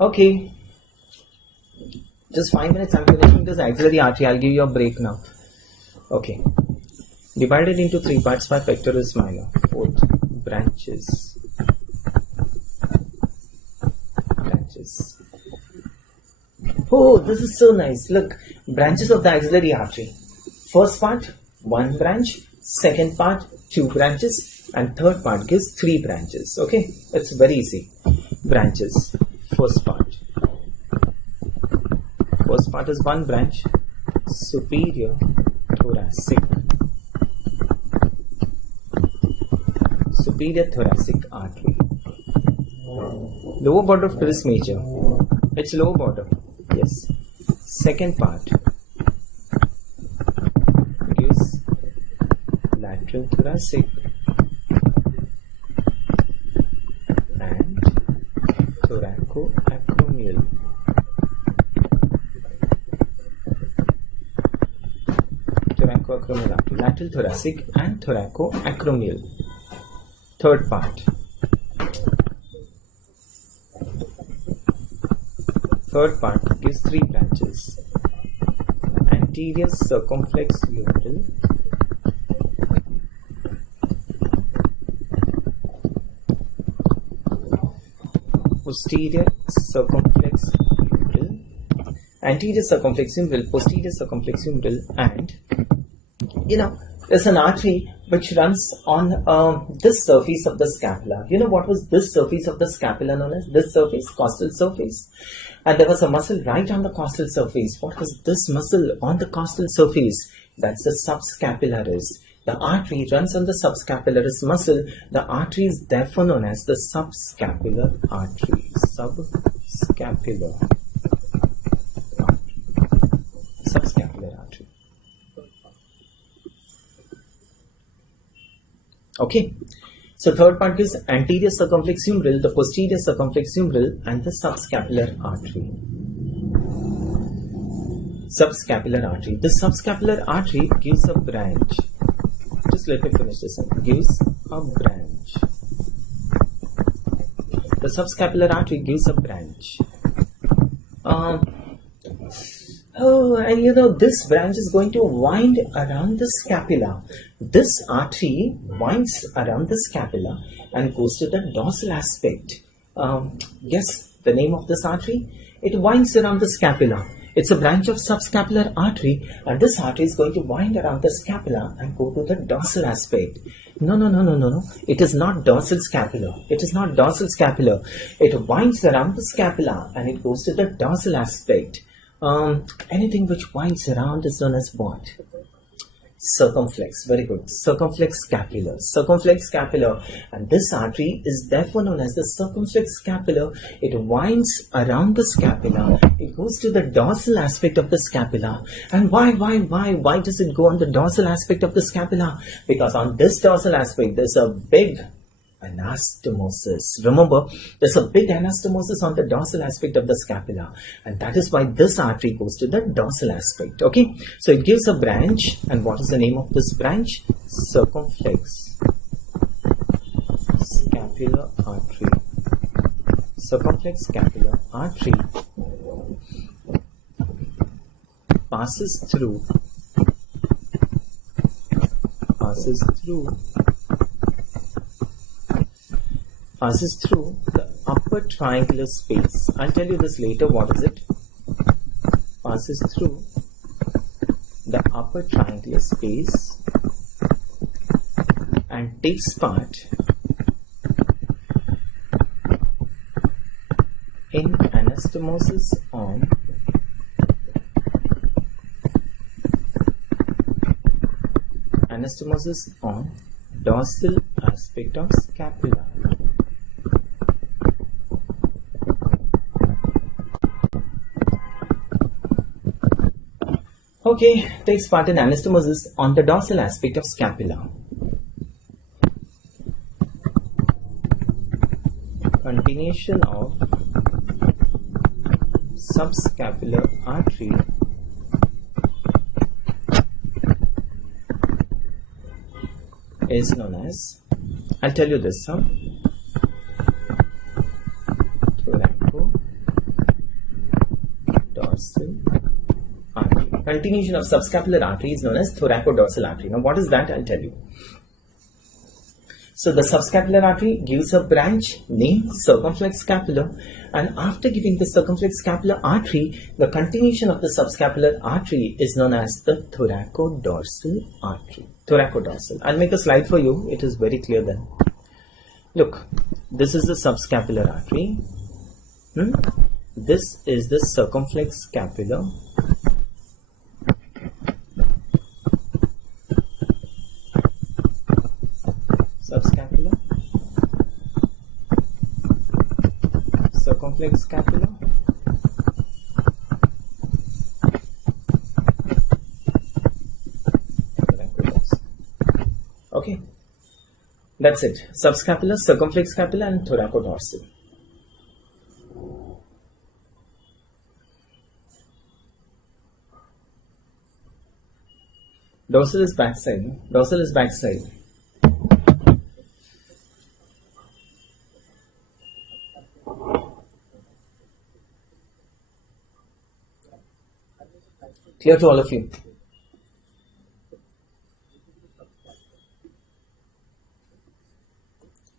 Okay, just 5 minutes. I'm finishing this axillary artery. I'll give you a break now. Okay, divided into three parts by pectoralis minor. Fourth, branches. Oh, this is so nice. Look, branches of the axillary artery. First part, one branch. Second part, two branches. And third part gives three branches. Okay, it's very easy. Branches. First part is one branch, superior thoracic artery. Lower border of teres major. It's lower border. Yes. Second part gives lateral thoracic and thoracoacromial. Thoracoacromial artery. Lateral thoracic and thoracoacromial. Third part. Third part gives three branches. Anterior circumflex humeral, posterior circumflex humeral, anterior circumflex humeral, posterior circumflex humeral, and there's an artery which runs on this surface of the scapula. You know what was this surface of the scapula known as? This surface, costal surface. And there was a muscle right on the costal surface. What was this muscle on the costal surface? That's the subscapularis. The artery runs on the subscapularis muscle. The artery is therefore known as the subscapular artery. Subscapular artery. Okay. So third part is anterior circumflex humeral, the posterior circumflex humeral, and the subscapular artery. Subscapular artery. The subscapular artery gives a branch. Just let me finish this one. Gives a branch. The subscapular artery gives a branch. And you know, this branch is going to wind around the scapula. This artery winds around the scapula and goes to the dorsal aspect. Guess the name of this artery? It winds around the scapula. It's a branch of subscapular artery, and this artery is going to wind around the scapula and go to the dorsal aspect. No. It is not dorsal scapular. It is not dorsal scapular. It winds around the scapula and it goes to the dorsal aspect. Anything which winds around is known as what? Circumflex. Very good. Circumflex scapular. Circumflex scapular. And this artery is therefore known as the circumflex scapular. It winds around the scapula. It goes to the dorsal aspect of the scapula. And why does it go on the dorsal aspect of the scapula? Because on this dorsal aspect, there's a big anastomosis. Remember, there's a big anastomosis on the dorsal aspect of the scapula, and that is why this artery goes to the dorsal aspect. Okay, so it gives a branch, and what is the name of this branch? Circumflex scapular artery. Circumflex scapular artery passes through the upper triangular space. I'll tell you this later. What is it? Passes through the upper triangular space and takes part in anastomosis on dorsal aspect of scapula. Okay, takes part in anastomosis on the dorsal aspect of scapula. Continuation of subscapular artery is known as, I'll tell you this, thoracodorsal artery. Continuation of subscapular artery is known as thoracodorsal artery. Now what is that? I'll tell you. So the subscapular artery gives a branch named circumflex scapular, and after giving the circumflex scapular artery, the continuation of the subscapular artery is known as the thoracodorsal artery. Thoracodorsal. I'll make a slide for you. It is very clear then. Look, this is the subscapular artery. This is the circumflex scapular. Subscapular, circumflex scapula, okay, that's it. Subscapular, circumflex scapula, and thoracodorsal. Dorsal is backside. Dorsal is backside. Clear to all of you?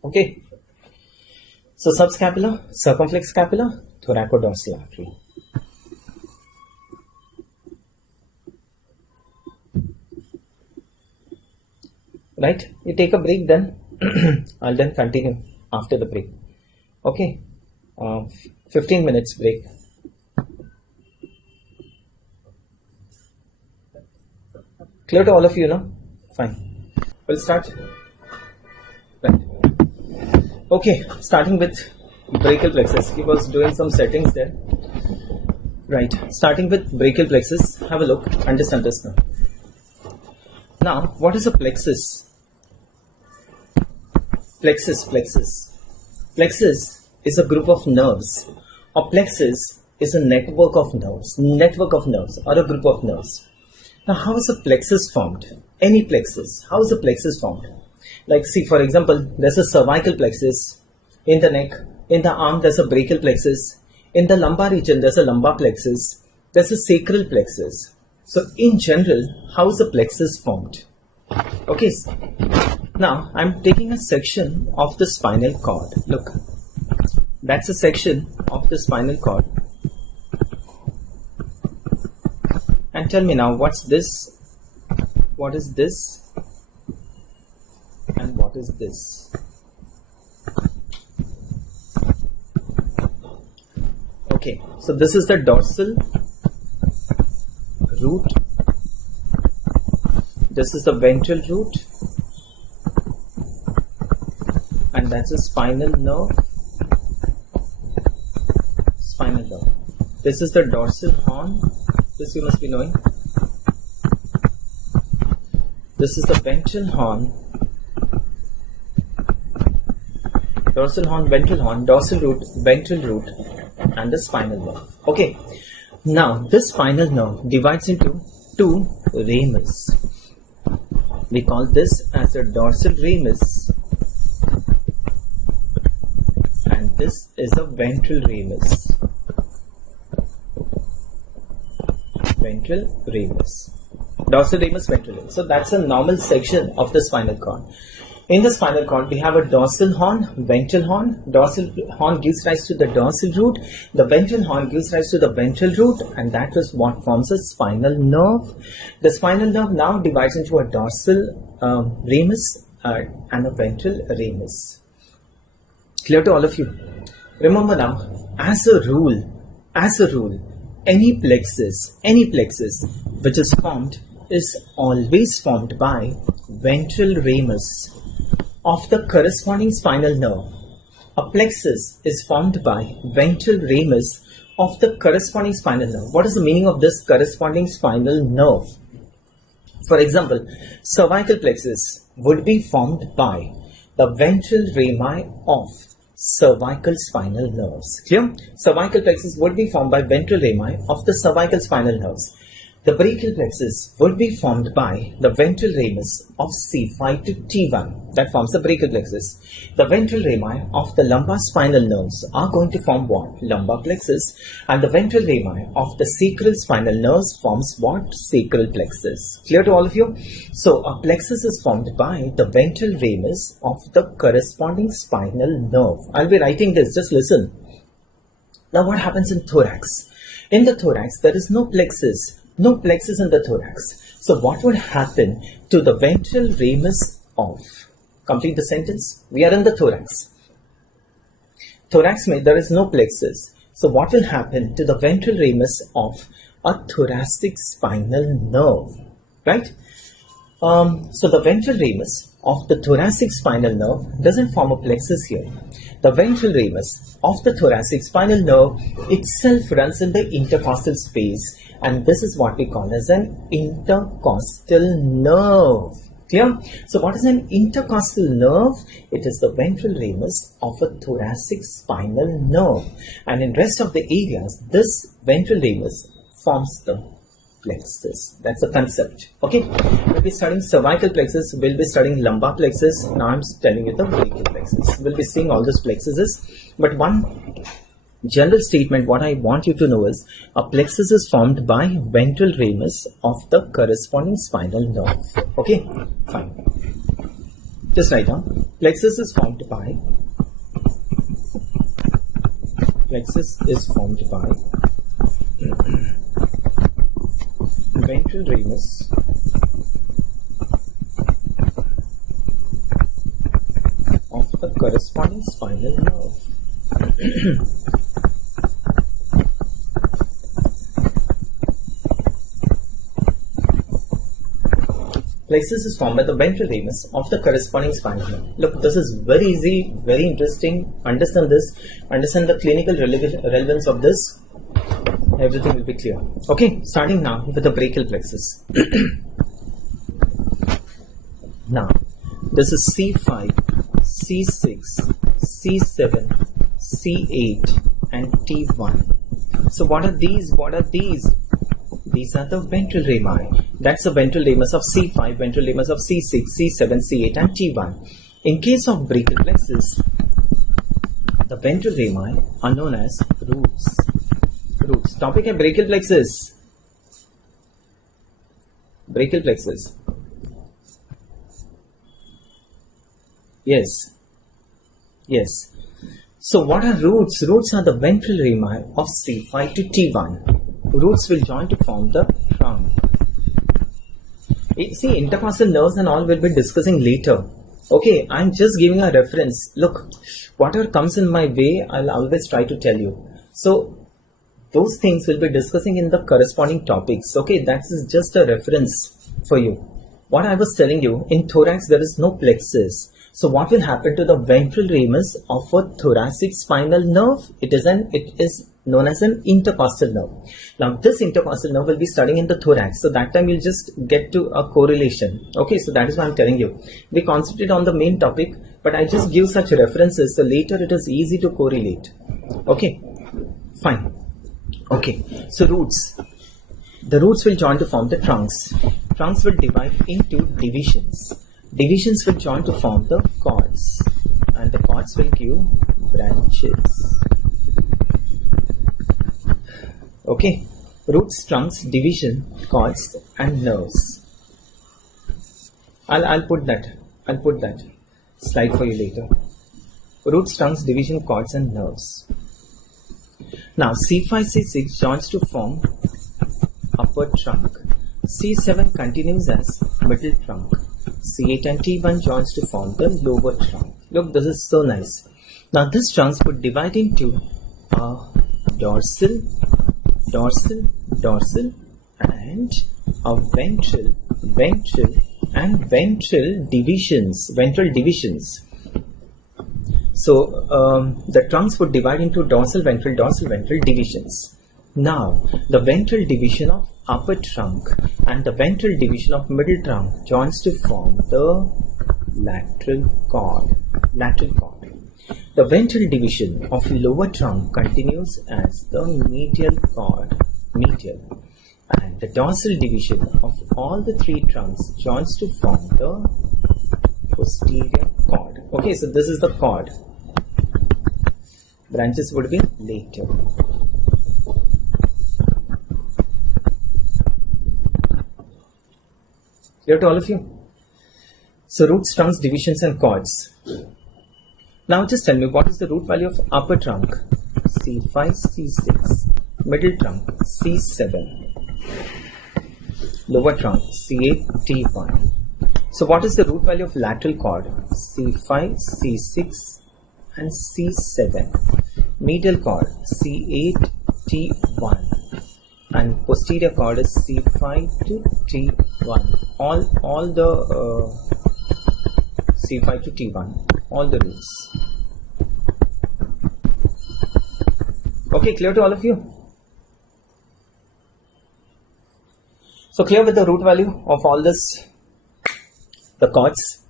Okay. So subscapular, circumflex scapula, thoracodorsal artery. Right? You take a break then. I'll then continue after the break. Okay. 15 minutes break. Clear to all of you, no? Fine. We'll start. Right. Okay, starting with brachial plexus. He was doing some settings there. Right. Starting with brachial plexus. Have a look. Understand this now. Now, what is a plexus? Plexus is a group of nerves. A plexus is a network of nerves or a group of nerves. Now, how is a plexus formed? Any plexus. How is a plexus formed? Like, see, for example, there's a cervical plexus. In the neck, in the arm, there's a brachial plexus. In the lumbar region, there's a lumbar plexus. There's a sacral plexus. So, in general, how is a plexus formed? Okay, now I'm taking a section of the spinal cord. Look, that's a section of the spinal cord. And tell me now, what's this? What is this? And what is this? Okay, so this is the dorsal root. This is the ventral root. And that's a spinal nerve. This is the dorsal horn. This you must be knowing. This is the ventral horn. Dorsal horn, ventral horn, dorsal root, ventral root, and the spinal nerve. Okay. Now, this spinal nerve divides into two ramus. We call this as a dorsal ramus. And this is a ventral ramus. Dorsal ramus, ventral ramus. So that's a normal section of the spinal cord. In the spinal cord, we have a dorsal horn, ventral horn. Dorsal horn gives rise to the dorsal root. The ventral horn gives rise to the ventral root, and that is what forms a spinal nerve. The spinal nerve now divides into a dorsal ramus and a ventral ramus. Clear to all of you? Remember now, as a rule, any plexus which is formed is always formed by ventral ramus of the corresponding spinal nerve. A plexus is formed by ventral ramus of the corresponding spinal nerve. What is the meaning of this corresponding spinal nerve? For example, cervical plexus would be formed by the ventral rami of cervical spinal nerves. Clear? Cervical plexus would be formed by ventral rami of the cervical spinal nerves. The brachial plexus would be formed by the ventral ramus of C5 to T1. That forms the brachial plexus. The ventral rami of the lumbar spinal nerves are going to form what? Lumbar plexus. And the ventral rami of the sacral spinal nerves forms what? Sacral plexus. Clear to all of you? So, a plexus is formed by the ventral ramus of the corresponding spinal nerve. I'll be writing this. Just listen. Now, what happens in thorax? In the thorax, there is no plexus. No plexus in the thorax. So what would happen to the ventral ramus of? Complete the sentence. We are in the thorax. Thorax, there is no plexus. So what will happen to the ventral ramus of a thoracic spinal nerve? Right? So the ventral ramus of the thoracic spinal nerve doesn't form a plexus here. The ventral ramus of the thoracic spinal nerve itself runs in the intercostal space, and this is what we call as an intercostal nerve. Clear? So what is an intercostal nerve? It is the ventral ramus of a thoracic spinal nerve, and in rest of the areas, this ventral ramus forms the plexus. That's the concept. Okay, we'll be studying cervical plexus, we'll be studying lumbar plexus. Now I'm telling you the brachial plexus. We'll be seeing all those plexuses, but one general statement what I want you to know is a plexus is formed by ventral ramus of the corresponding spinal nerve. Okay, fine. Just write down. Plexus is formed by ventral ramus of the corresponding spinal nerve. plexus is formed by the ventral ramus of the corresponding spinal nerve. Look, this is very easy, very interesting. Understand this. Understand the clinical relevance of this. Everything will be clear. Okay, starting now with the brachial plexus. Now, this is C5, C6, C7, C8 and T1. So what are these? What are these? These are the ventral rami. That's the ventral ramus of C5, ventral ramus of C6, C7, C8 and T1. In case of brachial plexus, the ventral rami are known as roots. Roots. Topic है brachial plexus. Brachial plexus. Yes. Yes. So what are roots? Roots are the ventral rami of C5 to T1. Roots will join to form the trunk. See, intercostal nerves and all will be discussing later. Okay, I'm just giving a reference. Look, whatever comes in my way, I'll always try to tell you. So, those things we'll be discussing in the corresponding topics. Okay, that is just a reference for you. What I was telling you, in thorax there is no plexus. So what will happen to the ventral ramus of a thoracic spinal nerve? It is known as an intercostal nerve. Now this intercostal nerve will be studying in the thorax. So that time you'll just get to a correlation. Okay, so that is what I'm telling you. We concentrate on the main topic, but I just give such references. So later it is easy to correlate. Okay, fine. Okay, so roots. The roots will join to form the trunks. Trunks will divide into divisions. Divisions will join to form the cords, and the cords will give branches. Okay, roots, trunks, division, cords, and nerves. I'll put that slide for you later. Roots, trunks, division, cords, and nerves. Now C5, C6 joins to form upper trunk. C7 continues as middle trunk. C8 and T1 joins to form the lower trunk. Look, this is so nice. Now this trunks would divide into dorsal, and a ventral divisions. So the trunks would divide into dorsal, ventral divisions. Now the ventral division of upper trunk and the ventral division of middle trunk joins to form the lateral cord. The ventral division of lower trunk continues as the medial cord, and the dorsal division of all the three trunks joins to form the posterior cord. Okay, so this is the cord. Branches would be later. Clear to all of you? So roots, trunks, divisions and cords. Now just tell me, what is the root value of upper trunk? C5, C6. Middle trunk, C7. Lower trunk, C8, T1. So what is the root value of lateral cord? C5, C6 and C7. Medial cord, C8, T1. And posterior cord is C5 to T1. All the C5 to T1, all the roots. Okay, clear to all of you? So clear with the root value of all this, the cords.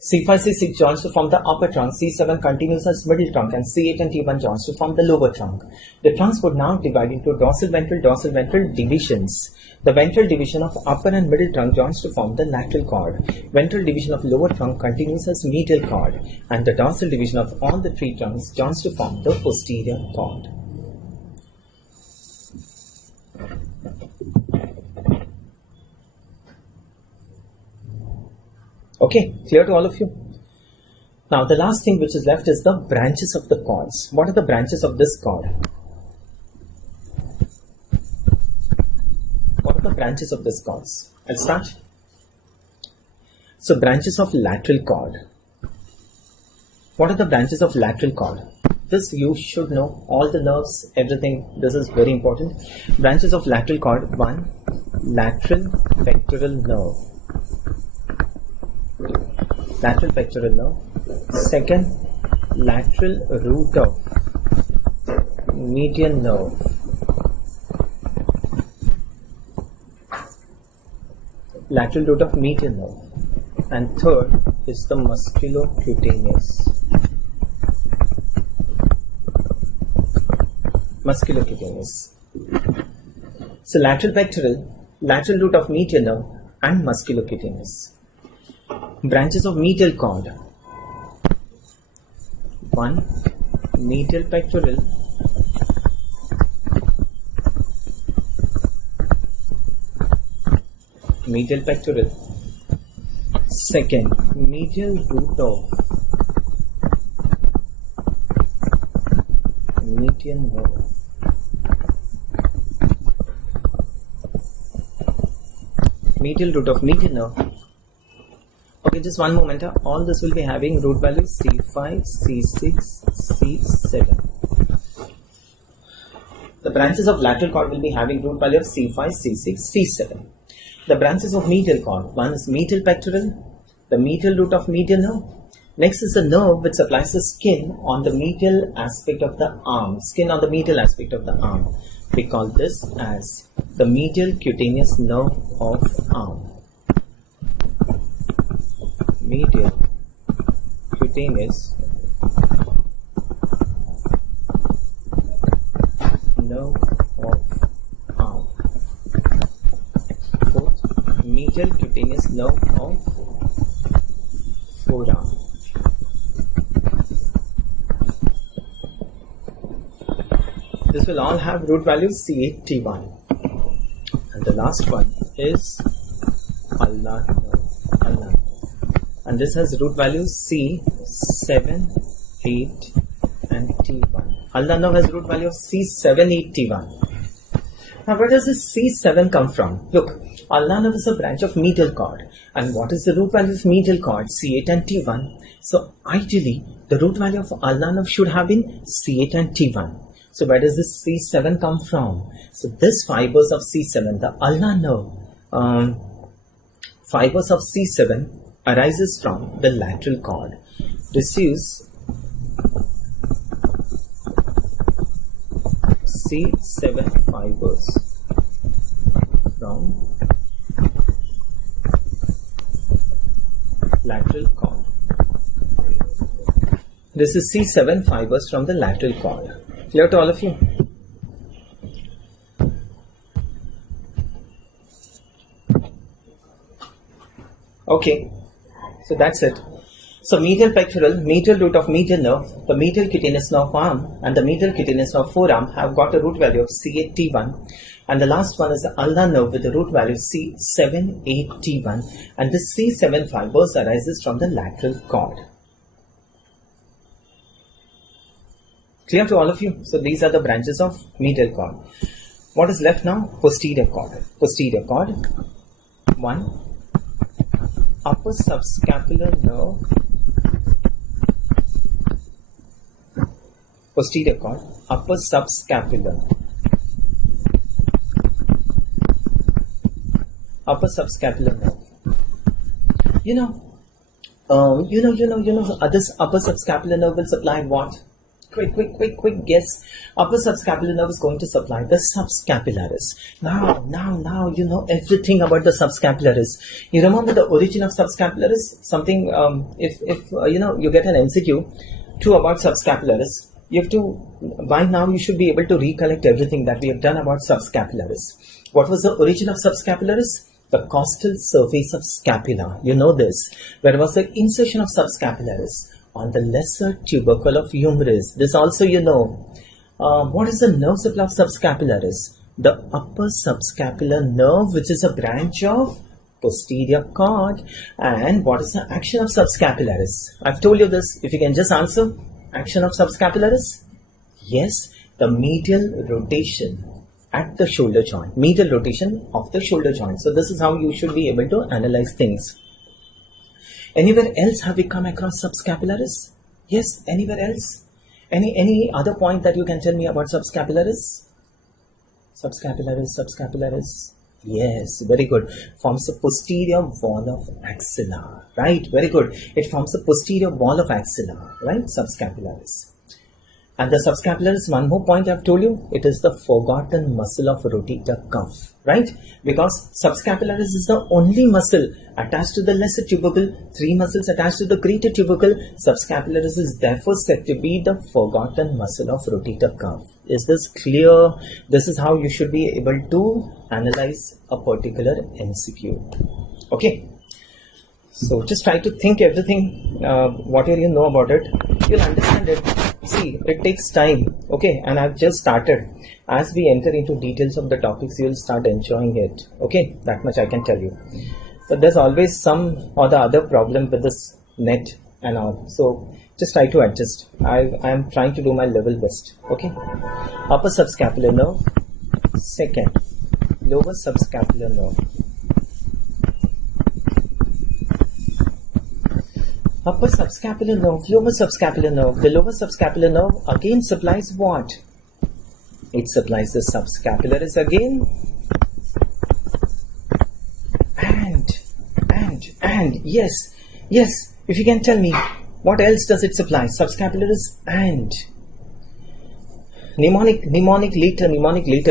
C5, C6 joins to form the upper trunk, C7 continues as middle trunk, and C8 and T1 joins to form the lower trunk. The trunks would now divide into dorsal ventral divisions. The ventral division of upper and middle trunk joins to form the lateral cord. Ventral division of lower trunk continues as medial cord, and the dorsal division of all the three trunks joins to form the posterior cord. Okay, clear to all of you? Now the last thing which is left is the branches of the cords. What are the branches of this cord? What are the branches of this cords? I'll start. So branches of lateral cord. What are the branches of lateral cord? This you should know, all the nerves, everything. This is very important. Branches of lateral cord. 1. Lateral pectoral nerve. Lateral pectoral nerve. 2nd, lateral root of median nerve. Lateral root of median nerve. And 3rd is the musculocutaneous. Musculocutaneous. So lateral pectoral, lateral root of median nerve, and musculocutaneous. Branches of medial cord. 1. Medial pectoral. Medial pectoral. 2nd, medial root of median nerve. Medial root of median nerve. Okay, just one moment. All this will be having root values C5, C6, C7. The branches of lateral cord will be having root value of C5, C6, C7. The branches of medial cord. 1 is medial pectoral, the medial root of median nerve. Next is the nerve which supplies the skin on the medial aspect of the arm. Skin on the medial aspect of the arm. We call this as the medial cutaneous nerve of arm. Medial cutaneous nerve of arm. 4th, medial cutaneous nerve of forearm. This will all have root values C8, T1. And the last one is ulnar nerve. Ulnar. And this has root values C7, 8 and T1. Ulnar nerve has root value of C7, 8, T1. Now where does this C7 come from? Look, ulnar nerve is a branch of medial cord. And what is the root value of medial cord? C8 and T1. So ideally, the root value of ulnar nerve should have been C8 and T1. So where does this C7 come from? So this fibers of C7, the ulnar nerve, fibers of C7 arises from the lateral cord, receives C7 fibers from lateral cord. This is C7 fibers from the lateral cord. Clear to all of you? Okay, so that's it. So medial pectoral, medial root of median nerve, the medial cutaneous nerve arm and the medial cutaneous nerve forearm have got a root value of C8T1, and the last one is the ulnar nerve with the root value C7,8T1, and this C7 fibers arises from the lateral cord. Clear to all of you? So these are the branches of medial cord. What is left now? Posterior cord. Posterior cord. 1. Upper subscapular nerve. Posterior cord. Upper subscapular. Upper subscapular nerve. This upper subscapular nerve will supply what? Quick guess. Upper subscapular nerve is going to supply the subscapularis. Now, you know everything about the subscapularis. You remember the origin of subscapularis? Something, if you get an MCQ, 2 about subscapularis, you have to, by now you should be able to recollect everything that we have done about subscapularis. What was the origin of subscapularis? The costal surface of scapula. You know this. Where was the insertion of subscapularis? On the lesser tubercle of humerus. This also you know. What is the nerve supply of subscapularis? The upper subscapular nerve, which is a branch of posterior cord. And what is the action of subscapularis? I've told you this. If you can just answer. Action of subscapularis? Yes, the medial rotation at the shoulder joint. Medial rotation of the shoulder joint. So this is how you should be able to analyze things. Anywhere else have we come across subscapularis? Yes, anywhere else? Any other point that you can tell me about subscapularis? Subscapularis. Yes, very good. Forms the posterior wall of axilla. Right, very good. It forms the posterior wall of axilla. Right, subscapularis. And the subscapularis, one more point I've told you, it is the forgotten muscle of rotator cuff, right? Because subscapularis is the only muscle attached to the lesser tubercle, 3 muscles attached to the greater tubercle. Subscapularis is therefore said to be the forgotten muscle of rotator cuff. Is this clear? This is how you should be able to analyze a particular MCQ. Okay. So just try to think everything, whatever you know about it, you'll understand it. See, it takes time, okay, and I've just started. As we enter into details of the topics, you'll start enjoying it, okay, that much I can tell you. But there's always some or the other problem with this net and all, so just try to adjust. I'm trying to do my level best, okay. Upper subscapular nerve, second, lower subscapular nerve. Upper subscapular nerve, lower subscapular nerve. The lower subscapular nerve again supplies what? It supplies the subscapularis again. And yes. If you can tell me, what else does it supply? Subscapularis and mnemonic later.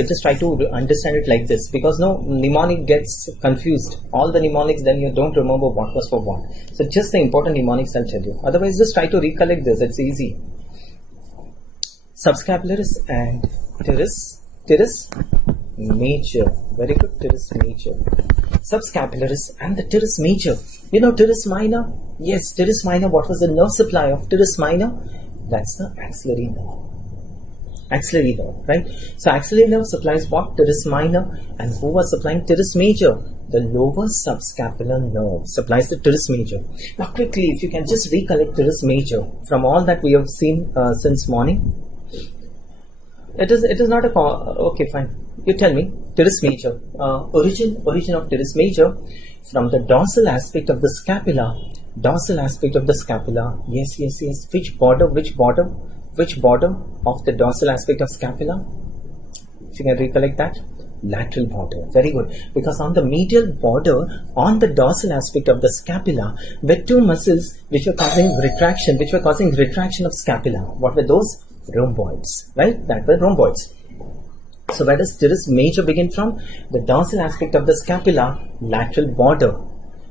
Just try to understand it like this, because no mnemonic gets confused. All the mnemonics, then you don't remember what was for what. So just the important mnemonics I'll tell you. Otherwise, just try to recollect this. It's easy. Subscapularis and teres major. Very good. Teres major. Subscapularis and the teres major. You know teres minor? Yes, teres minor. What was the nerve supply of teres minor? That's the axillary nerve. Axillary nerve, right? So axillary nerve supplies what? Teres minor. And who was supplying teres major? The lower subscapular nerve supplies the teres major. Now quickly, if you can just recollect teres major from all that we have seen since morning. It is not a okay, fine. You tell me teres major. Origin of teres major from the dorsal aspect of the scapula. Dorsal aspect of the scapula. Yes. Which border of the dorsal aspect of scapula? If you can recollect that, lateral border. Very good. Because on the medial border, on the dorsal aspect of the scapula, were 2 muscles which were causing retraction of scapula. What were those? Rhomboids, right? That were rhomboids. So where does teres major begin from? The dorsal aspect of the scapula, lateral border.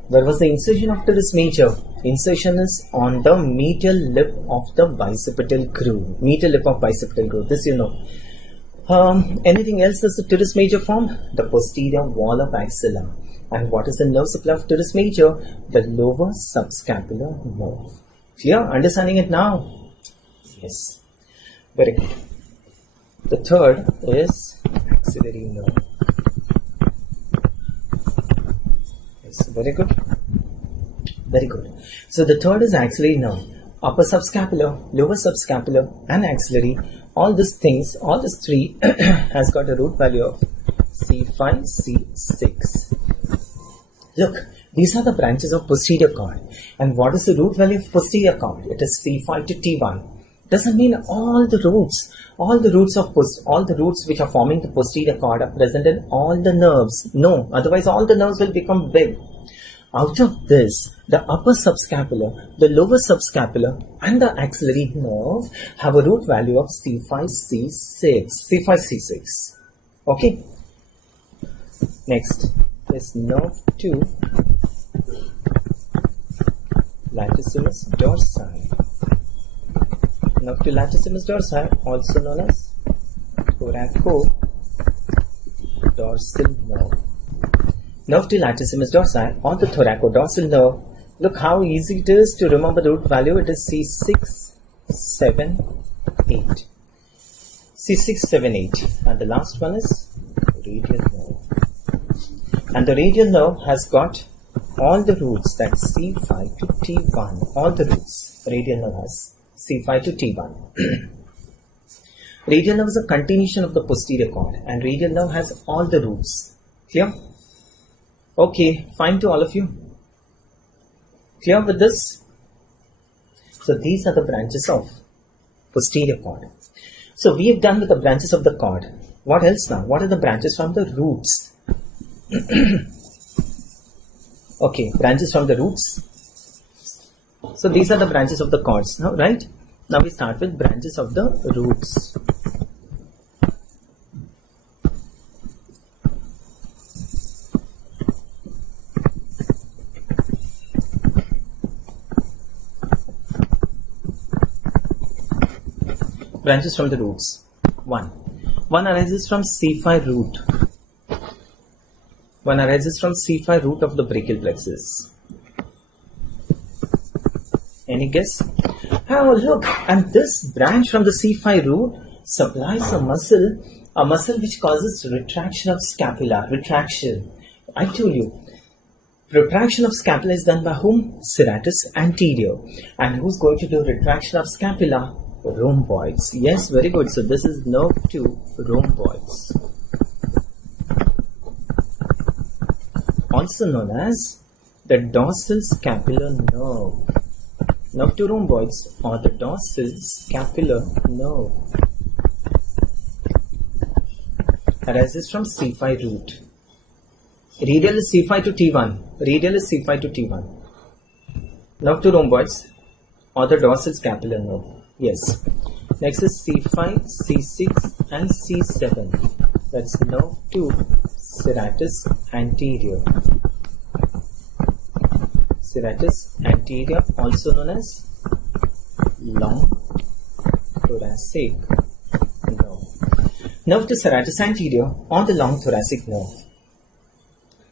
Where was the incision of teres major? Insertion is on the medial lip of the bicipital groove. Medial lip of bicipital groove. This you know. Anything else does the teres major form? The posterior wall of axilla. And what is the nerve supply of teres major? The lower subscapular nerve. Clear? Understanding it now? Yes. Very good. The third is axillary nerve. Yes, very good. Very good. So the third is axillary nerve. Upper subscapular, lower subscapular, and axillary. All these things, all these 3 has got a root value of C5, C6. Look, these are the branches of posterior cord. And what is the root value of posterior cord? It is C5 to T1. Doesn't mean all the roots which are forming the posterior cord are present in all the nerves. No, otherwise all the nerves will become big. Out of this, the upper subscapular, the lower subscapular, and the axillary nerve have a root value of C5C6. Okay. Next is nerve 2, latissimus dorsi. Nerve to latissimus dorsi, also known as thoracodorsal nerve. Nerve to latissimus dorsi or the thoracodorsal nerve. Look how easy it is to remember the root value. It is C6, 7, 8. C6, 7, 8. And the last one is radial nerve. And the radial nerve has got all the roots, that's C5 to T1. All the roots. Radial nerve has C5 to T1. Radial nerve is a continuation of the posterior cord, and radial nerve has all the roots. Clear? Okay, fine to all of you. Clear with this? So these are the branches of posterior cord. So we have done with the branches of the cord. What else now? What are the branches from the roots? Okay, branches from the roots. So these are the branches of the cords now, right? Now we start with branches of the roots. Branches from the roots. One arises from C5 root. One arises from C5 root of the brachial plexus. Any guess? Oh, look, and this branch from the C5 root supplies a muscle which causes retraction of scapula. Retraction. I told you, retraction of scapula is done by whom? Serratus anterior. And who's going to do retraction of scapula? Rhomboids. Yes, very good. So this is nerve 2, rhomboids. Also known as the dorsal scapular nerve. Nerve 2 rhomboids or the dorsal scapular nerve arises from C5 root. Radial is C5 to T1. Radial is C5 to T1. Nerve 2 rhomboids or the dorsal scapular nerve. Yes. Next is C5, C6 and C7. That's nerve 2, serratus anterior. Serratus anterior, also known as long thoracic nerve. Nerve to serratus anterior or the long thoracic nerve.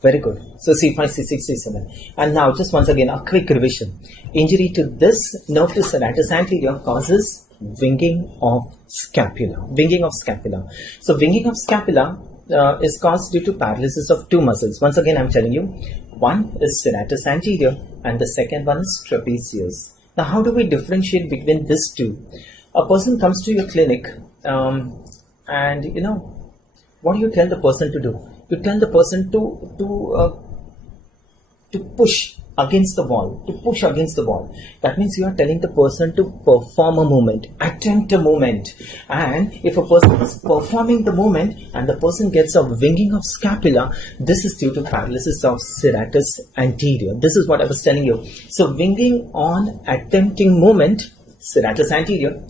Very good. So C5, C6, C7. And now just once again a quick revision. Injury to this nerve to serratus anterior causes winging of scapula. Winging of scapula. So winging of scapula is caused due to paralysis of two muscles. Once again I'm telling you, one is serratus anterior and the second one is trapezius. Now how do we differentiate between these two? A person comes to your clinic and you know, what do you tell the person to do? You tell the person to push against the wall, to push against the wall. That means you are telling the person to perform a movement, attempt a movement. And if a person is performing the movement and the person gets a winging of scapula, this is due to paralysis of serratus anterior. This is what I was telling you. So winging on attempting movement, serratus anterior,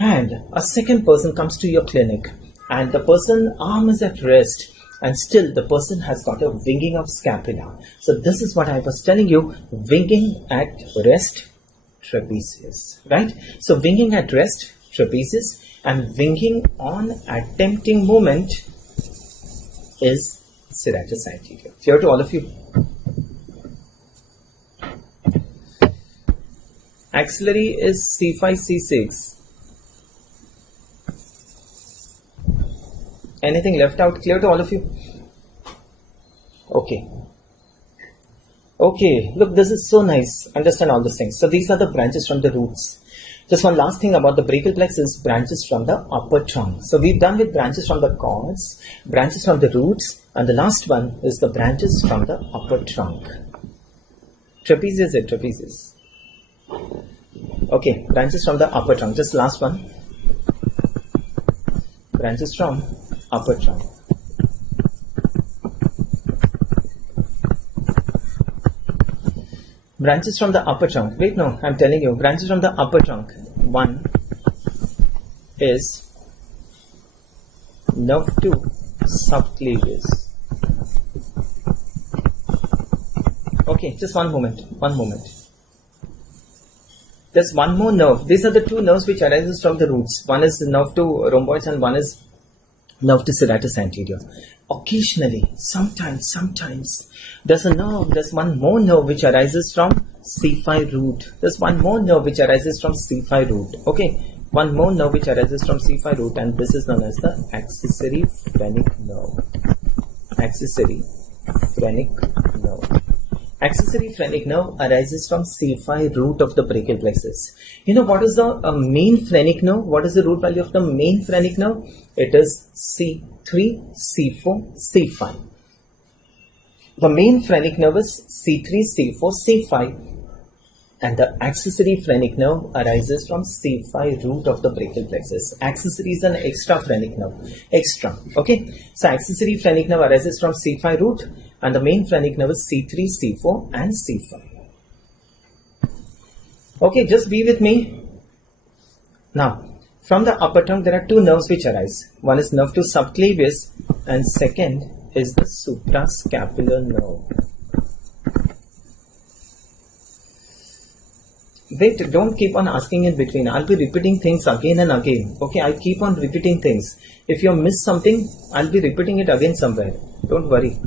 and a second person comes to your clinic and the person's arm is at rest, and still the person has got a winging of scapula. So this is what I was telling you, winging at rest, trapezius, right? So winging at rest, trapezius, and winging on attempting movement is serratus anterior. Clear to all of you? Axillary is C5, C6. Anything left out? Clear to all of you? Okay. Okay, look, this is so nice. Understand all these things. So these are the branches from the roots. Just one last thing about the brachial plexus, branches from the upper trunk. So we've done with branches from the cords, branches from the roots, and the last one is the branches from the upper trunk. Trapezius is trapezius. Okay, branches from the upper trunk. Just last one. Branches from upper trunk. Branches from the upper trunk. Wait, no, I'm telling you. Branches from the upper trunk. One is nerve 2 subclavius. Okay, just one moment. One moment. There's one more nerve. These are the two nerves which arises from the roots. One is nerve 2 rhomboids and one is nerve to serratus anterior. Occasionally, sometimes, there's one more nerve which arises from C5 root. There's one more nerve which arises from C5 root. Okay, one more nerve which arises from C5 root, and this is known as the accessory phrenic nerve. Accessory phrenic nerve. Accessory phrenic nerve arises from C5 root of the brachial plexus. You know what is the main phrenic nerve? What is the root value of the main phrenic nerve? It is C3, C4, C5. The main phrenic nerve is C3, C4, C5. And the accessory phrenic nerve arises from C5 root of the brachial plexus. Accessory is an extra phrenic nerve. Extra. Okay. So accessory phrenic nerve arises from C5 root, and the main phrenic nerve is C3, C4 and C5. Okay, just be with me. Now, from the upper tongue there are two nerves which arise. One is nerve to subclavius and second is the suprascapular nerve. Wait, don't keep on asking in between. I'll be repeating things again and again. Okay, I keep on repeating things. If you miss something, I'll be repeating it again somewhere. Don't worry.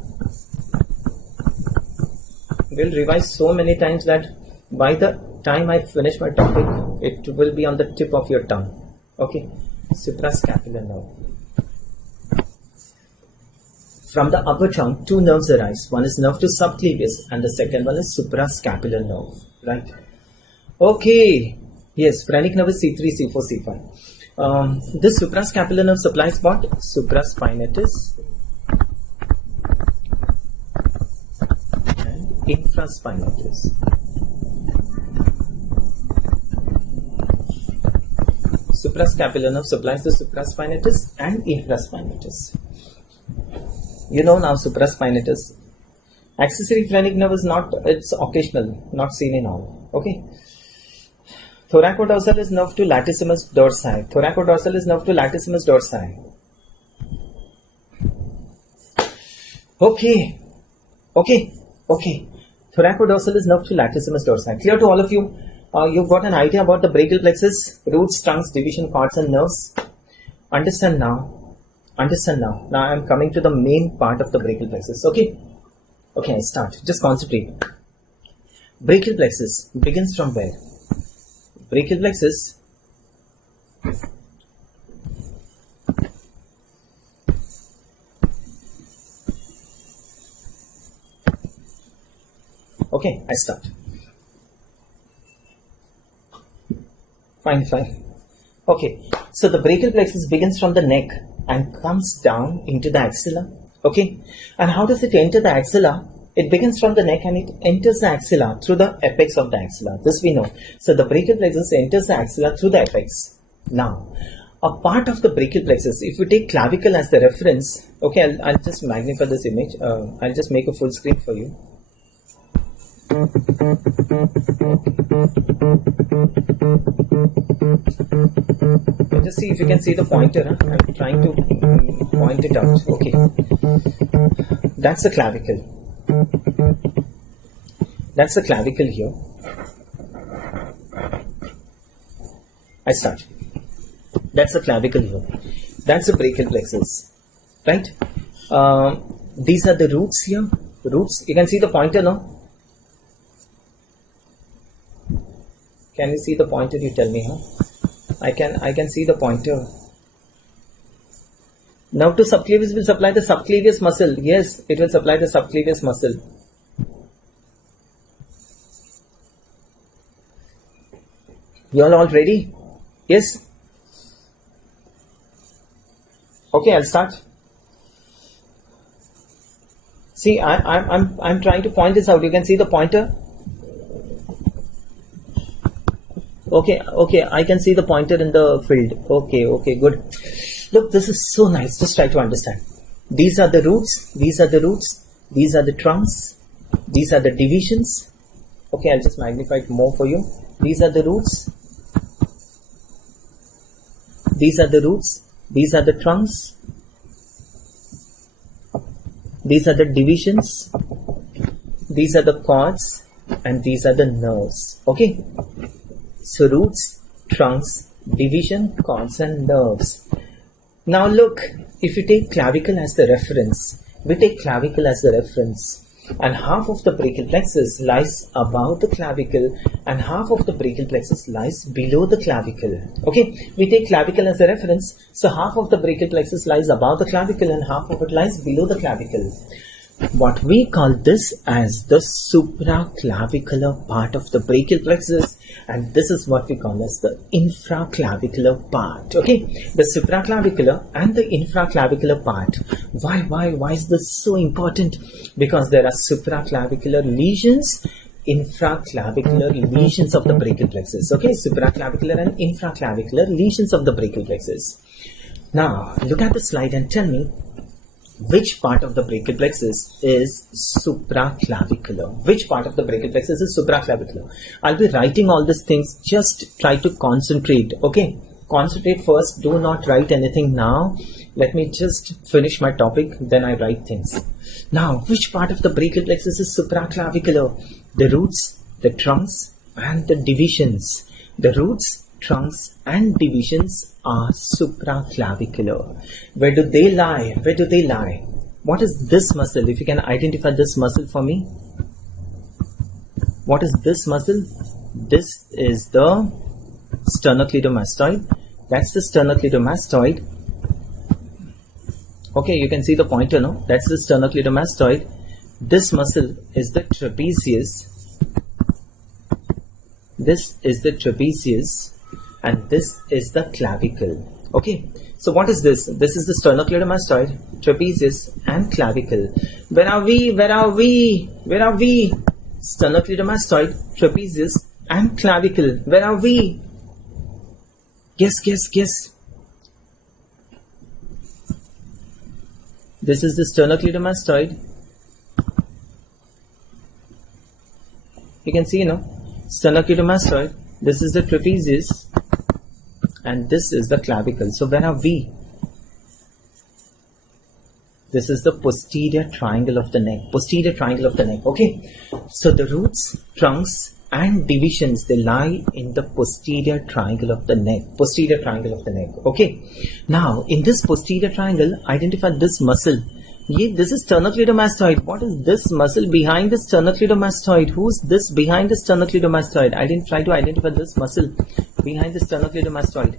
We'll revise so many times that by the time I finish my topic, it will be on the tip of your tongue. Okay, suprascapular nerve. From the upper tongue, two nerves arise. One is nerve to subclavius and the second one is suprascapular nerve. Right? Okay, yes, phrenic nerve is C3, C4, C5. This suprascapular nerve supplies what? Supraspinatus and infraspinatus. Suprascapular nerve supplies the supraspinatus and infraspinatus. You know now supraspinatus. Accessory phrenic nerve is not, it's occasional, not seen in all. Okay. Thoracodorsal is nerve to latissimus dorsi. Thoracodorsal is nerve to latissimus dorsi. Okay. Thoracodorsal is nerve to latissimus dorsi. Clear to all of you? You've got an idea about the brachial plexus, roots, trunks, division, cords and nerves. Understand now. Now I'm coming to the main part of the brachial plexus. Okay, I start. Just concentrate. Brachial plexus begins from where? Brachial plexus okay, I start. Fine. Okay, so the brachial plexus begins from the neck and comes down into the axilla. Okay, and how does it enter the axilla? It begins from the neck and it enters the axilla through the apex of the axilla. This we know. So the brachial plexus enters the axilla through the apex. Now, a part of the brachial plexus, if we take clavicle as the reference, okay, I'll just magnify this image. I'll just make a full screen for you. Just see if you can see the pointer. I'm trying to point it out. Okay, that's the clavicle. That's the clavicle here. I start. That's the clavicle here. That's the brachial plexus. Right? These are the roots here. Roots. You can see the pointer now. Can you see the pointer? You tell me, huh? I can see the pointer. Nerve to subclavius will supply the subclavius muscle. Yes, it will supply the subclavius muscle. You all ready? Yes? Okay, I'll start. See, I'm trying to point this out. You can see the pointer. Okay, I can see the pointer in the field. Okay, good. Look, this is so nice. Just try to understand. These are the roots. These are the trunks. These are the divisions. Okay, I'll just magnify it more for you. These are the roots. These are the roots. These are the trunks. These are the divisions. These are the cords. And these are the nerves. Okay. So roots, trunks, division, cords and nerves. Now look, if you take clavicle as the reference, and half of the brachial plexus lies above the clavicle and half of the brachial plexus lies below the clavicle. Okay, we take clavicle as a reference, so half of the brachial plexus lies above the clavicle and half of it lies below the clavicle. What we call this as the supraclavicular part of the brachial plexus, and this is what we call as the infraclavicular part. Okay, the supraclavicular and the infraclavicular part. Why is this so important? Because there are supraclavicular lesions infraclavicular lesions of the brachial plexus. Okay, supraclavicular and infraclavicular lesions of the brachial plexus. Now, look at the slide and tell me which part of the brachial plexus is supraclavicular. Which part of the brachial plexus is supraclavicular? I'll be writing all these things. Just try to concentrate. Okay, concentrate first. Do not write anything now. Let me just finish my topic, then I write things. Now, which part of the brachial plexus is supraclavicular? The roots, the trunks, and the divisions. The roots, trunks, and divisions are supraclavicular. Where do they lie? Where do they lie? What is this muscle? If you can identify this muscle for me. What is this muscle? This is the sternocleidomastoid. That's the sternocleidomastoid. Okay, you can see the pointer, no? That's the sternocleidomastoid. This muscle is the trapezius. This is the trapezius, and this is the clavicle. Okay, so what is this? This is the sternocleidomastoid, trapezius, and clavicle. Where are we? Where are we? Where are we? Sternocleidomastoid, trapezius, and clavicle. Where are we? Guess, guess, guess. This is the sternocleidomastoid. You can see, you know, sternocleidomastoid. This is the trapezius, and this is the clavicle. So where are we? This is the posterior triangle of the neck. Posterior triangle of the neck. Okay. So the roots, trunks, and divisions, they lie in the posterior triangle of the neck. Posterior triangle of the neck. Okay. Now, in this posterior triangle, identify this muscle. This is sternocleidomastoid. What is this muscle behind the sternocleidomastoid? Who's this behind the sternocleidomastoid? I didn't try to identify this muscle behind the sternocleidomastoid.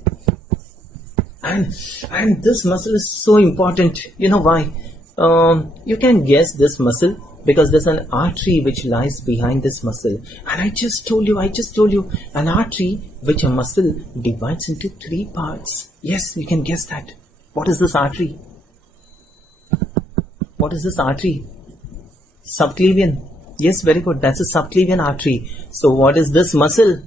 And this muscle is so important. You know why? You can guess this muscle because there's an artery which lies behind this muscle. And I just told you, an artery which a muscle divides into 3 parts. Yes, you can guess that. What is this artery? What is this artery? Subclavian. Yes, very good. That's a subclavian artery. So what is this muscle?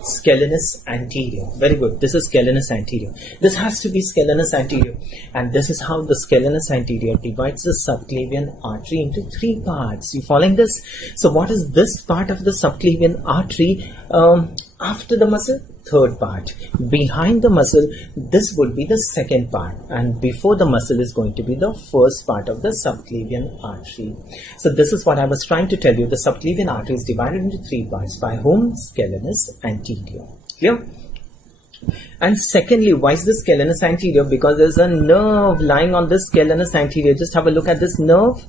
Scalenus anterior. Very good. This is scalenus anterior. This has to be scalenus anterior. And this is how the scalenus anterior divides the subclavian artery into 3 parts. You following this? So what is this part of the subclavian artery after the muscle? 3rd part. Behind the muscle, this would be the 2nd part. And before the muscle is going to be the 1st part of the subclavian artery. So this is what I was trying to tell you. The subclavian artery is divided into 3 parts. By whom? Scalenus anterior. Clear? And secondly, why is this scalenus anterior? Because there's a nerve lying on this scalenus anterior. Just have a look at this nerve.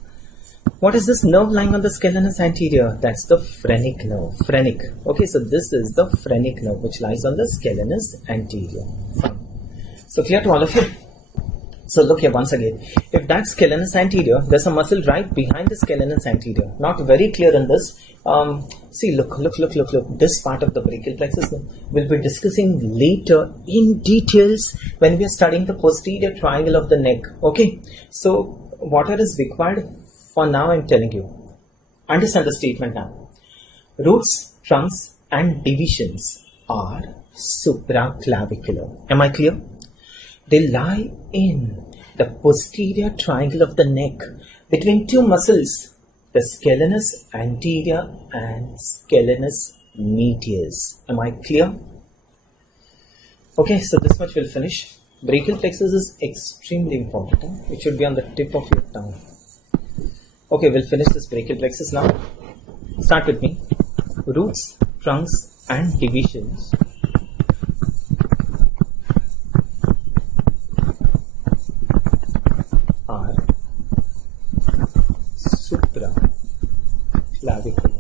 What is this nerve lying on the scalenus anterior? That's the phrenic nerve. Phrenic. Okay, so this is the phrenic nerve which lies on the scalenus anterior. Fine. So clear to all of you? So look here once again. If that's scalenus anterior, there's a muscle right behind the scalenus anterior. Not very clear in this. See, look. This part of the brachial plexus we'll be discussing later in details when we are studying the posterior triangle of the neck. Okay. So what is required? For now, I'm telling you. Understand the statement now. Roots, trunks, and divisions are supraclavicular. Am I clear? They lie in the posterior triangle of the neck between 2 muscles, the scalenus anterior and scalenus medius. Am I clear? Okay, so this much will finish. Brachial plexus is extremely important. It should be on the tip of your tongue. Okay, we'll finish this brachial plexus now. Start with me. Roots, trunks, and divisions are supraclavicular.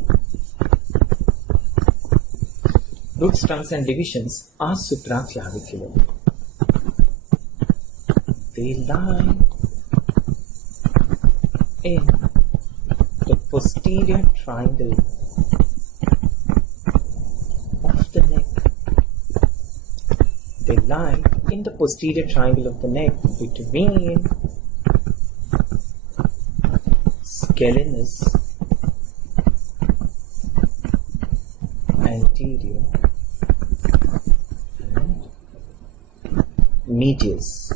Roots, trunks, and divisions are supraclavicular. They lie in the posterior triangle of the neck. They lie in the posterior triangle of the neck between scalenus anterior and medius.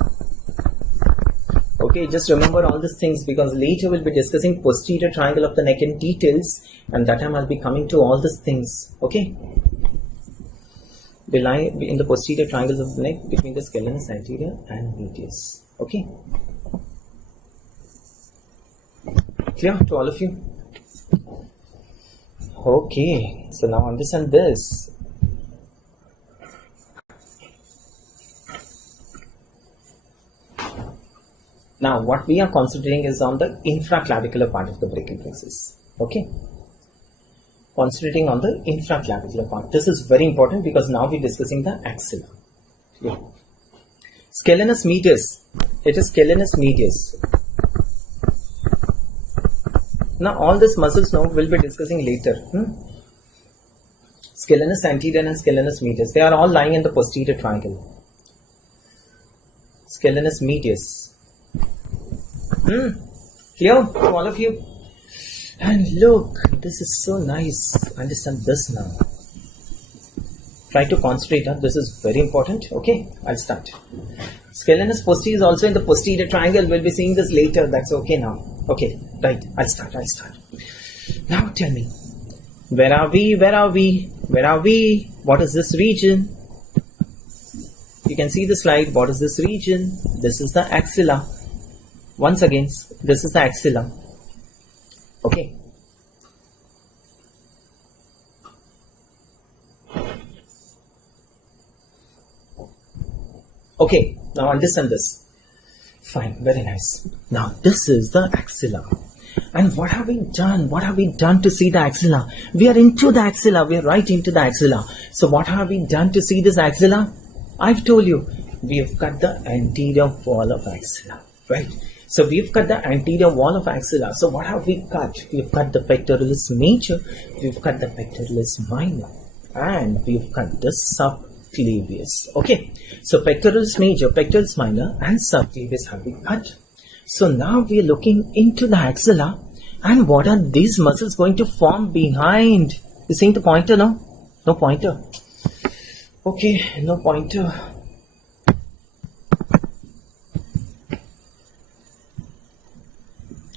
Okay, just remember all these things because later we'll be discussing posterior triangle of the neck in details, and that time I'll be coming to all these things. Okay, they lie in the posterior triangles of the neck between the scalenus anterior and medius. Okay, clear to all of you? Okay, so now understand this. Now what we are concentrating is on the infraclavicular part of the brachial plexus. Okay, concentrating on the infraclavicular part. This is very important because now we're discussing the axilla. Yeah. Scalenus medius. It is scalenus medius. Now all these muscles now we'll be discussing later. Scalenus anterior and scalenus medius. They are all lying in the posterior triangle. Scalenus medius. Clear to all of you? And look, this is so nice. Understand this now. Try to concentrate. This is very important. Okay, I'll start. Scalenus posterior is also in the posterior triangle. We'll be seeing this later. That's okay now. Okay, right. I'll start. Now tell me, where are we? What is this region? You can see the slide. What is this region? This is the axilla. Once again, this is the axilla. Okay. Okay, now understand this. Fine, very nice. Now this is the axilla. And what have we done? What have we done to see the axilla? We are into the axilla. We are right into the axilla. So what have we done to see this axilla? I've told you, we have cut the anterior wall of axilla. Right? So we've cut the anterior wall of axilla. So what have we cut? We've cut the pectoralis major, we've cut the pectoralis minor, and we've cut the subclavius. Okay, so pectoralis major, pectoralis minor, and subclavius have been cut. So now we are looking into the axilla, and what are these muscles going to form behind? You seeing the pointer? No? No pointer. Okay, no pointer.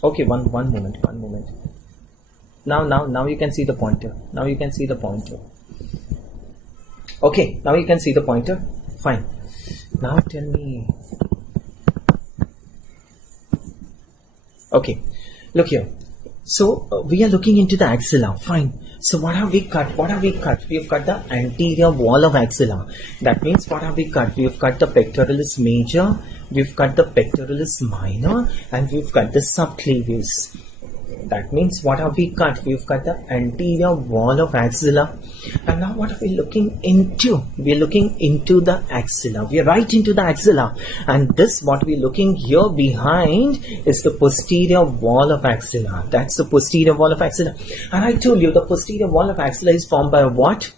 Okay, one moment. Now you can see the pointer. Okay, now you can see the pointer. Fine. Now tell me. Okay, look here. So we are looking into the axilla. Fine. So what have we cut? We have cut the anterior wall of axilla. That means what have we cut? We have cut the pectoralis major, we've cut the pectoralis minor, and we've cut the subclavius. That means what have we cut? We've cut the anterior wall of axilla. And now what are we looking into? We're looking into the axilla. We're right into the axilla. And this, what we're looking here behind, is the posterior wall of axilla. That's the posterior wall of axilla. And I told you the posterior wall of axilla is formed by what?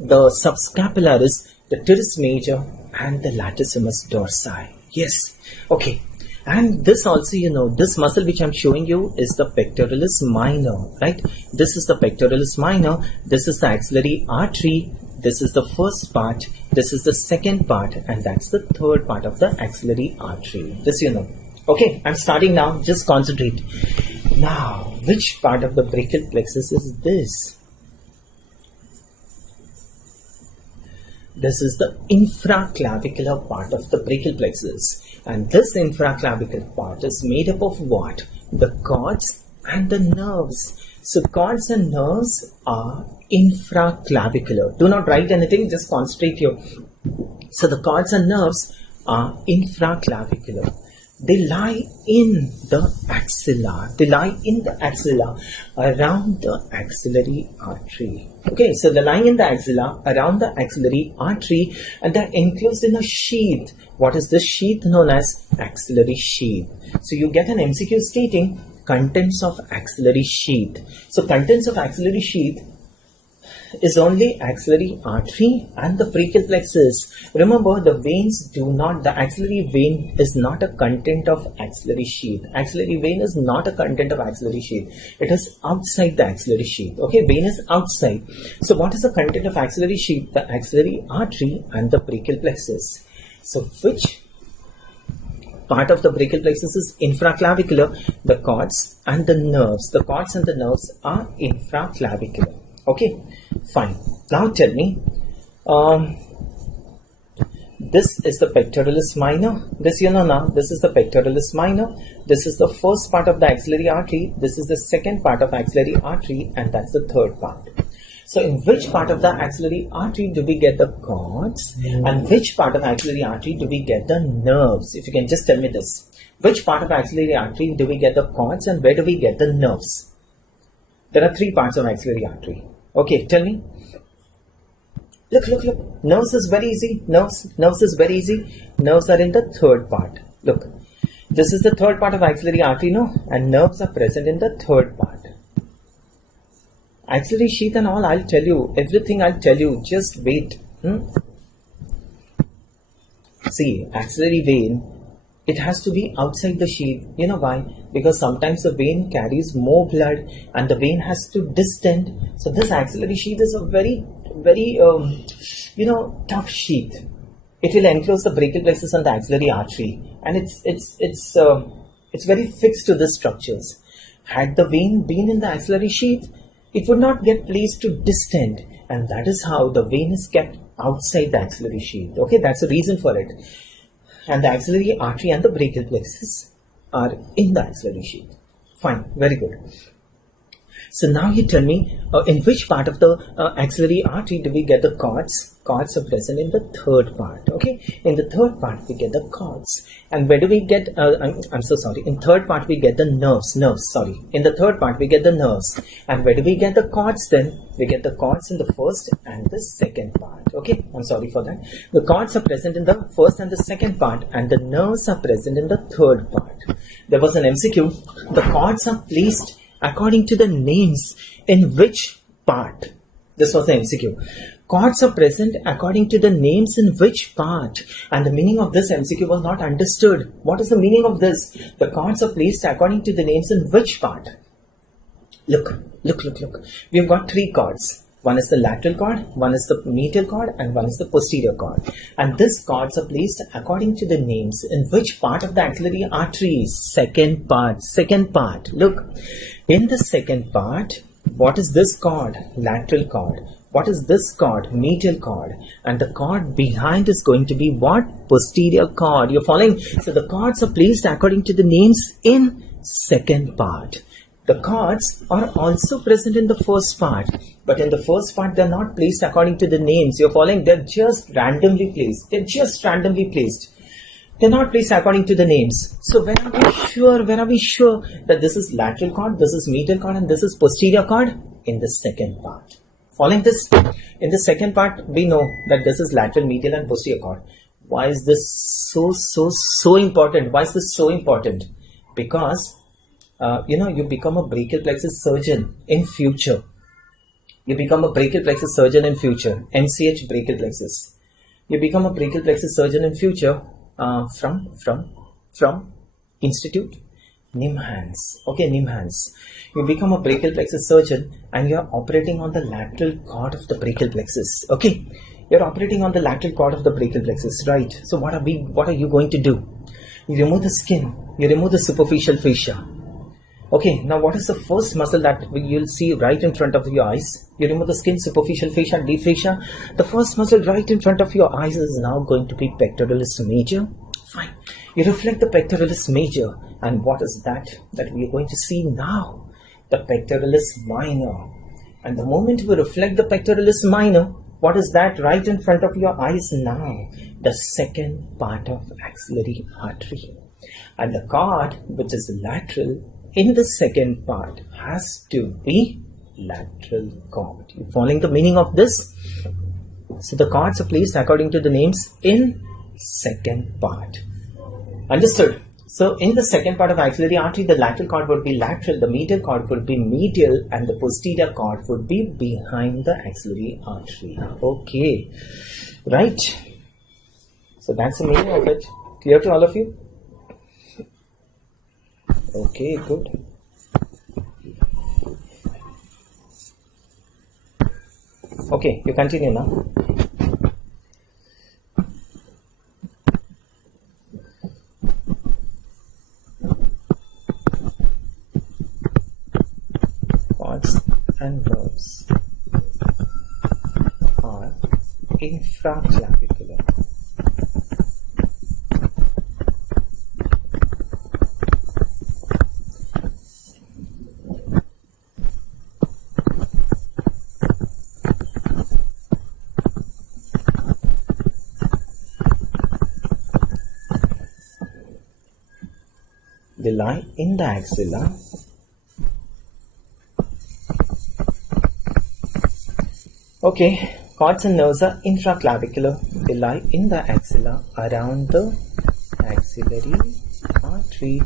The subscapularis, the teres major, and the latissimus dorsi. Yes. Okay. And this also, you know, this muscle which I'm showing you is the pectoralis minor, right? This is the pectoralis minor. This is the axillary artery. This is the first part. This is the second part. And that's the third part of the axillary artery. This you know. Okay, I'm starting now. Just concentrate. Now, which part of the brachial plexus is this? This is the infraclavicular part of the brachial plexus. And this infraclavicular part is made up of what? The cords and the nerves. So cords and nerves are infraclavicular. Do not write anything, just concentrate here. So the cords and nerves are infraclavicular. They lie in the axilla. They lie in the axilla around the axillary artery. Okay, so they're lying in the axilla around the axillary artery, and they're enclosed in a sheath. What is this sheath? Known as axillary sheath. So you get an MCQ stating contents of axillary sheath. So contents of axillary sheath is only axillary artery and the brachial plexus. Remember, the veins do not, the axillary vein is not a content of axillary sheath. Axillary vein is not a content of axillary sheath. It is outside the axillary sheath. Okay, vein is outside. So what is the content of axillary sheath? The axillary artery and the brachial plexus. So which part of the brachial plexus is infraclavicular? The cords and the nerves. The cords and the nerves are infraclavicular. Okay, fine. Now tell me, this is the pectoralis minor. This you know now. This is the pectoralis minor. This is the first part of the axillary artery. This is the second part of axillary artery, and that's the third part. So in which part of the axillary artery do we get the cords, and which part of axillary artery do we get the nerves? If you can just tell me this. Which part of axillary artery do we get the cords, and where do we get the nerves? There are three parts of axillary artery. Okay, tell me. Look. Nerves is very easy. Nerves is very easy. Nerves are in the third part. Look. This is the third part of axillary artery, no? And nerves are present in the third part. Axillary sheath and all, I'll tell you. Everything I'll tell you. Just wait. See, axillary vein, it has to be outside the sheath. You know why? Because sometimes the vein carries more blood and the vein has to distend. So this axillary sheath is a very tough sheath. It will enclose the brachial plexus and the axillary artery, and it's very fixed to the structures. Had the vein been in the axillary sheath, it would not get placed to distend, and that is how the vein is kept outside the axillary sheath. Okay, that's the reason for it. And the axillary artery and the brachial plexus are in the axillary sheath. Fine, very good. So now you tell me, in which part of the axillary artery do we get the cords? Cords are present in the third part. Okay, in the third part we get the cords. And where do we get, I'm so sorry, in third part we get the nerves, sorry. In the third part we get the nerves. And where do we get the cords then? We get the cords in the first and the second part. Okay, I'm sorry for that. The cords are present in the first and the second part, and the nerves are present in the third part. There was an MCQ. The cords are placed according to the names in which part? This was the MCQ. Cords are present according to the names in which part? And the meaning of this MCQ was not understood. What is the meaning of this? The cords are placed according to the names in which part? Look. We have got three cords. One is the lateral cord, one is the medial cord, and one is the posterior cord. And these cords are placed according to the names in which part of the axillary artery? Second part. Look, in the second part, what is this cord? Lateral cord. What is this cord? Medial cord. And the cord behind is going to be what? Posterior cord. You're following? So the cords are placed according to the names in second part. The cords are also present in the first part, but in the first part they're not placed according to the names. You're following? They're just randomly placed. They're not placed according to the names. So where are we sure that this is lateral cord, this is medial cord, and this is posterior cord? In the second part. Following this? In the second part, we know that this is lateral, medial, and posterior cord. Why is this so important? Why is this so important? Because you become a brachial plexus surgeon in future. MCH brachial plexus. You become a brachial plexus surgeon in future from Institute Nimhans. Okay, Nimhans. You become a brachial plexus surgeon and you are operating on the lateral cord of the brachial plexus. Okay, you're operating on the lateral cord of the brachial plexus, right? So what are you going to do? You remove the skin. You remove the superficial fascia. Okay, now what is the first muscle that you'll see right in front of your eyes? You remove the skin, superficial fascia, deep fascia. The first muscle right in front of your eyes is now going to be pectoralis major. Fine. You reflect the pectoralis major. And what is that we are going to see now? The pectoralis minor. And the moment we reflect the pectoralis minor, what is that right in front of your eyes now? The second part of axillary artery. And the cord, which is lateral, in the second part has to be lateral cord. You following the meaning of this? So the cords are placed according to the names in second part. Understood? So in the second part of axillary artery, the lateral cord would be lateral, the medial cord would be medial, and the posterior cord would be behind the axillary artery. Okay, right. So that's the meaning of it. Clear to all of you? Okay, good. Okay, you continue now. Chords and verbs are infraclavicular. They lie in the axilla Okay, cords and nerves are infraclavicular. They lie in the axilla around the axillary artery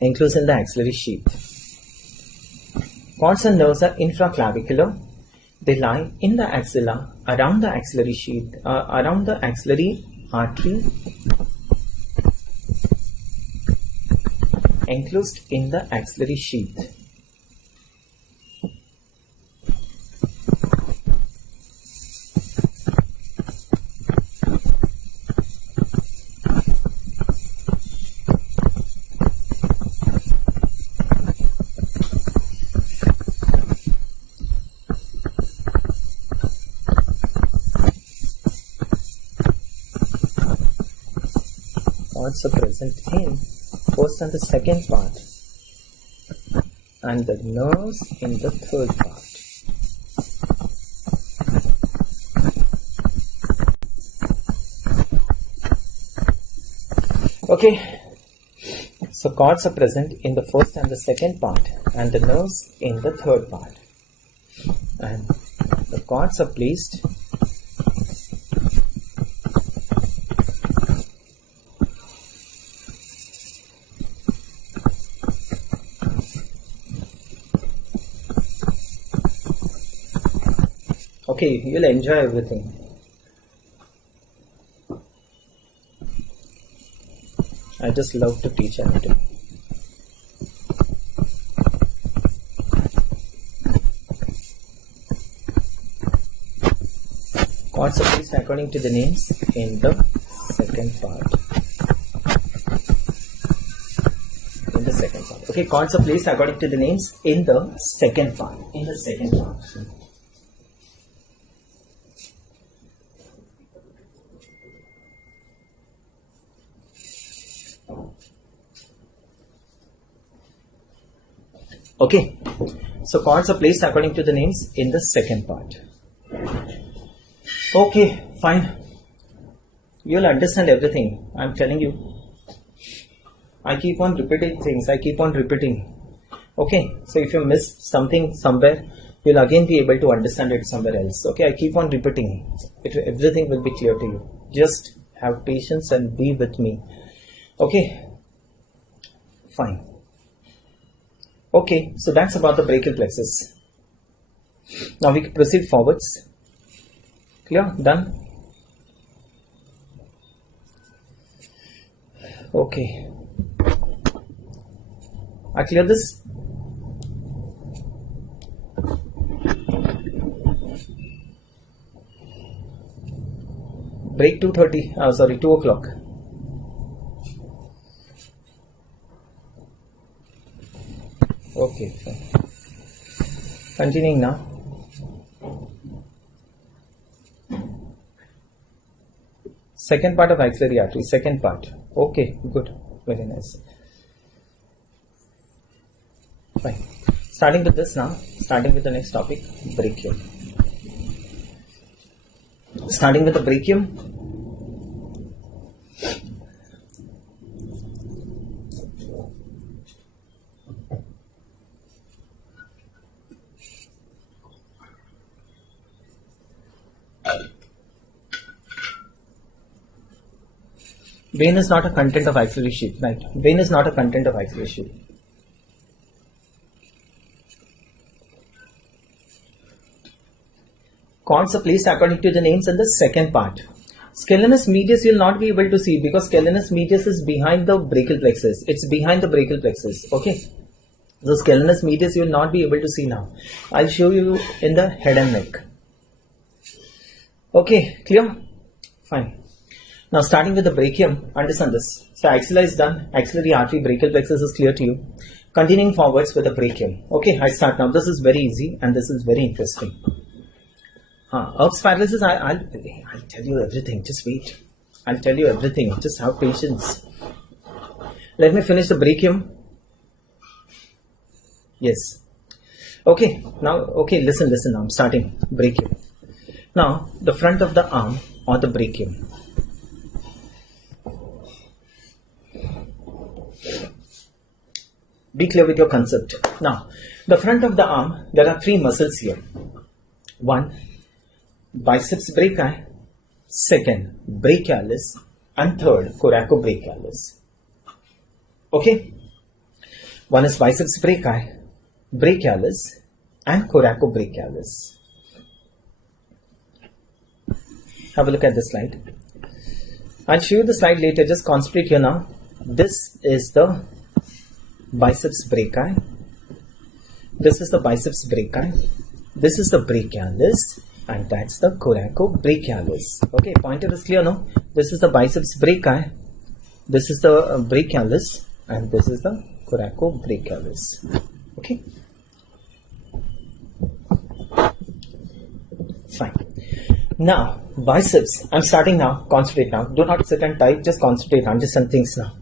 enclosed in the axillary sheath. Cords and nerves are infraclavicular. They lie in the axilla around the axillary sheath, around the axillary artery enclosed in the axillary sheath. Cords are present in first and the second part, and the nerves in the third part. Okay, so cords are present in the first and the second part, and the nerves in the third part, and the cords are placed Okay, you'll enjoy everything. I just love to teach anatomy. Cords are placed according to the names in the second part. Okay, cords are placed according to the names in the second part. Okay, so cords are placed according to the names in the second part. Okay, fine. You'll understand everything. I'm telling you. I keep on repeating things. Okay, so if you miss something somewhere, you'll again be able to understand it somewhere else. Okay, I keep on repeating. Everything will be clear to you. Just have patience and be with me. Okay, fine. Okay, so that's about the brachial plexus. Now we can proceed forwards. Clear? Done? Okay. I clear this? Break 2:30. 2 o'clock. Okay, fine. Continuing now. Second part of axillary artery. Second part. Okay, good. Very nice. Fine. Starting with this now. Starting with the next topic. Brachial. Starting with the brachium. Vein is not a content of axillary sheath, right? Vein is not a content of axillary sheath. Cords are placed according to the names in the second part. Scalenus medius you will not be able to see because scalenus medius is behind the brachial plexus. It's behind the brachial plexus. Okay. So scalenus medius you will not be able to see now. I'll show you in the head and neck. Okay, clear? Fine. Now starting with the brachium, understand this. So axilla is done, axillary artery, brachial plexus is clear to you. Continuing forwards with the brachium. Okay, I start now. This is very easy and this is very interesting. Erb's paralysis, I'll tell you everything. Just wait. I'll tell you everything. Just have patience. Let me finish the brachium. Yes. Okay, now, okay, listen now. I'm starting brachium. Now, the front of the arm or the brachium. Be clear with your concept. Now, the front of the arm, there are three muscles here. One, biceps brachii, second, brachialis, and third, coracobrachialis. Okay? One is biceps brachii, brachialis, and coracobrachialis. Have a look at this slide. I'll show you the slide later. Just concentrate here now. This is the biceps brachii. This is the biceps brachii. This is the brachialis. And that's the coracobrachialis. Okay, pointer is clear now. This is the biceps brachii. This is the brachialis. And this is the coracobrachialis. Okay. Fine. Now, biceps. I'm starting now. Concentrate now. Do not sit and type. Just concentrate. Understand things now.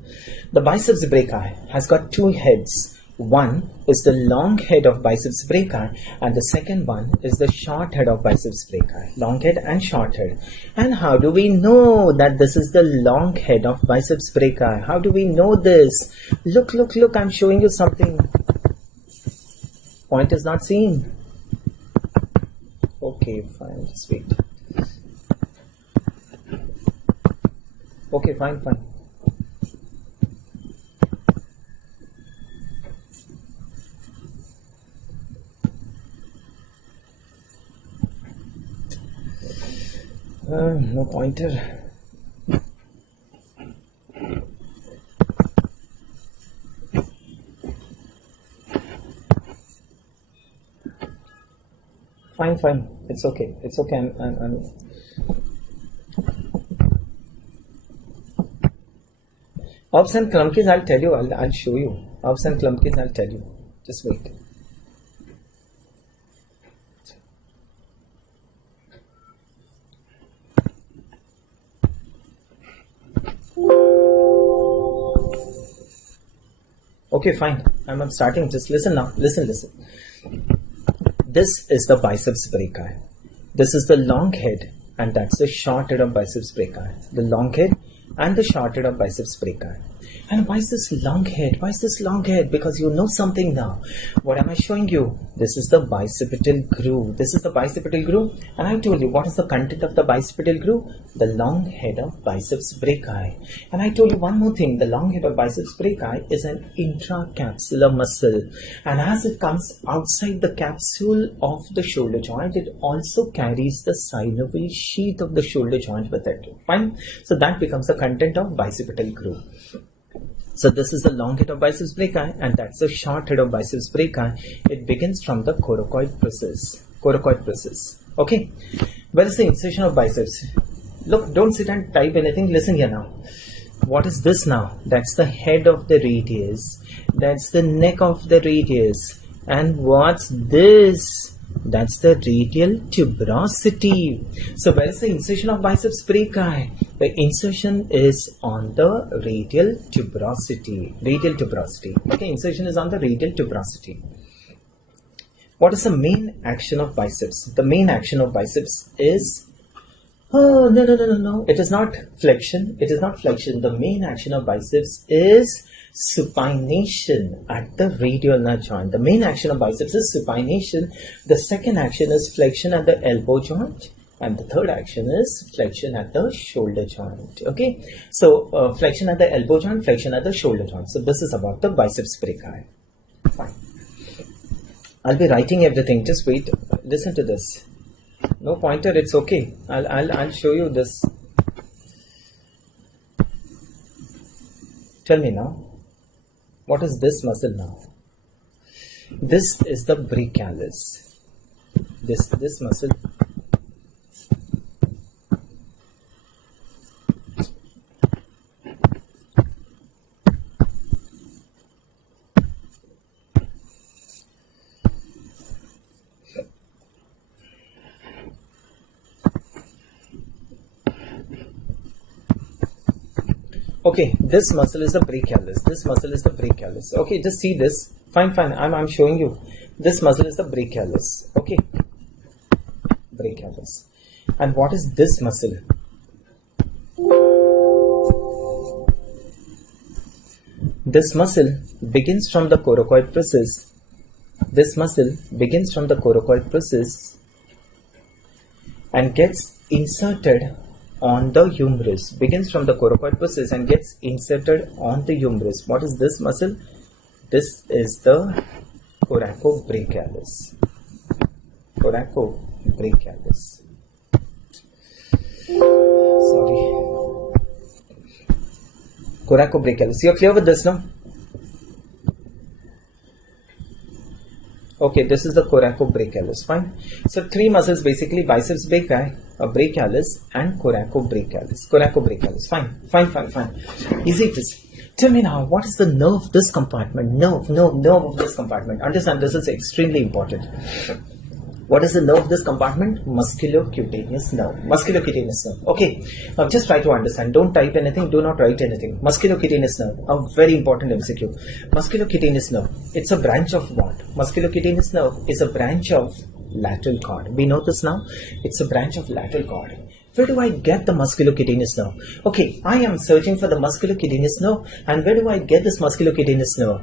The biceps brachii has got two heads. One is the long head of biceps brachii and the second one is the short head of biceps brachii. Long head and short head. And how do we know that this is the long head of biceps brachii? How do we know this? Look, I'm showing you something. Point is not seen. Okay, fine, just wait. Okay, fine. No pointer. Fine. It's okay. I'm Ups and clumpies, I'll tell you. I'll show you. Ups and clumpies, I'll tell you. Just wait. Okay, fine. I'm starting. Just listen now. Listen. This is the biceps brachii. This is the long head, and that's the short head of biceps brachii. The long head and the short head of biceps brachii. And why is this long head? Because you know something now. What am I showing you? This is the bicipital groove. And I told you what is the content of the bicipital groove? The long head of biceps brachii. And I told you one more thing. The long head of biceps brachii is an intracapsular muscle. And as it comes outside the capsule of the shoulder joint, it also carries the synovial sheath of the shoulder joint with it. Fine? So that becomes the content of bicipital groove. So this is the long head of biceps brachii and that's the short head of biceps brachii. It begins from the coracoid process. Okay. Where is the insertion of biceps? Look, don't sit and type anything. Listen here now. What is this now? That's the head of the radius. That's the neck of the radius. And what's this? That's the radial tuberosity. So where is the insertion of biceps brachii? The insertion is on the radial tuberosity. Okay, insertion is on the radial tuberosity. What is the main action of biceps? The main action of biceps is Oh, no. It is not flexion. It is not flexion. The main action of biceps is supination at the radioulnar joint. The main action of biceps is supination. The second action is flexion at the elbow joint. And the third action is flexion at the shoulder joint. Okay. So, flexion at the elbow joint, flexion at the shoulder joint. So, this is about the biceps brachii. Fine. I'll be writing everything. Just wait. Listen to this. No pointer, it's okay. I'll show you this. Tell me now, what is this muscle now? This is the brachialis. This muscle. Okay, this muscle is the brachialis. This muscle is the brachialis. Okay, just see this. Fine. I'm showing you. This muscle is the brachialis. Okay, brachialis. And what is this muscle? This muscle begins from the coracoid process. This muscle begins from the coracoid process and gets inserted on the humerus, begins from the coracoid process and gets inserted on the humerus. What is this muscle? This is the coracobrachialis. Coracobrachialis. Sorry. Coracobrachialis. You're clear with this now? Okay, this is the coracobrachialis. Fine. So three muscles basically: biceps brachii, brachialis, and coracobrachialis. Coracobrachialis. Fine. Easy it is. Tell me now, what is the nerve of this compartment? Nerve of this compartment. Understand, this is extremely important. What is the nerve of this compartment? Musculocutaneous nerve. Musculocutaneous nerve. Okay. Now just try to understand. Don't type anything. Do not write anything. Musculocutaneous nerve. A very important MCQ. Musculocutaneous nerve. It's a branch of what? Musculocutaneous nerve is a branch of lateral cord. We know this now. It's a branch of lateral cord. Where do I get the musculocutaneous nerve? Okay, I am searching for the musculocutaneous nerve. And where do I get this musculocutaneous nerve?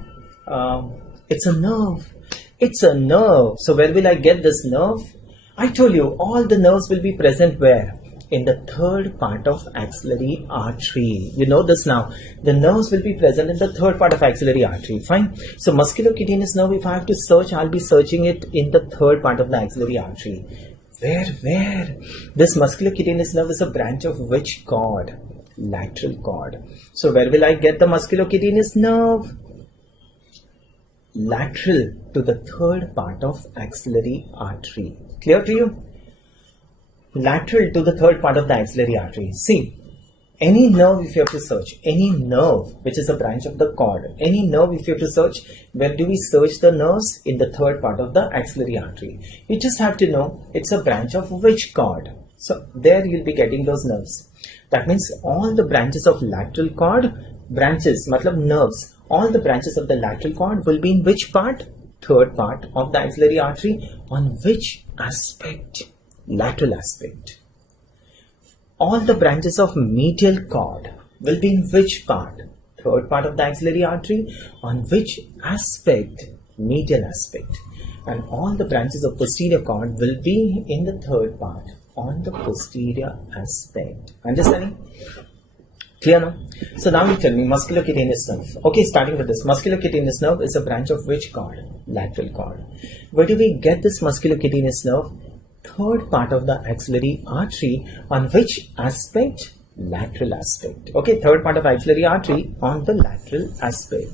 It's a nerve. It's a nerve. So where will I get this nerve? I told you all the nerves will be present where? In the third part of axillary artery. You know this now. The nerves will be present in the third part of axillary artery. Fine. So musculocutaneous nerve, if I have to search, I'll be searching it in the third part of the axillary artery. Where? This musculocutaneous nerve is a branch of which cord? Lateral cord. So where will I get the musculocutaneous nerve? Lateral to the third part of axillary artery. Clear to you? Lateral to the third part of the axillary artery. See, any nerve if you have to search, any nerve which is a branch of the cord, any nerve if you have to search, where do we search the nerves? In the third part of the axillary artery. You just have to know it's a branch of which cord. So there you'll be getting those nerves. That means all the branches of lateral cord, branches, matlab nerves, all the branches of the lateral cord will be in which part? Third part of the axillary artery. On which aspect? Lateral aspect. All the branches of medial cord will be in which part? Third part of the axillary artery. On which aspect? Medial aspect. And all the branches of posterior cord will be in the third part, on the posterior aspect. Understanding? Clear now? So now you tell me musculocutaneous nerve. Okay, starting with this. Musculocutaneous nerve is a branch of which cord? Lateral cord. Where do we get this musculocutaneous nerve? Third part of the axillary artery. On which aspect? Lateral aspect. Okay, third part of axillary artery on the lateral aspect.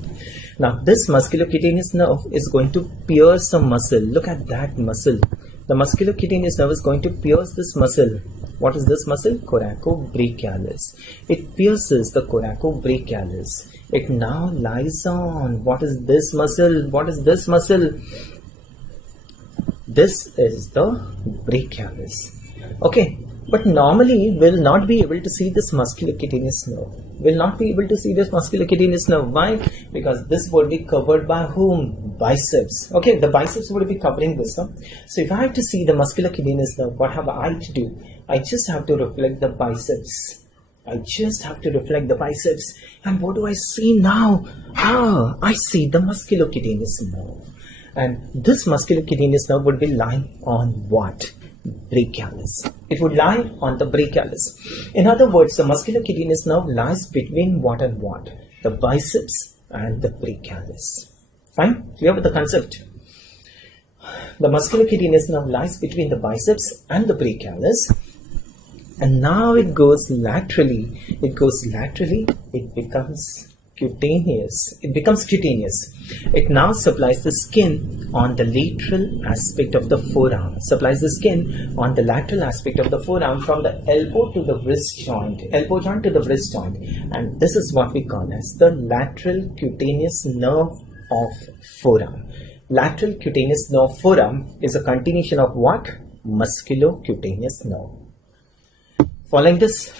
Now this musculocutaneous nerve is going to pierce a muscle. Look at that muscle. The musculocutaneous nerve is going to pierce this muscle. What is this muscle? Coracobrachialis. It pierces the coracobrachialis. It now lies on. What is this muscle? What is this muscle? This is the brachialis. Okay, but normally we'll not be able to see this musculocutaneous nerve. We'll not be able to see this musculocutaneous nerve. Why? Because this will be covered by whom? biceps. Okay, the biceps would be covering this. No? So if I have to see the musculocutaneous nerve, what have I to do? I just have to reflect the biceps. I just have to reflect the biceps. And what do I see now? I see the musculocutaneous nerve. And this musculocutaneous nerve would be lying on what? Brachialis. It would lie on the brachialis. In other words, the musculocutaneous nerve lies between what and what? The biceps and the brachialis. Fine? Clear with the concept? The musculocutaneous nerve lies between the biceps and the brachialis. And now it goes laterally. It becomes cutaneous. It now supplies the skin on the lateral aspect of the forearm. Supplies the skin on the lateral aspect of the forearm from the elbow to the wrist joint. Elbow joint to the wrist joint. And this is what we call as the lateral cutaneous nerve of forearm. Lateral cutaneous nerve forearm is a continuation of what? Musculocutaneous nerve. Following this,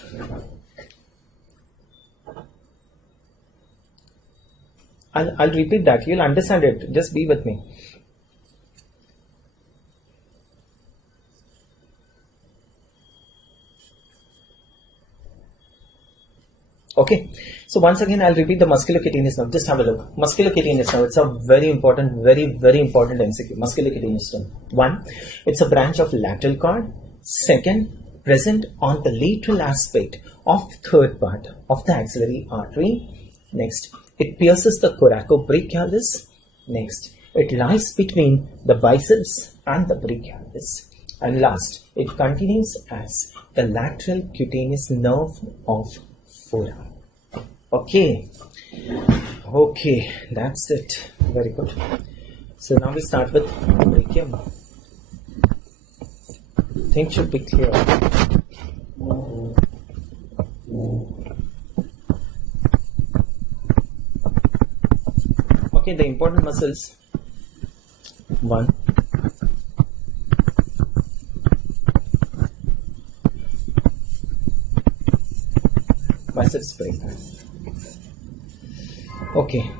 I'll repeat that. You'll understand it. Just be with me. Okay. So once again, I'll repeat the musculocutaneous nerve. Just have a look. Musculocutaneous nerve. It's a very important MCQ. Musculocutaneous nerve. 1. It's a branch of lateral cord. 2nd, present on the lateral aspect of the third part of the axillary artery. Next, it pierces the coracobrachialis. Next, it lies between the biceps and the brachialis. And last, it continues as the lateral cutaneous nerve of forearm. Okay, that's it. Very good. So now we start with brachium. Things should be clear. Okay, the important muscles. 1. Biceps brachii. Okay.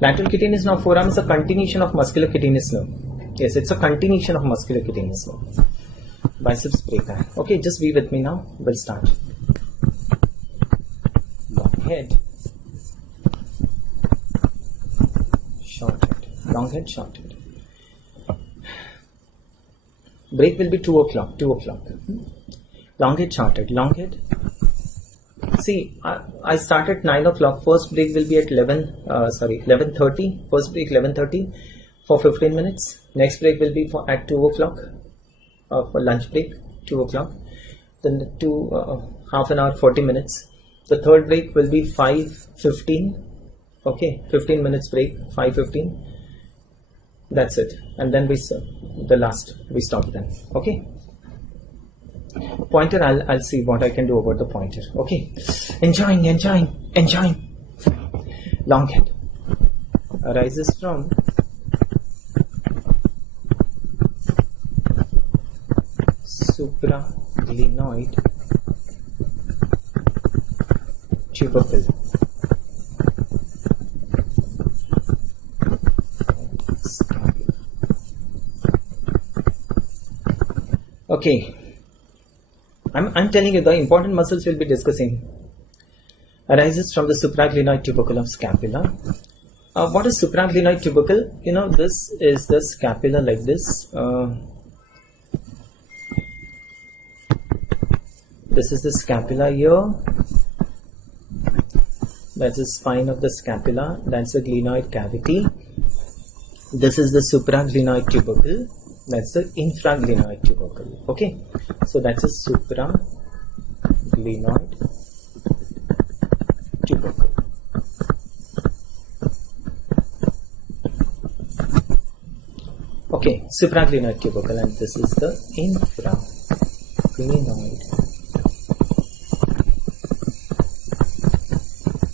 Lateral cutaneous nerve forearm is a continuation of musculocutaneous nerve. Yes, it's a continuation of musculocutaneous nerve. Biceps brachii. Okay, just be with me now. We'll start. Long head. Short head. Long head, short head. Break will be 2 o'clock. 2 o'clock. Long head, short head. Long head. See, I start at 9 o'clock. First break will be at 11:30. First break 11:30 for 15 minutes. Next break will be at 2 o'clock for lunch break. 2 o'clock. Then half an hour, 40 minutes. The third break will be 5:15. Okay, 15 minutes break. 5:15. That's it. And then we stop then. Okay. Pointer, I'll see what I can do about the pointer. Okay. Enjoying. Long head arises from supraglenoid tubercle. Okay. I'm telling you the important muscles we'll be discussing. Arises from the supraglenoid tubercle of scapula. What is supraglenoid tubercle? You know, this is the scapula like this. This is the scapula here. That's the spine of the scapula. That's the glenoid cavity. This is the supraglenoid tubercle. That's the infraglenoid tubercle. Okay, so that's a supraglenoid tubercle. Okay, supraglenoid tubercle, and this is the infraglenoid.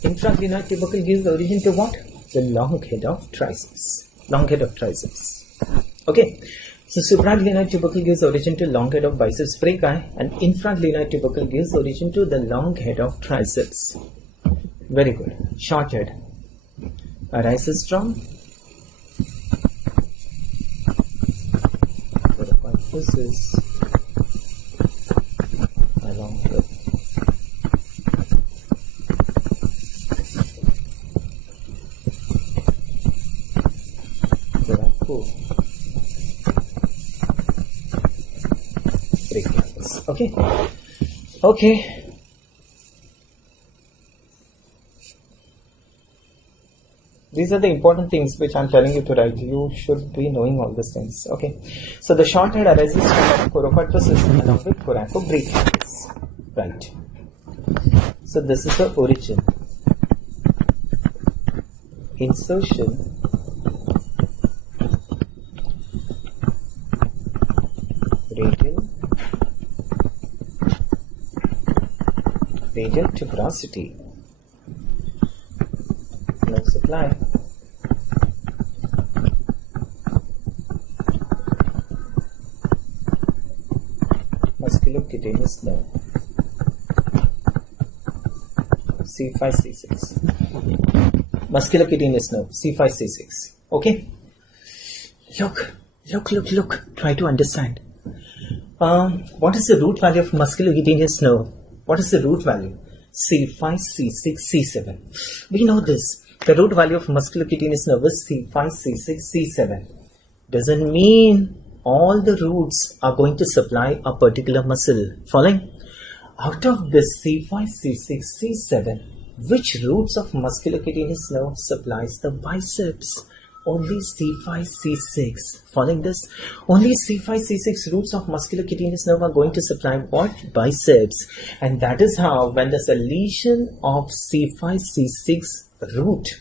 Infraglenoid tubercle gives origin to what? The long head of triceps. Long head of triceps. Okay. So supraglenoid tubercle gives origin to long head of biceps brachii, and infraglenoid tubercle gives origin to the long head of triceps. Very good. Short head. arises from coracoid along with coracobrachialis. Okay. These are the important things which I'm telling you to write. You should be knowing all these things. Okay. So the short head arises from coracoid process along with coracobrachialis. Right. So this is the origin. Insertion. Radial tuberosity. No supply. Musculocutaneous nerve. C5C6. Musculocutaneous nerve. C5C6. Okay. Look. Try to understand. What is the root value of musculocutaneous nerve? What is the root value? C5, C6, C7. We know this. The root value of musculocutaneous nerve is C5, C6, C7. Doesn't mean all the roots are going to supply a particular muscle. Following? Out of this C5, C6, C7, which roots of musculocutaneous nerve supplies the biceps? Only C5, C6. Following this, only C5, C6 roots of musculocutaneous nerve are going to supply what? Biceps. And that is how, when there's a lesion of C5, C6 root,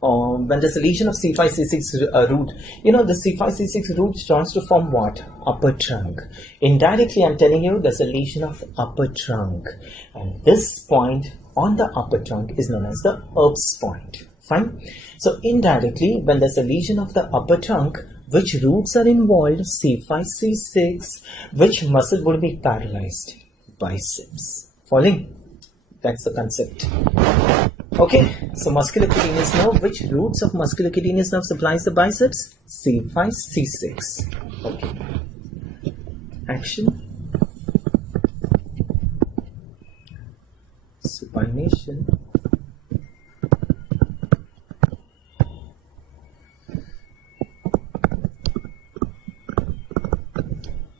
when there's a lesion of C5, C6 root, you know, the C5, C6 root joins to form what? Upper trunk. Indirectly, I'm telling you, there's a lesion of upper trunk. And this point on the upper trunk is known as the Erb's point. Fine. So indirectly, when there's a lesion of the upper trunk, which roots are involved? C5, C6. Which muscle would be paralyzed? Biceps. Following? That's the concept. Okay. So musculocutaneous nerve. Which roots of musculocutaneous nerve supplies the biceps? C5, C6. Okay. Action. Supination.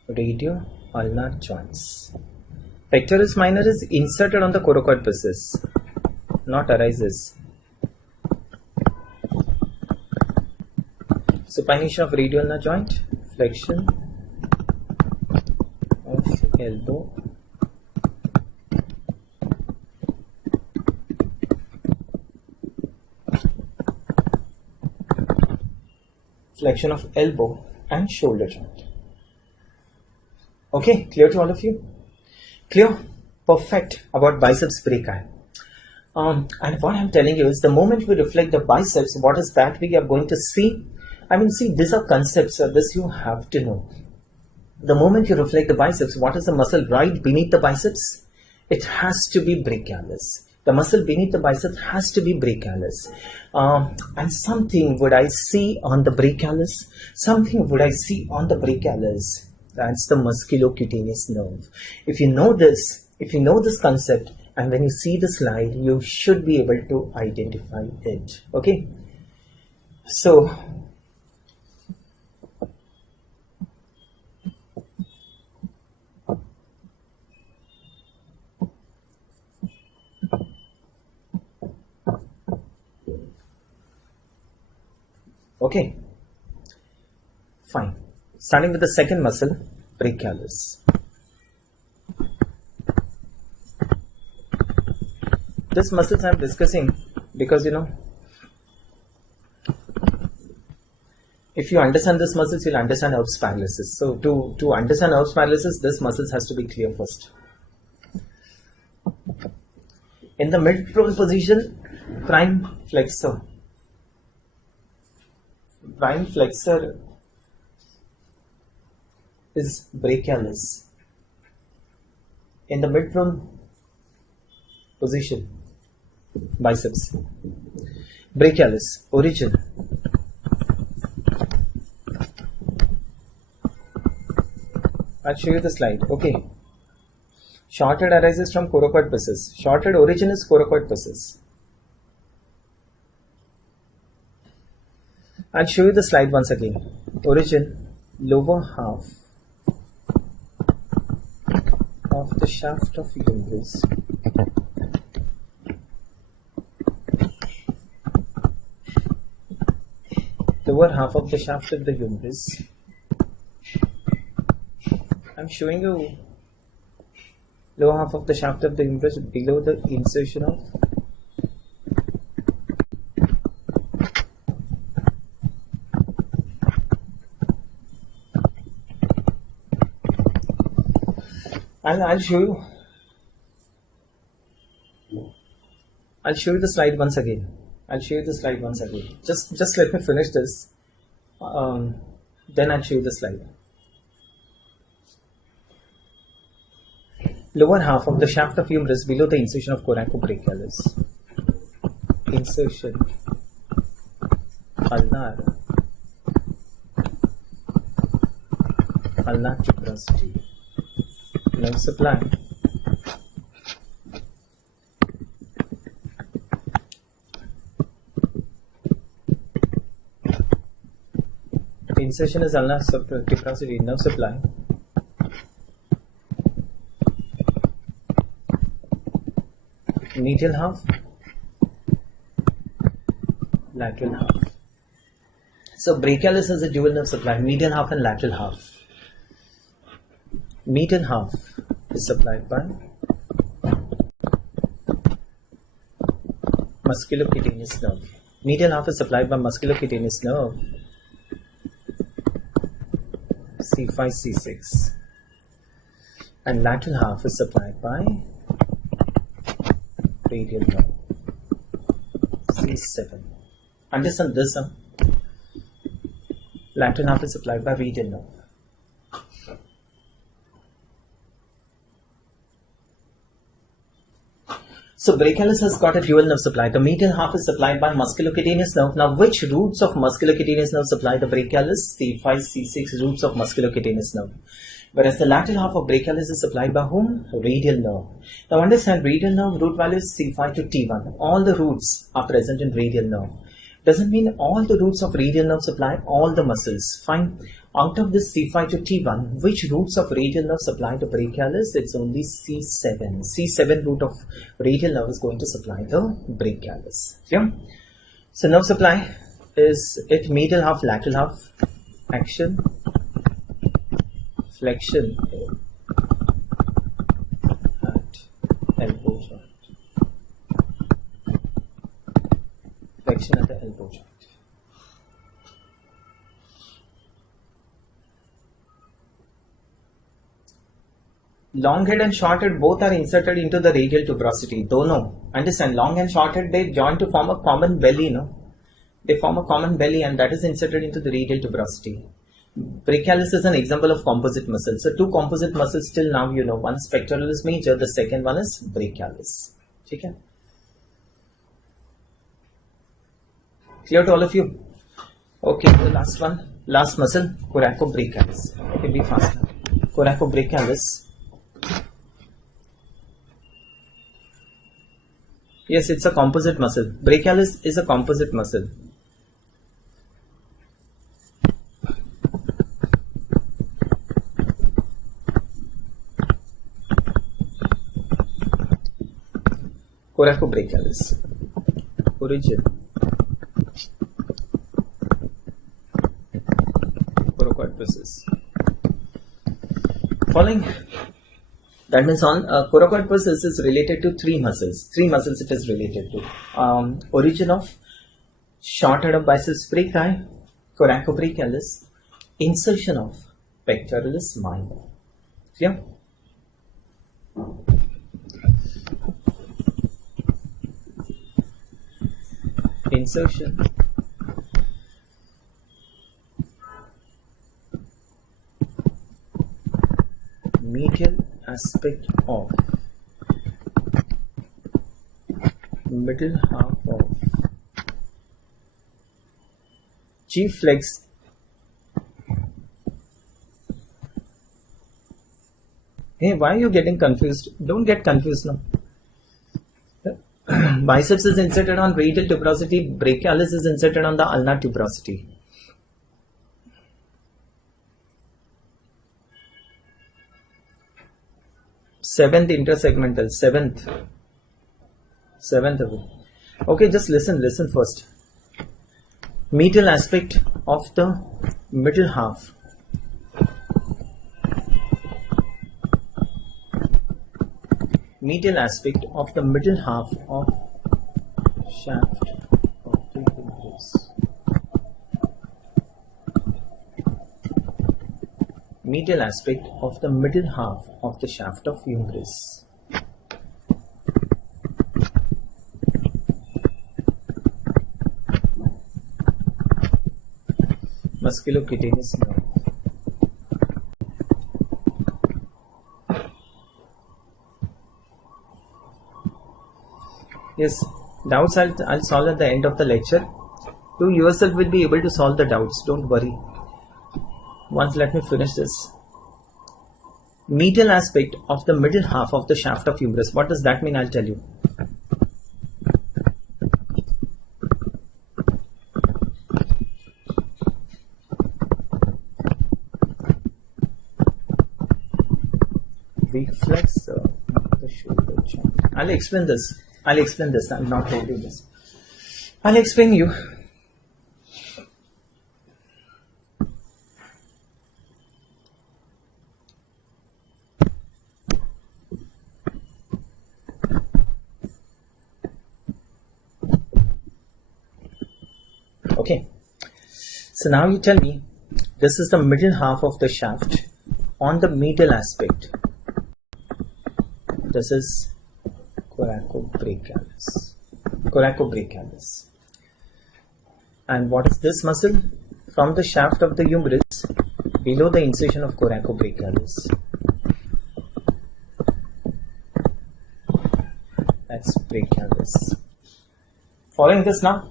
Radio ulnar joints. Pectoralis minor is inserted on the coracoid process, not arises. Supination of radio ulnar joint, flexion of elbow, flexion of elbow and shoulder joint. Okay, clear to all of you? Clear? Perfect about biceps brachii. And what I'm telling you is, the moment we reflect the biceps, what is that we are going to see? I mean, see, these are concepts, so this you have to know. The moment you reflect the biceps, what is the muscle right beneath the biceps? It has to be brachialis. The muscle beneath the biceps has to be brachialis. And something would I see on the brachialis? Something would I see on the brachialis? That's the musculocutaneous nerve. If you know this concept, and when you see the slide, you should be able to identify it. Okay. So, okay. Fine. Starting with the second muscle, brachialis. This muscles I'm discussing because, you know, if you understand this muscles, you'll understand Erb's paralysis. So to understand Erb's paralysis, this muscles has to be clear first. In the mid-prone position, prime flexor. Prime flexor is brachialis. In the mid-prone position, biceps. Brachialis, origin. I'll show you the slide. Okay. Short head arises from coracoid process. Short head origin is coracoid process. I'll show you the slide once again. Origin, lower half of the shaft of humerus. Lower half of the shaft of the humerus. I'm showing you lower half of the shaft of the humerus below the insertion of I'll show you the slide once again. Just let me finish this. Then I'll show you the slide. Lower half of the shaft of humerus below the insertion of coracobrachialis. Insertion. Ulnar tuberosity. Nerve supply. The insertion is ulnar tuberosity, nerve supply. Medial half, lateral half. So brachialis has a dual nerve supply, medial half and lateral half. Medial half is supplied by musculocutaneous nerve. Medial half is supplied by musculocutaneous nerve C5, C6, and lateral half is supplied by radial nerve C7. Understand this, lateral half is supplied by radial nerve. So brachialis has got a dual nerve supply. The medial half is supplied by musculocutaneous nerve. Now which roots of musculocutaneous nerve supply the brachialis? C5, C6 roots of musculocutaneous nerve. Whereas the lateral half of brachialis is supplied by whom? Radial nerve. Now understand, radial nerve root value is C5 to T1. All the roots are present in radial nerve. Doesn't mean all the roots of radial nerve supply all the muscles. Fine. Out of this C5 to T1, which roots of radial nerve supply the brachialis? It's only C7. C7 root of radial nerve is going to supply the brachialis. Yeah. So nerve supply is it medial half, lateral half, action, flexion at elbow joint. Flexion at the elbow joint. Long head and short head both are inserted into the radial tuberosity. Dono. Understand, long and short head, they join to form a common belly, no? They form a common belly and that is inserted into the radial tuberosity. Brachialis is an example of composite muscles. So two composite muscles till now you know. One is pectoralis major, the second one is brachialis. Okay? Clear to all of you? Okay, the last one, last muscle, coracobrachialis. Okay, be fast now. Coracobrachialis. Yes, it's a composite muscle. Brachialis is a composite muscle. Coracobrachialis. Origin. Coracoid process. Following. That means on coracoid process is related to three muscles. Three muscles it is related to. Origin of short head of biceps brachii, coracobrachialis, insertion of pectoralis minor. Clear? Insertion. Medial aspect of middle half of G flex. Hey, why are you getting confused? Don't get confused now. Biceps is inserted on radial tuberosity, brachialis is inserted on the ulnar tuberosity. Seventh intersegmental, seventh. Okay, just listen first. Medial aspect of the middle half. Medial aspect of the middle half of shaft of the humerus. Medial aspect of the middle half of the shaft of humerus. Musculocutaneous nerve. Yes, doubts I'll solve at the end of the lecture. You yourself will be able to solve the doubts, don't worry. Once let me finish this. Medial aspect of the middle half of the shaft of humerus. What does that mean? I'll tell you. Weak flexor of the shoulder joint. I'll explain this. I'm not holding this. I'll explain you. Okay. So now you tell me, this is the middle half of the shaft on the medial aspect. This is coracobrachialis. And what is this muscle? From the shaft of the humerus below the incision of coracobrachialis. That's brachialis. Following this now?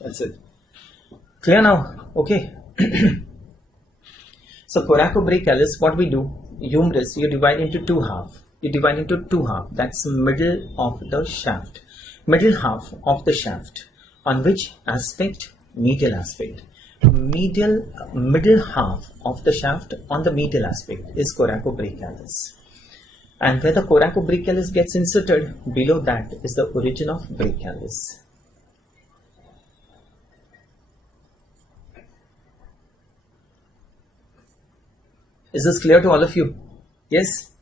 That's it. Clear now? Okay. So coracobrachialis, what we do, humerus, you divide into two halves. That's middle of the shaft. Middle half of the shaft. On which aspect? Medial aspect. Middle half of the shaft on the medial aspect is coracobrachialis. And where the coracobrachialis gets inserted, below that is the origin of brachialis. Is this clear to all of you? Yes?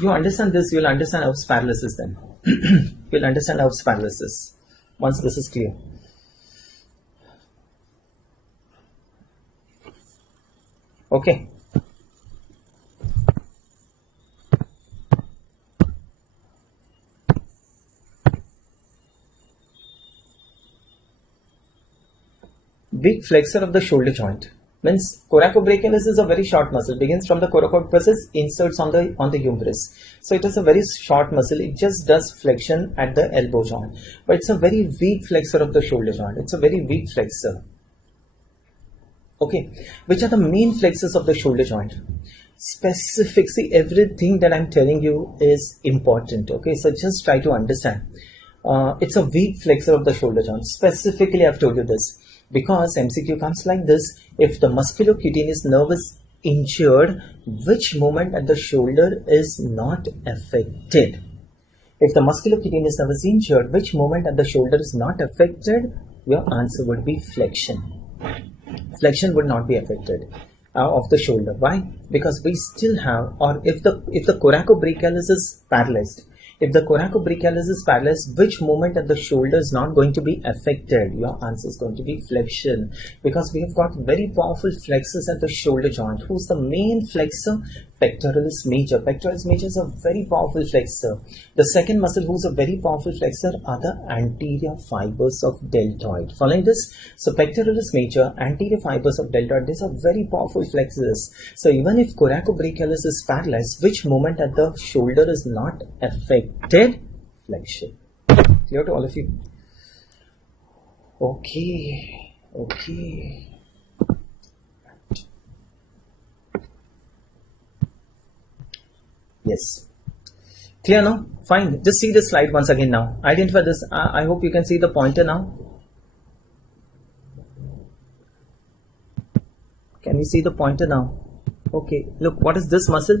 You understand this, you will understand Erb's paralysis then. You will understand Erb's paralysis once this is clear. Okay. Weak flexor of the shoulder joint. Means coracobrachialis is a very short muscle, begins from the coracoid process, inserts on the humerus. So it is a very short muscle, it just does flexion at the elbow joint. But it's a very weak flexor of the shoulder joint. It's a very weak flexor. Okay, which are the main flexors of the shoulder joint? Specific, see, everything that I'm telling you is important. Okay, so just try to understand. It's a weak flexor of the shoulder joint. Specifically, I've told you this. Because MCQ comes like this, if the musculocutaneous nerve is injured, which movement at the shoulder is not affected? If the musculocutaneous nerve is injured, which movement at the shoulder is not affected? Your answer would be flexion. Flexion would not be affected of the shoulder. Why? Because we still have, or if the coracobrachialis is paralyzed, which movement at the shoulder is not going to be affected? Your answer is going to be flexion, because we have got very powerful flexors at the shoulder joint. Who's the main flexor? Pectoralis major. Pectoralis major is a very powerful flexor. The second muscle who's a very powerful flexor are the anterior fibers of deltoid. Following this, so pectoralis major, anterior fibers of deltoid, these are very powerful flexors. So even if coracobrachialis is paralyzed, which movement at the shoulder is not affected? Flexion. Clear to all of you? Okay. Yes. Clear now? Fine. Just see this slide once again now. Identify this. I hope you can see the pointer now. Can you see the pointer now? Okay. Look, what is this muscle?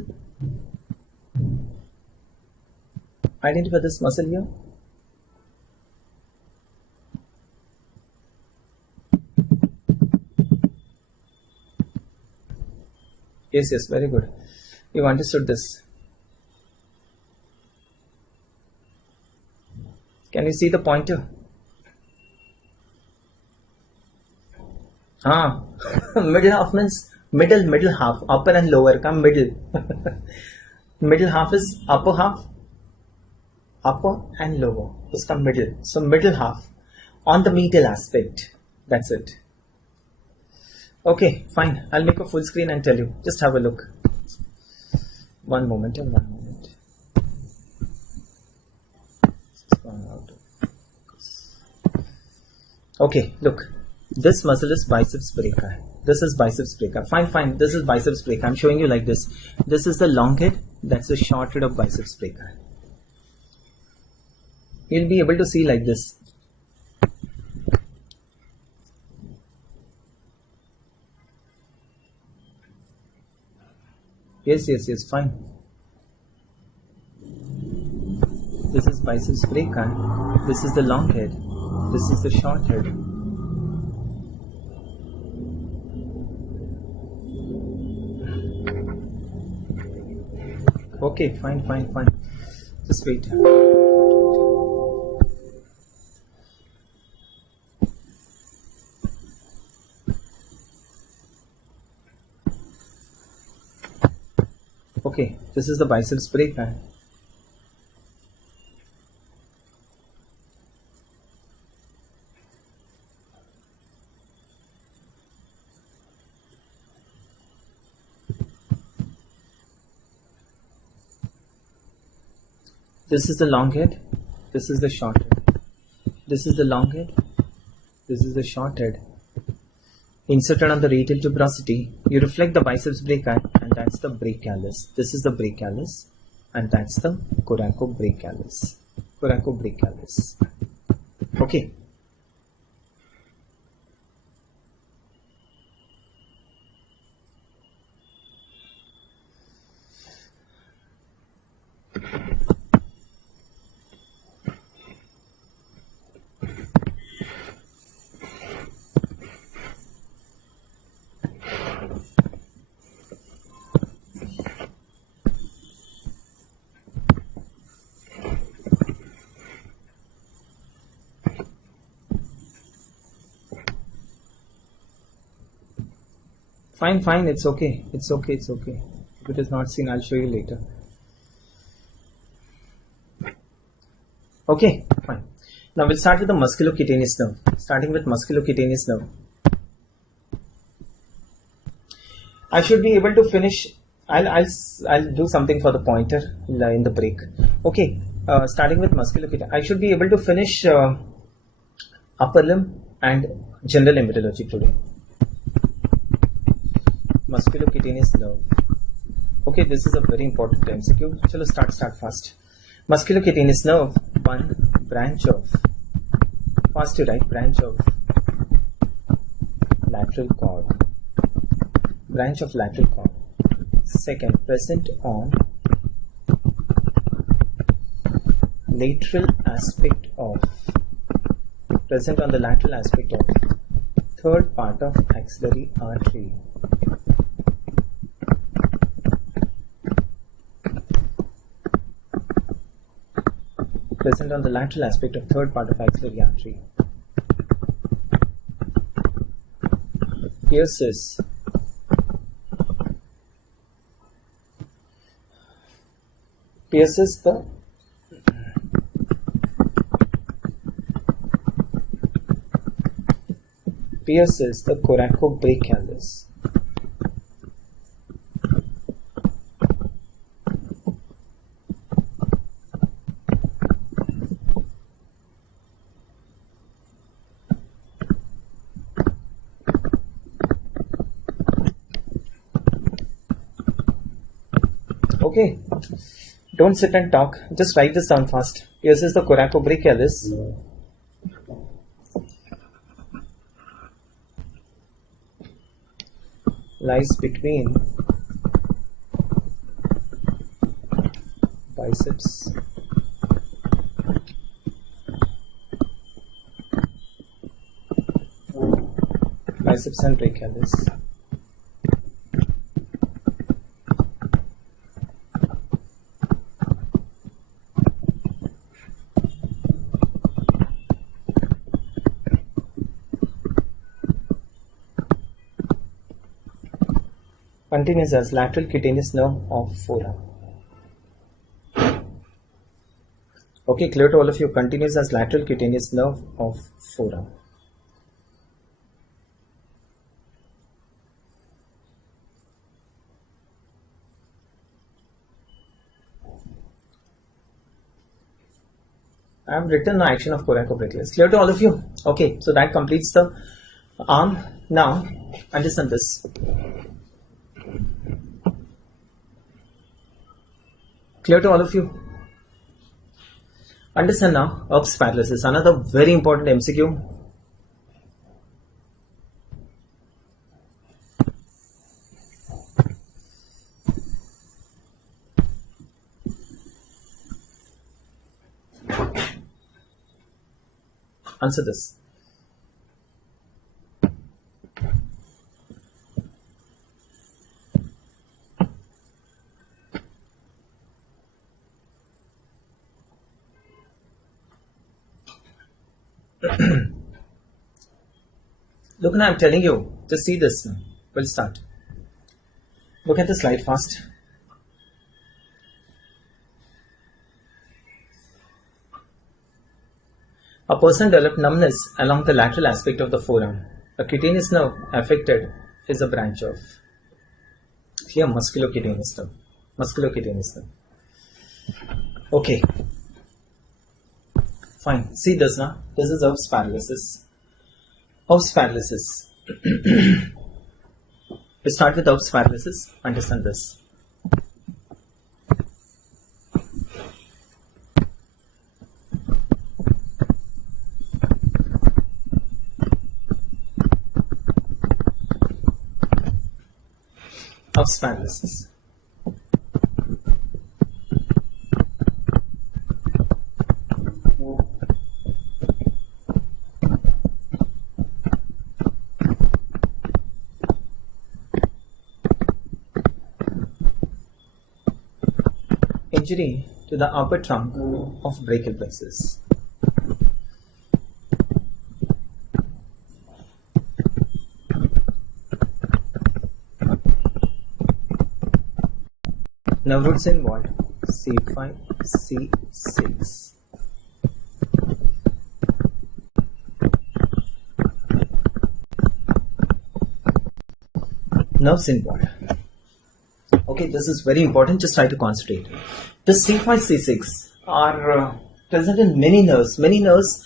Identify this muscle here. Yes, very good. You understood this. Can you see the pointer? Middle half means middle half, upper and lower, come middle. Middle half is upper half, upper and lower, just come middle. So middle half on the medial aspect. That's it. Okay, fine. I'll make a full screen and tell you. Just have a look. One moment. Okay, look. This muscle is biceps brachii. This is biceps brachii. Fine. This is biceps brachii. I'm showing you like this. This is the long head. That's the short head of biceps brachii. You'll be able to see like this. Yes, fine. This is biceps brachii. This is the long head. This is the short head. Okay, fine. Just wait. Okay, this is the biceps brachii. This is the long head. This is the short head. This is the long head. This is the short head. Inserted on the radial tuberosity, you reflect the biceps brachii, and that's the brachialis. This is the brachialis, and that's the coracobrachialis. Okay. Fine, it's okay. If it is not seen, I'll show you later. Okay, fine. Now we'll start with the musculocutaneous nerve. Starting with musculocutaneous nerve. I should be able to finish. I'll do something for the pointer in the break. Okay, starting with musculocutaneous. I should be able to finish upper limb and general embryology today. Musculocutaneous nerve. Okay, this is a very important MCQ. Chalo, start fast. Musculocutaneous nerve, one branch of, fast to write, branch of lateral cord. Branch of lateral cord. Second, present on lateral aspect of, present on the lateral aspect of third part of axillary artery. Present on the lateral aspect of third part of axillary artery. Pierces pierces the coracobrachialis. Okay, don't sit and talk, just write this down fast. Pierces the coracobrachialis. Lies between biceps and brachialis. Continues as lateral cutaneous nerve of forearm. Okay, clear to all of you. Continues as lateral cutaneous nerve of forearm. I have written the action of coracobrachialis. Clear to all of you? Okay, so that completes the arm. Now, understand this. Clear to all of you? Understand now, Erb's paralysis, another very important MCQ. Answer this. Look, now I'm telling you, just see this. We'll start. Look at the slide fast. A person developed numbness along the lateral aspect of the forearm. A cutaneous nerve affected is a branch of here musculocutaneous nerve. Musculocutaneous nerve. Okay. Fine. See this now. This is Erb's paralysis. Erb's paralysis. We start with Erb's paralysis. Understand this. Erb's paralysis. Injury to the upper trunk of brachial plexus. Nerve roots involved C5, C6. Nerves involved. Okay, this is very important. Just try to concentrate. The C5, C6 are present in many nerves. Many nerves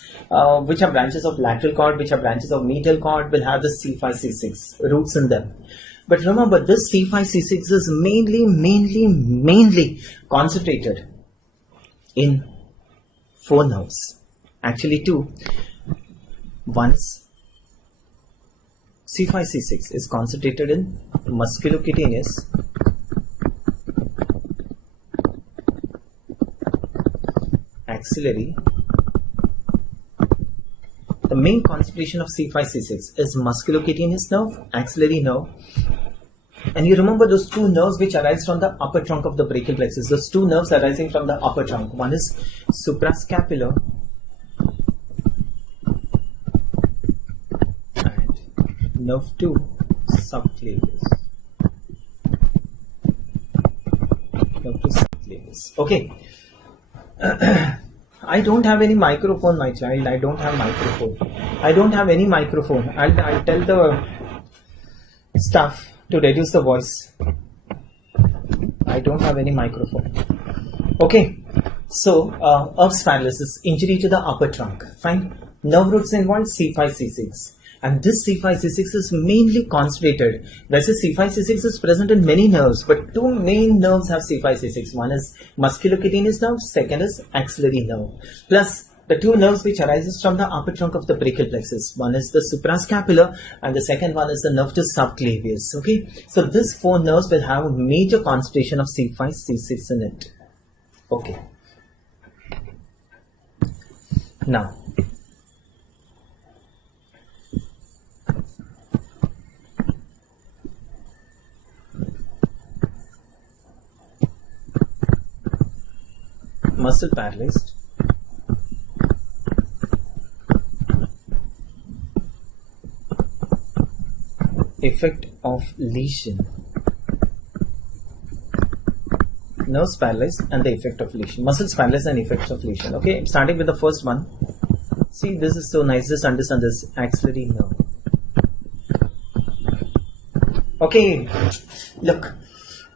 which are branches of lateral cord, which are branches of medial cord, will have the C5, C6 roots in them. But remember, this C5, C6 is mainly concentrated in 4 nerves. Actually 2. Once C5, C6 is concentrated in musculocutaneous, axillary. The main concentration of C5, C6 is musculocutaneous nerve, axillary nerve. And you remember those 2 nerves which arise from the upper trunk of the brachial plexus. Those 2 nerves arising from the upper trunk. One is suprascapular and nerve 2, subclavius. Nerve 2, subclavius. this. Okay. I don't have any microphone, my child. I don't have microphone. I don't have any microphone. I'll tell the staff to reduce the voice. I don't have any microphone. Okay. So, Erb's paralysis, injury to the upper trunk. Fine. Nerve roots involved C5, C6. And this C5, C6 is mainly concentrated. Whereas C5, C6 is present in many nerves, but two main nerves have C5, C6. One is musculocutaneous nerve, second is axillary nerve. Plus, the two nerves which arises from the upper trunk of the brachial plexus. One is the suprascapular and the second one is the nerve to subclavius. Okay. So, these four nerves will have a major concentration of C5, C6 in it. Okay. Now, muscle paralyzed. Effect of lesion. Nerves paralyzed and the effect of lesion. Muscles paralyzed and effects of lesion. Okay, starting with the first one. See, this is so nice. Just understand this axillary nerve. Okay, look.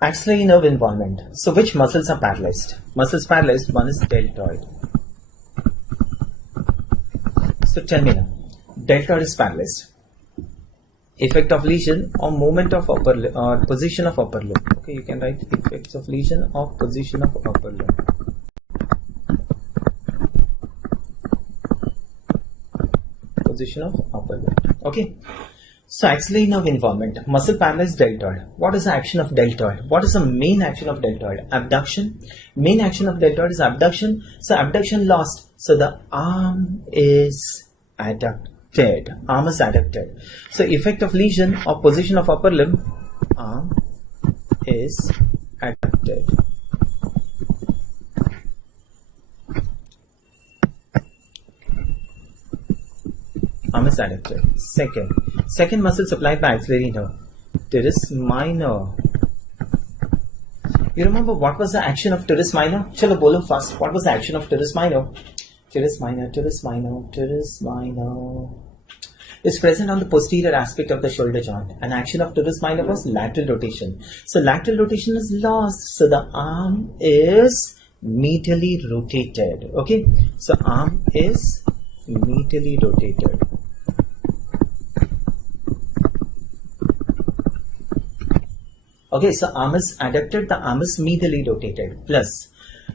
Axillary nerve involvement. So, which muscles are paralyzed? Muscles paralyzed, one is deltoid. So, tell me now. Deltoid is paralyzed. Effect of lesion or movement of upper limb or position of upper limb. Okay, you can write effects of lesion or position of upper limb. Position of upper limb. Okay. So, axillary nerve involvement, muscle paralyzed deltoid. What is the action of deltoid? What is the main action of deltoid? Abduction. Main action of deltoid is abduction. So, abduction lost. So, the arm is adducted. Arm is adducted. So, effect of lesion or position of upper limb, arm is adducted. Arm is adducted. Second muscle supplied by axillary nerve, teres minor. You remember what was the action of teres minor? Chalo bolo fast. What was the action of teres minor? Teres minor, teres minor, teres minor. Is present on the posterior aspect of the shoulder joint. An action of teres minor was lateral rotation. So lateral rotation is lost. So the arm is medially rotated. Okay. So arm is medially rotated. Okay, so arm is adducted, the arm is medially rotated. Plus,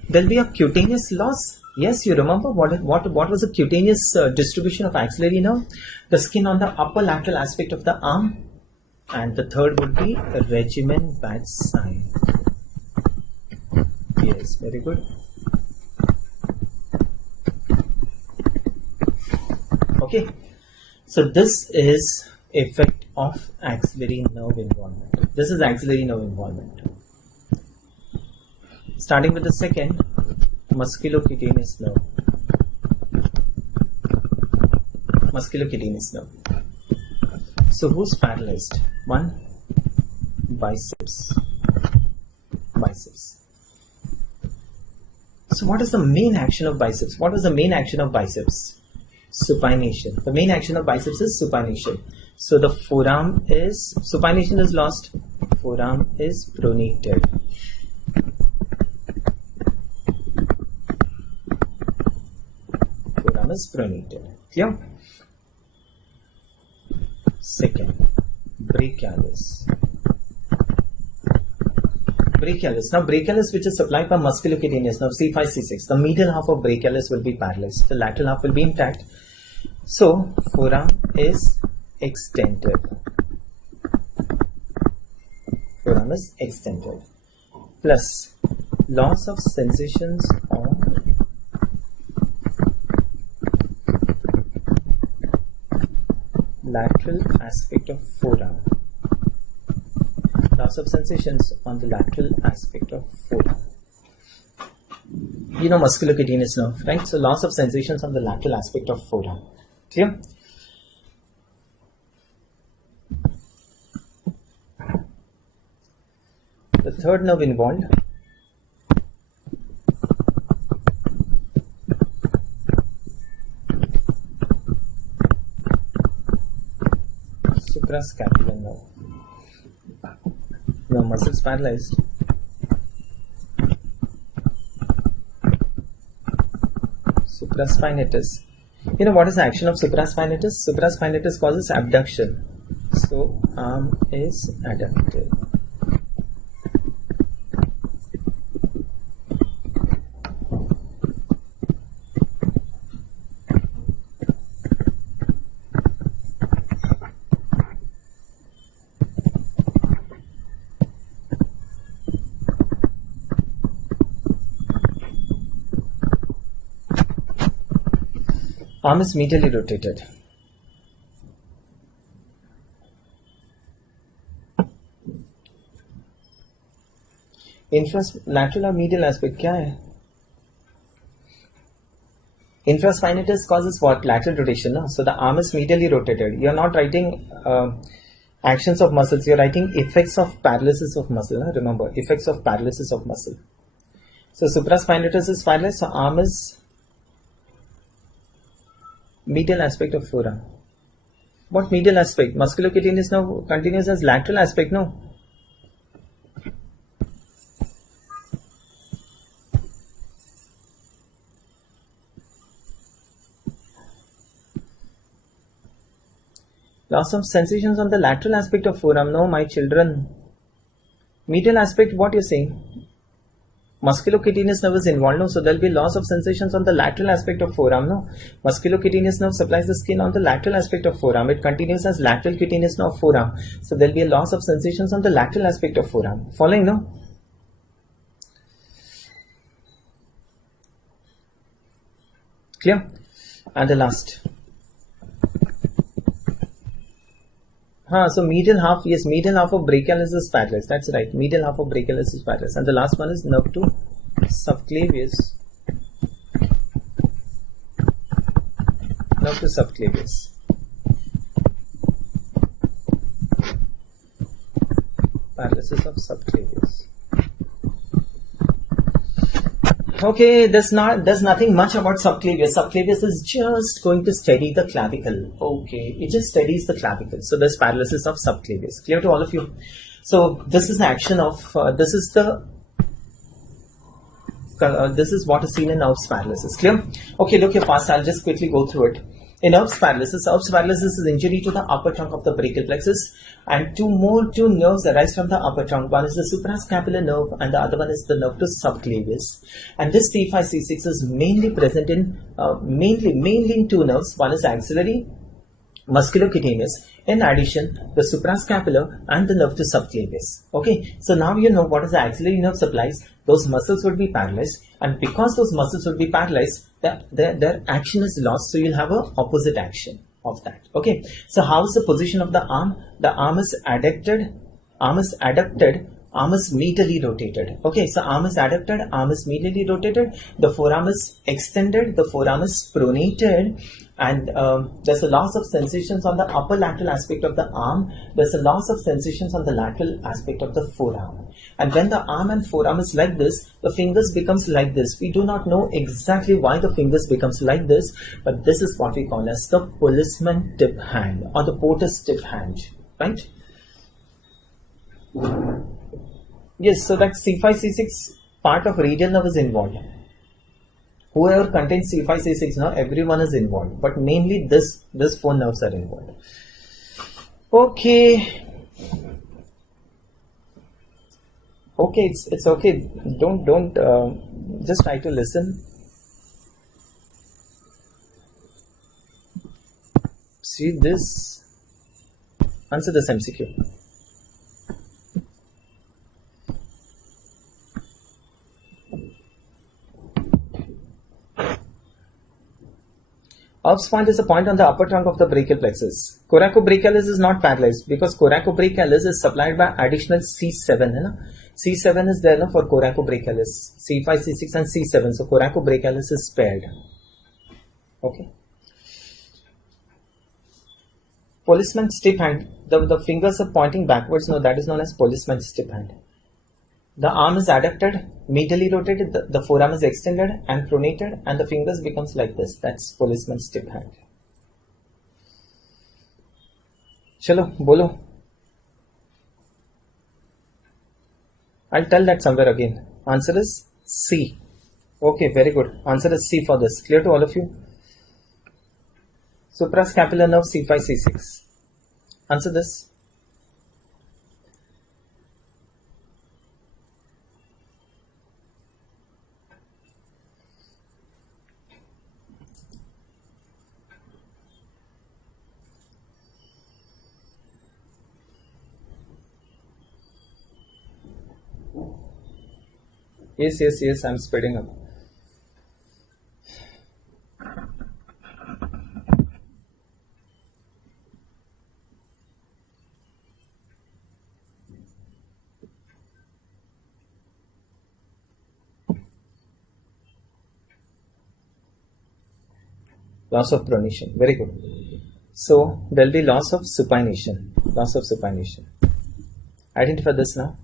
there will be a cutaneous loss. Yes, you remember what was the cutaneous distribution of axillary nerve? The skin on the upper lateral aspect of the arm. And the third would be the regimen badge sign. Yes, very good. Okay, so this is effect of axillary nerve involvement. This is axillary nerve involvement. Starting with the second, musculocutaneous nerve. Musculocutaneous nerve. So who's paralyzed? One, biceps. Biceps. So what is the main action of biceps? What was the main action of biceps? Supination. The main action of biceps is supination. So the forearm is, supination is lost, forearm is pronated. Forearm is pronated. Clear? Second, brachialis. Brachialis. Now brachialis, which is supplied by musculocutaneous nerve C5, C6. The medial half of brachialis will be paralyzed. The lateral half will be intact. So forearm is extended. Forearm is extended. Plus loss of sensations on lateral aspect of forearm. Loss of sensations on the lateral aspect of forearm. You know musculocutaneous nerve, right? So loss of sensations on the lateral aspect of forearm. Clear? The third nerve involved, Suprascapular nerve. No, muscles paralyzed. Supraspinatus. You know what is the action of supraspinatus? Supraspinatus causes abduction. So arm is adducted. Arm is medially rotated. Lateral or medial aspect क्या है? Infraspinatus causes what? Lateral rotation. No? So the arm is medially rotated. You are not writing actions of muscles. You are writing effects of paralysis of muscle. No? Remember, effects of paralysis of muscle. So supraspinatus is paralyzed. So arm is medial aspect of forearm. What medial aspect? Musculocutaneous nerve continues as lateral aspect, no? Loss of sensations on the lateral aspect of forearm. No, my children. Medial aspect, what you're saying? Musculocutaneous nerve is involved, no? So there will be loss of sensations on the lateral aspect of forearm, no? Musculocutaneous nerve supplies the skin on the lateral aspect of forearm. It continues as lateral cutaneous nerve of forearm. So there will be a loss of sensations on the lateral aspect of forearm. Following, no? Clear? And the last. So medial half, yes, medial half of brachialis is paralyzed. That's right. Medial half of brachialis is paralyzed. And the last one is nerve to subclavius. Nerve to subclavius. Paralysis of subclavius. Okay, there's nothing much about subclavius. Subclavius is just going to steady the clavicle. Okay, it just steadies the clavicle. So there's paralysis of subclavius. Clear to all of you? So this is the action of this is what is seen in nerves paralysis. Clear? Okay, look here fast. I'll just quickly go through it. In nerves paralysis is injury to the upper trunk of the brachial plexus, and two nerves arise from the upper trunk. One is the suprascapular nerve, and the other one is the nerve to subclavius. And this C5C6 is mainly present in mainly in two nerves. One is axillary musculocutaneous. In addition, the suprascapular and the nerve to subclavius. Okay, so now you know what is the axillary nerve supplies. Those muscles would be paralyzed, and because those muscles would be paralyzed, their action is lost. So you'll have a opposite action of that. Okay, so how is the position of the arm? The arm is adducted, arm is medially rotated. Okay, so arm is adducted, arm is medially rotated, the forearm is extended, the forearm is pronated, and there's a loss of sensations on the upper lateral aspect of the arm. There's a loss of sensations on the lateral aspect of the forearm. And when the arm and forearm is like this, the fingers becomes like this. We do not know exactly why the fingers becomes like this, but this is what we call as the policeman tip hand or the porter's tip hand, right? Yes, so that C5C6 part of radial nerve is involved. Whoever contains C5C6 now, everyone is involved, but mainly this four nerves are involved. Okay, it's okay. Don't just try to listen. See this. Answer this MCQ. Ops point is a point on the upper trunk of the brachial plexus. Coracobrachialis is not paralyzed because coracobrachialis is supplied by additional C7. C7 is there for coracobrachialis. C5, C6 and C7. So coracobrachialis is spared. Okay. Policeman stiff hand. The fingers are pointing backwards. No, that is known as policeman stiff hand. The arm is adducted, medially rotated, the forearm is extended and pronated, and the fingers becomes like this. That's policeman stiff hand. चलो बोलो. I'll tell that somewhere again. Answer is C. Okay, very good. Answer is C for this. Clear to all of you? Suprascapular nerve C5, C6. Answer this. Yes, I'm speeding up. Loss of pronation. Very good. So there will be loss of supination. Loss of supination. Identify this now.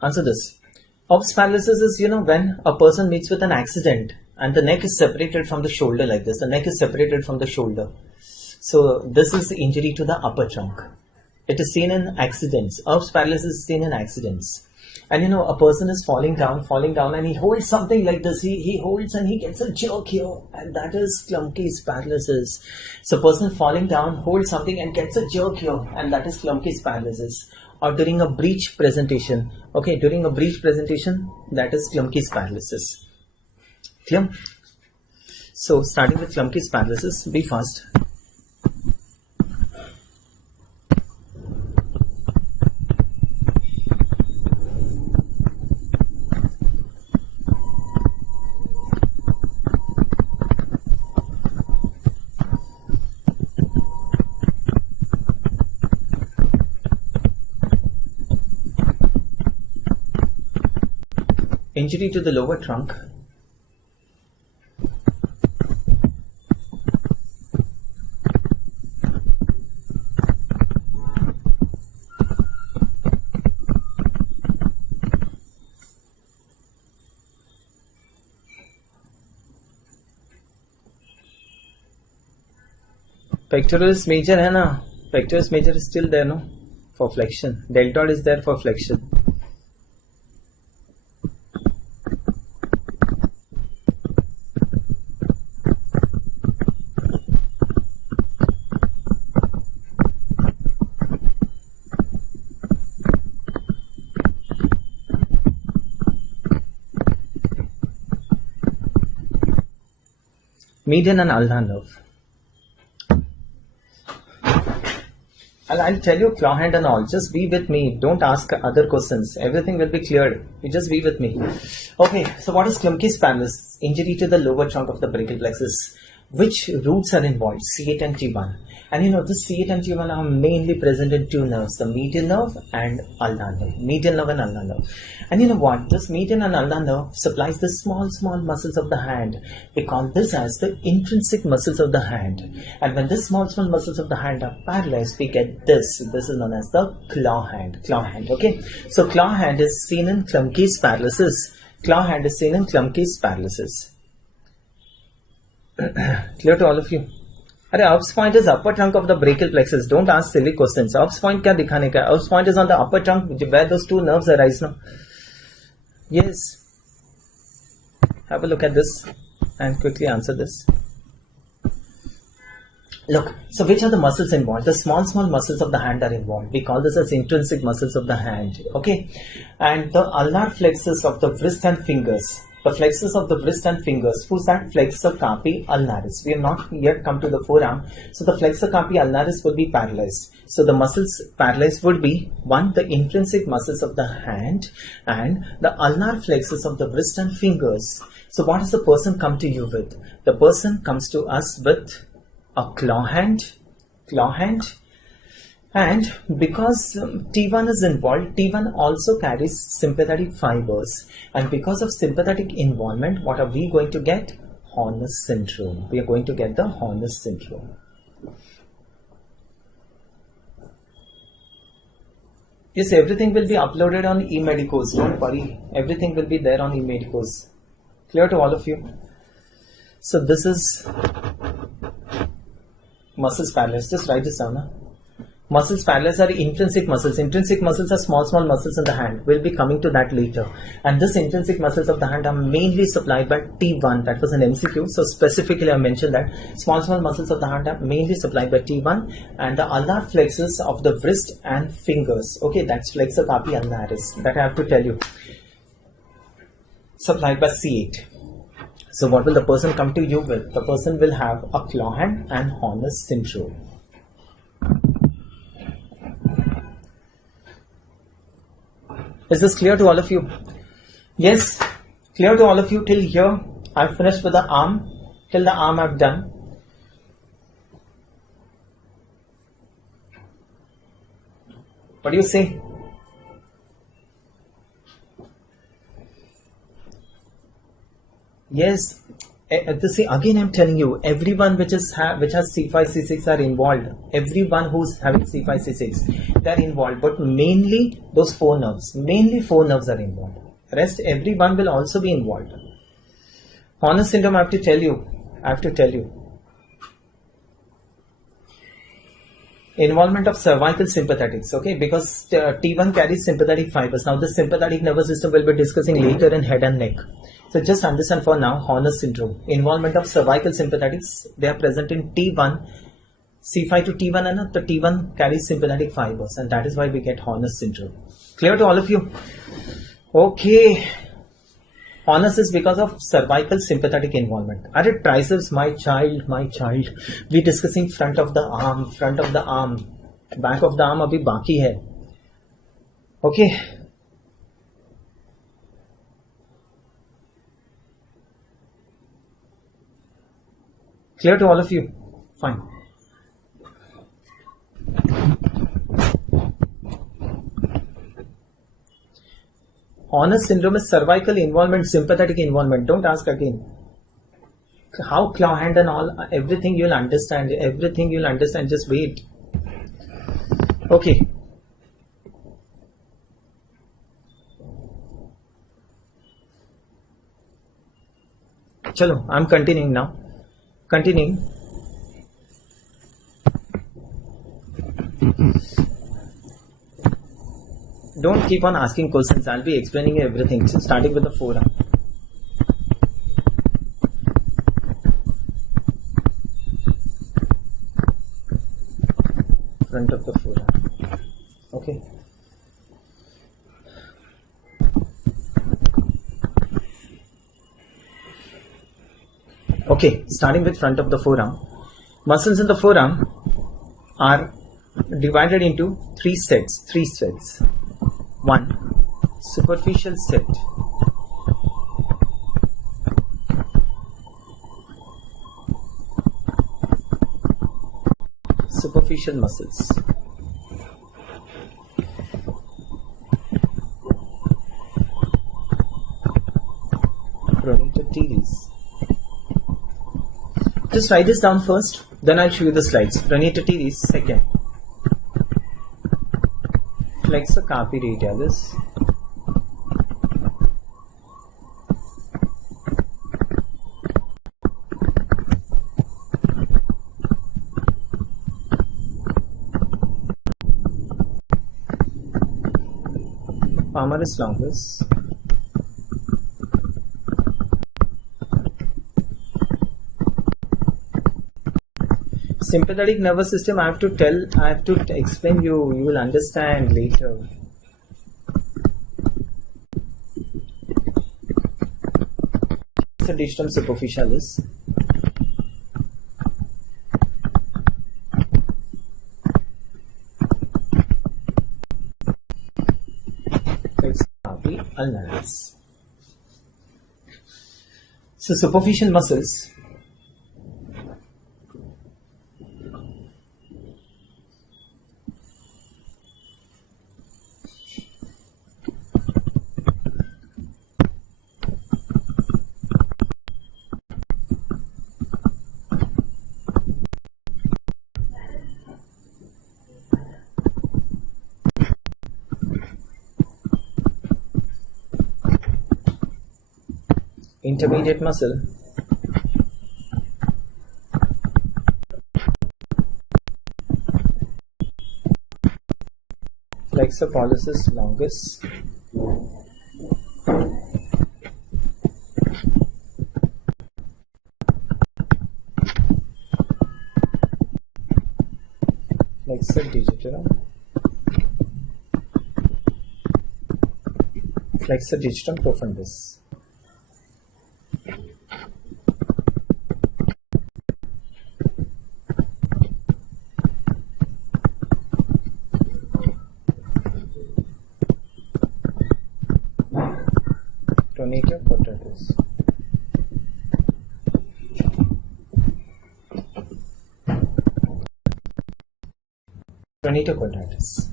Answer this. Ops paralysis is, when a person meets with an accident and the neck is separated from the shoulder like this. The neck is separated from the shoulder. So this is injury to the upper trunk. It is seen in accidents. Ops paralysis is seen in accidents. And a person is falling down and he holds something like this. He holds and he gets a jerk here, and that is Klumpke's paralysis. So person falling down, holds something and gets a jerk here, and that is Klumpke's paralysis. Or during a breech presentation. Okay, during a breech presentation, that is Klumpke's paralysis. Clear? So starting with Klumpke's paralysis, be fast. Injury to the lower trunk. Pectoralis major है ना? Pectoralis major is still there, no? For flexion. Deltoid is there for flexion. Median and ulnar nerve. I'll tell you claw hand and all. Just be with me. Don't ask other questions. Everything will be cleared. You just be with me. Okay, so what is Klumpke's paralysis? Injury to the lower trunk of the brachial plexus. Which roots are involved? C8 and T1. And this C8 and T1 are mainly present in two nerves, the medial nerve and ulnar nerve. Medial nerve and ulnar nerve. And what? This medial and ulnar nerve supplies the small muscles of the hand. We call this as the intrinsic muscles of the hand. And when these small muscles of the hand are paralyzed, we get this. This is known as the claw hand. Claw hand, okay? So claw hand is seen in Klumpke's paralysis. Claw hand is seen in Klumpke's paralysis. Clear to all of you? Ups point is upper trunk of the brachial plexus. Don't ask silly questions. Ups point kya dikhane ka? Ups point is on the upper trunk where those two nerves arise now. Yes. Have a look at this and quickly answer this. Look, so which are the muscles involved? The small muscles of the hand are involved. We call this as intrinsic muscles of the hand. Okay. And the ulnar flexus of the wrist and fingers The flexors of the wrist and fingers. Who's that? Flexor carpi ulnaris. We have not yet come to the forearm. So the flexor carpi ulnaris will be paralyzed. So the muscles paralyzed would be one, the intrinsic muscles of the hand and the ulnar flexors of the wrist and fingers. So what does the person come to you with? The person comes to us with a claw hand, and because T1 is involved, T1 also carries sympathetic fibers, and because of sympathetic involvement, what are we going to get? Horner's syndrome. We are going to get the Horner's syndrome. Yes, everything will be uploaded on eMedicos. Don't worry, everything will be there on eMedicos. Clear to all of you? So this is muscles paralyzed. Just write this down. Huh? Muscles paralyzed are intrinsic muscles. Intrinsic muscles are small muscles in the hand. We'll be coming to that later. And this intrinsic muscles of the hand are mainly supplied by T1. That was an MCQ. So specifically I mentioned that small muscles of the hand are mainly supplied by T1 and the ulnar flexors of the wrist and fingers. Okay, that's flexor carpi ulnaris. That I have to tell you. Supplied by C8. So what will the person come to you with? The person will have a claw hand and Horner's syndrome. Is this clear to all of you? Yes, clear to all of you till here. I've finished with the arm. Till the arm I've done. What do you say? Yes. See, again I'm telling you, everyone which has C5, C6 are involved. Everyone who's having C5, C6, they're involved. But mainly those four nerves. Mainly four nerves are involved. Rest, everyone will also be involved. Horner's syndrome, I have to tell you. Involvement of cervical sympathetics, okay, because T1 carries sympathetic fibers. Now the sympathetic nervous system will be discussing later in head and neck. So just understand for now, Horner's syndrome. Involvement of cervical sympathetics, they are present in T1, C5 to T1, and the T1 carries sympathetic fibers, and that is why we get Horner's syndrome. Clear to all of you? Okay. Horner's is because of cervical sympathetic involvement. Are it triceps, my child? We discussing front of the arm, back of the arm abhi baki hai. Okay. Clear to all of you? Fine. Horner's syndrome is cervical involvement, sympathetic involvement. Don't ask again. How claw hand and all, everything you'll understand. Just wait. Okay. Chalo, I'm continuing now. Don't keep on asking questions. I'll be explaining everything, starting with the forearm. Front of the forearm. Okay. Okay, starting with front of the forearm. Muscles in the forearm are divided into three sets. One, superficial set. Superficial muscles. Pronator teres. Just write this down first, then I'll show you the slides. Pronator teres, second. Flexor carpi radialis. Palmaris longus. Sympathetic nervous system, I have to explain you will understand later. digitorum superficialis. Flexor ulnaris. So superficial muscles intermediate muscle flexor pollicis longus, flexor digitorum, flexor digitorum profundus. Pronator quadratus. Pronator quadratus.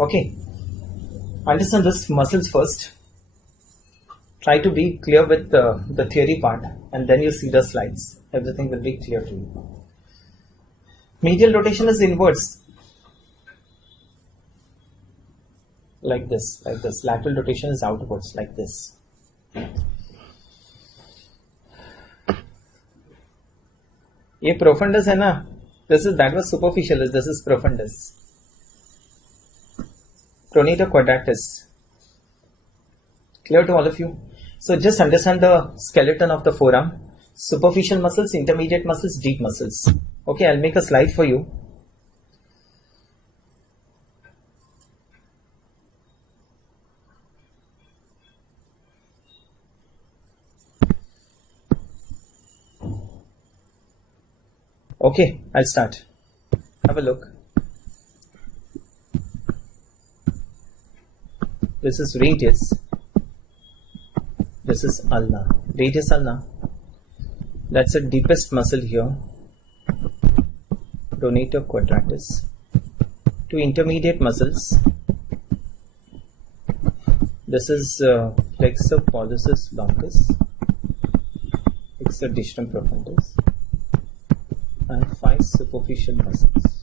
Okay. Understand this muscles first. Try to be clear with the theory part, and then you see the slides. Everything will be clear to you. Medial rotation is inwards. Like this. Lateral rotation is outwards, like this. ये profundus है ना? That was superficialis. This is profundus. Pronator quadratus. Clear to all of you? So just understand the skeleton of the forearm. Superficial muscles, intermediate muscles, deep muscles. Okay, I'll make a slide for you. Okay, I'll start. Have a look. This is radius. This is ulna. Radius ulna. That's the deepest muscle here. Pronator quadratus. Two intermediate muscles. This is flexor pollicis longus. Flexor digitorum profundus. And 5 superficial muscles.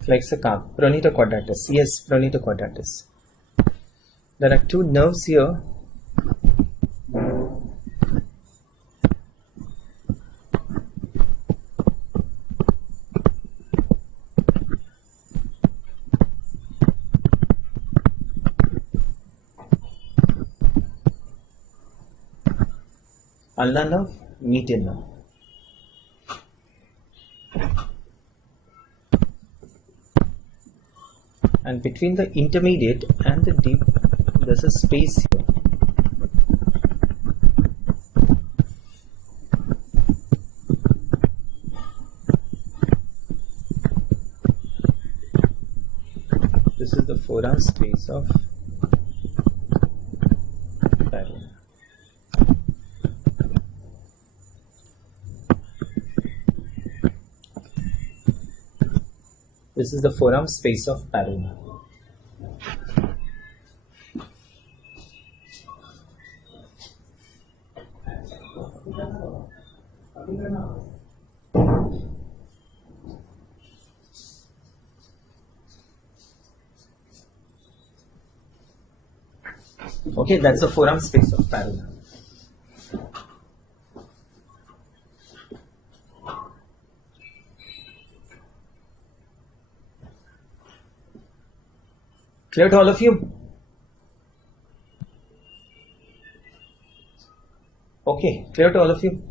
Flexor calf, pronator quadratus. Yes, pronator quadratus. There are two nerves here. Ulnar nerve, median nerve. And between the intermediate and the deep, there's a space here. This is the forearm space of parallel. This is the forearm space of parallel. Okay, that's the forearm space of parallel. Clear to all of you? Okay, clear to all of you?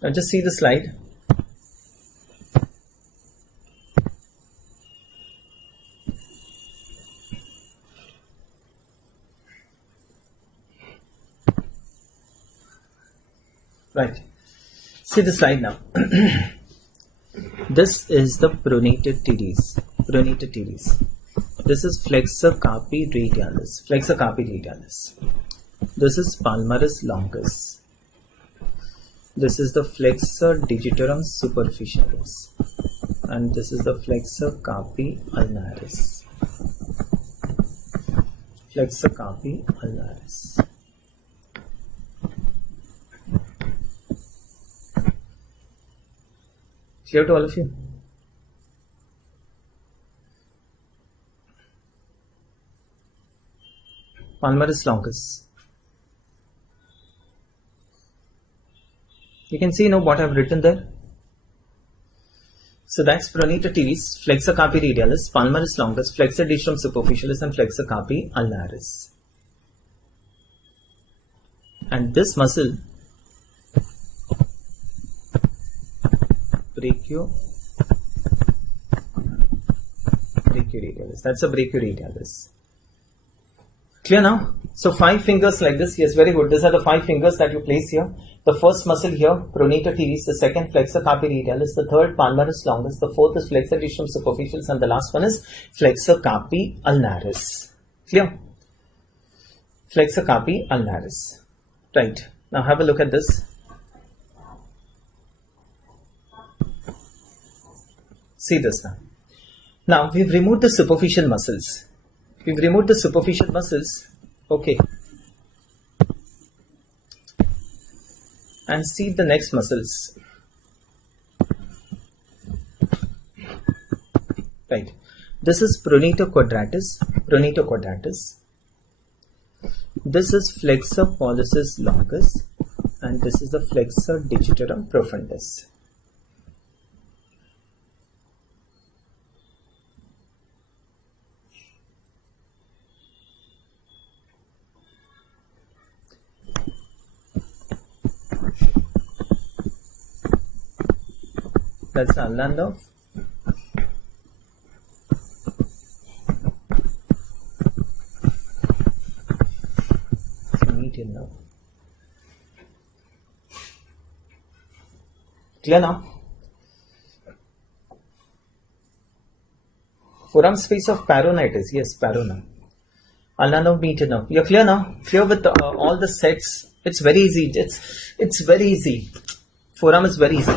Now just see the slide. Right. See the slide now. This is the pronated teres. Pronated teres. This is flexor carpi radialis. Flexor carpi radialis. This is palmaris longus. This is the flexor digitorum superficialis. And this is the flexor carpi ulnaris. Flexor carpi ulnaris. Clear to all of you? Palmaris longus. You can see now what I have written there. So that's pronated teres, flexor carpi radialis, palmaris longus, flexor digitorum superficialis, and flexor carpi ulnaris. And this muscle, brachioradialis. That's a brachioradialis. Clear now? So 5 fingers like this. Yes, very good. These are the 5 fingers that you place here. The first muscle here, pronated teres. The second, flexor carpi radialis. The third, palmaris longus. The fourth is flexor digitorum superficialis. And the last one is flexor carpi ulnaris. Clear? Flexor carpi ulnaris. Right. Now have a look at this. See this now. Now we've removed the superficial muscles. We've removed the superficial muscles. Okay. And see the next muscles. Right. This is pronator quadratus. Pronator quadratus. This is flexor pollicis longus. And this is the flexor digitorum profundus. That's Landorf. So median now. Clear now? Forum space of Paronitis. Yes, Parona. Landorf median now. You're clear now? Clear with all the sets. It's very easy. It's very easy. Forum is very easy.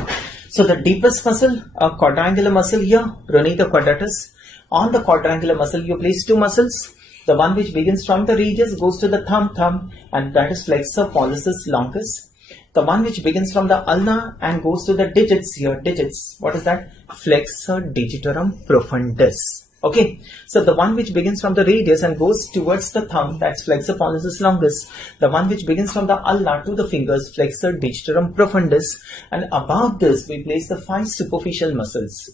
So the deepest muscle, a quadrangular muscle here, pronator quadratus. On the quadrangular muscle, you place 2 muscles. The one which begins from the radius goes to the thumb, and that is flexor pollicis longus. The one which begins from the ulna and goes to the digits here, digits. What is that? Flexor digitorum profundus. Okay, so the one which begins from the radius and goes towards the thumb, that's flexor pollicis longus. The one which begins from the ulna to the fingers, flexor digitorum profundus. And above this, we place the 5 superficial muscles.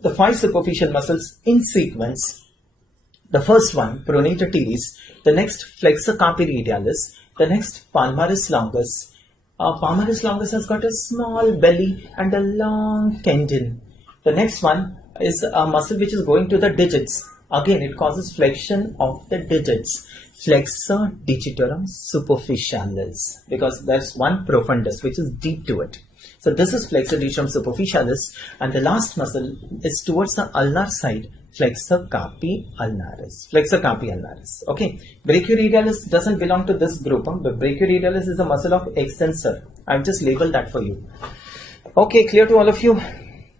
The 5 superficial muscles in sequence. The first one, pronator teres. The next, flexor carpi radialis. The next, palmaris longus. Palmaris longus has got a small belly and a long tendon. The next one is a muscle which is going to the digits. Again, it causes flexion of the digits. Flexor digitorum superficialis, because there's one profundus which is deep to it. So this is flexor digitorum superficialis, and the last muscle is towards the ulnar side, flexor carpi ulnaris. Flexor carpi ulnaris. Okay, brachioradialis doesn't belong to this group, but brachioradialis is a muscle of extensor. I've just labeled that for you. Okay, clear to all of you?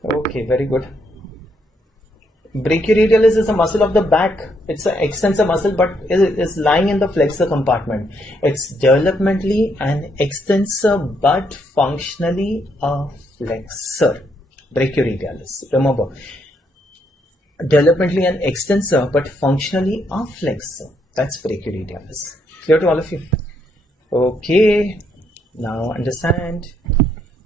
Okay, very good. Brachioradialis is a muscle of the back. It's an extensor muscle, but it is lying in the flexor compartment. It's developmentally an extensor, but functionally a flexor. Brachioradialis. Remember, developmentally an extensor, but functionally a flexor. That's brachioradialis. Clear to all of you? Okay. Now understand.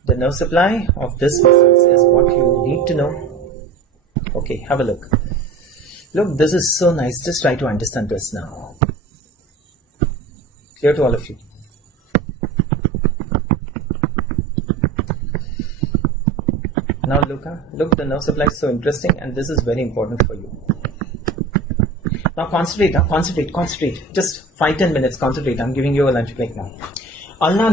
The nerve supply of this muscle is what you need to know. Okay, have a look. Look, this is so nice. Just try to understand this now. Clear to all of you? Now look, the nerve supply is so interesting, and this is very important for you. Now concentrate. Just 5-10 minutes, concentrate. I'm giving you a lunch break now. Ulnar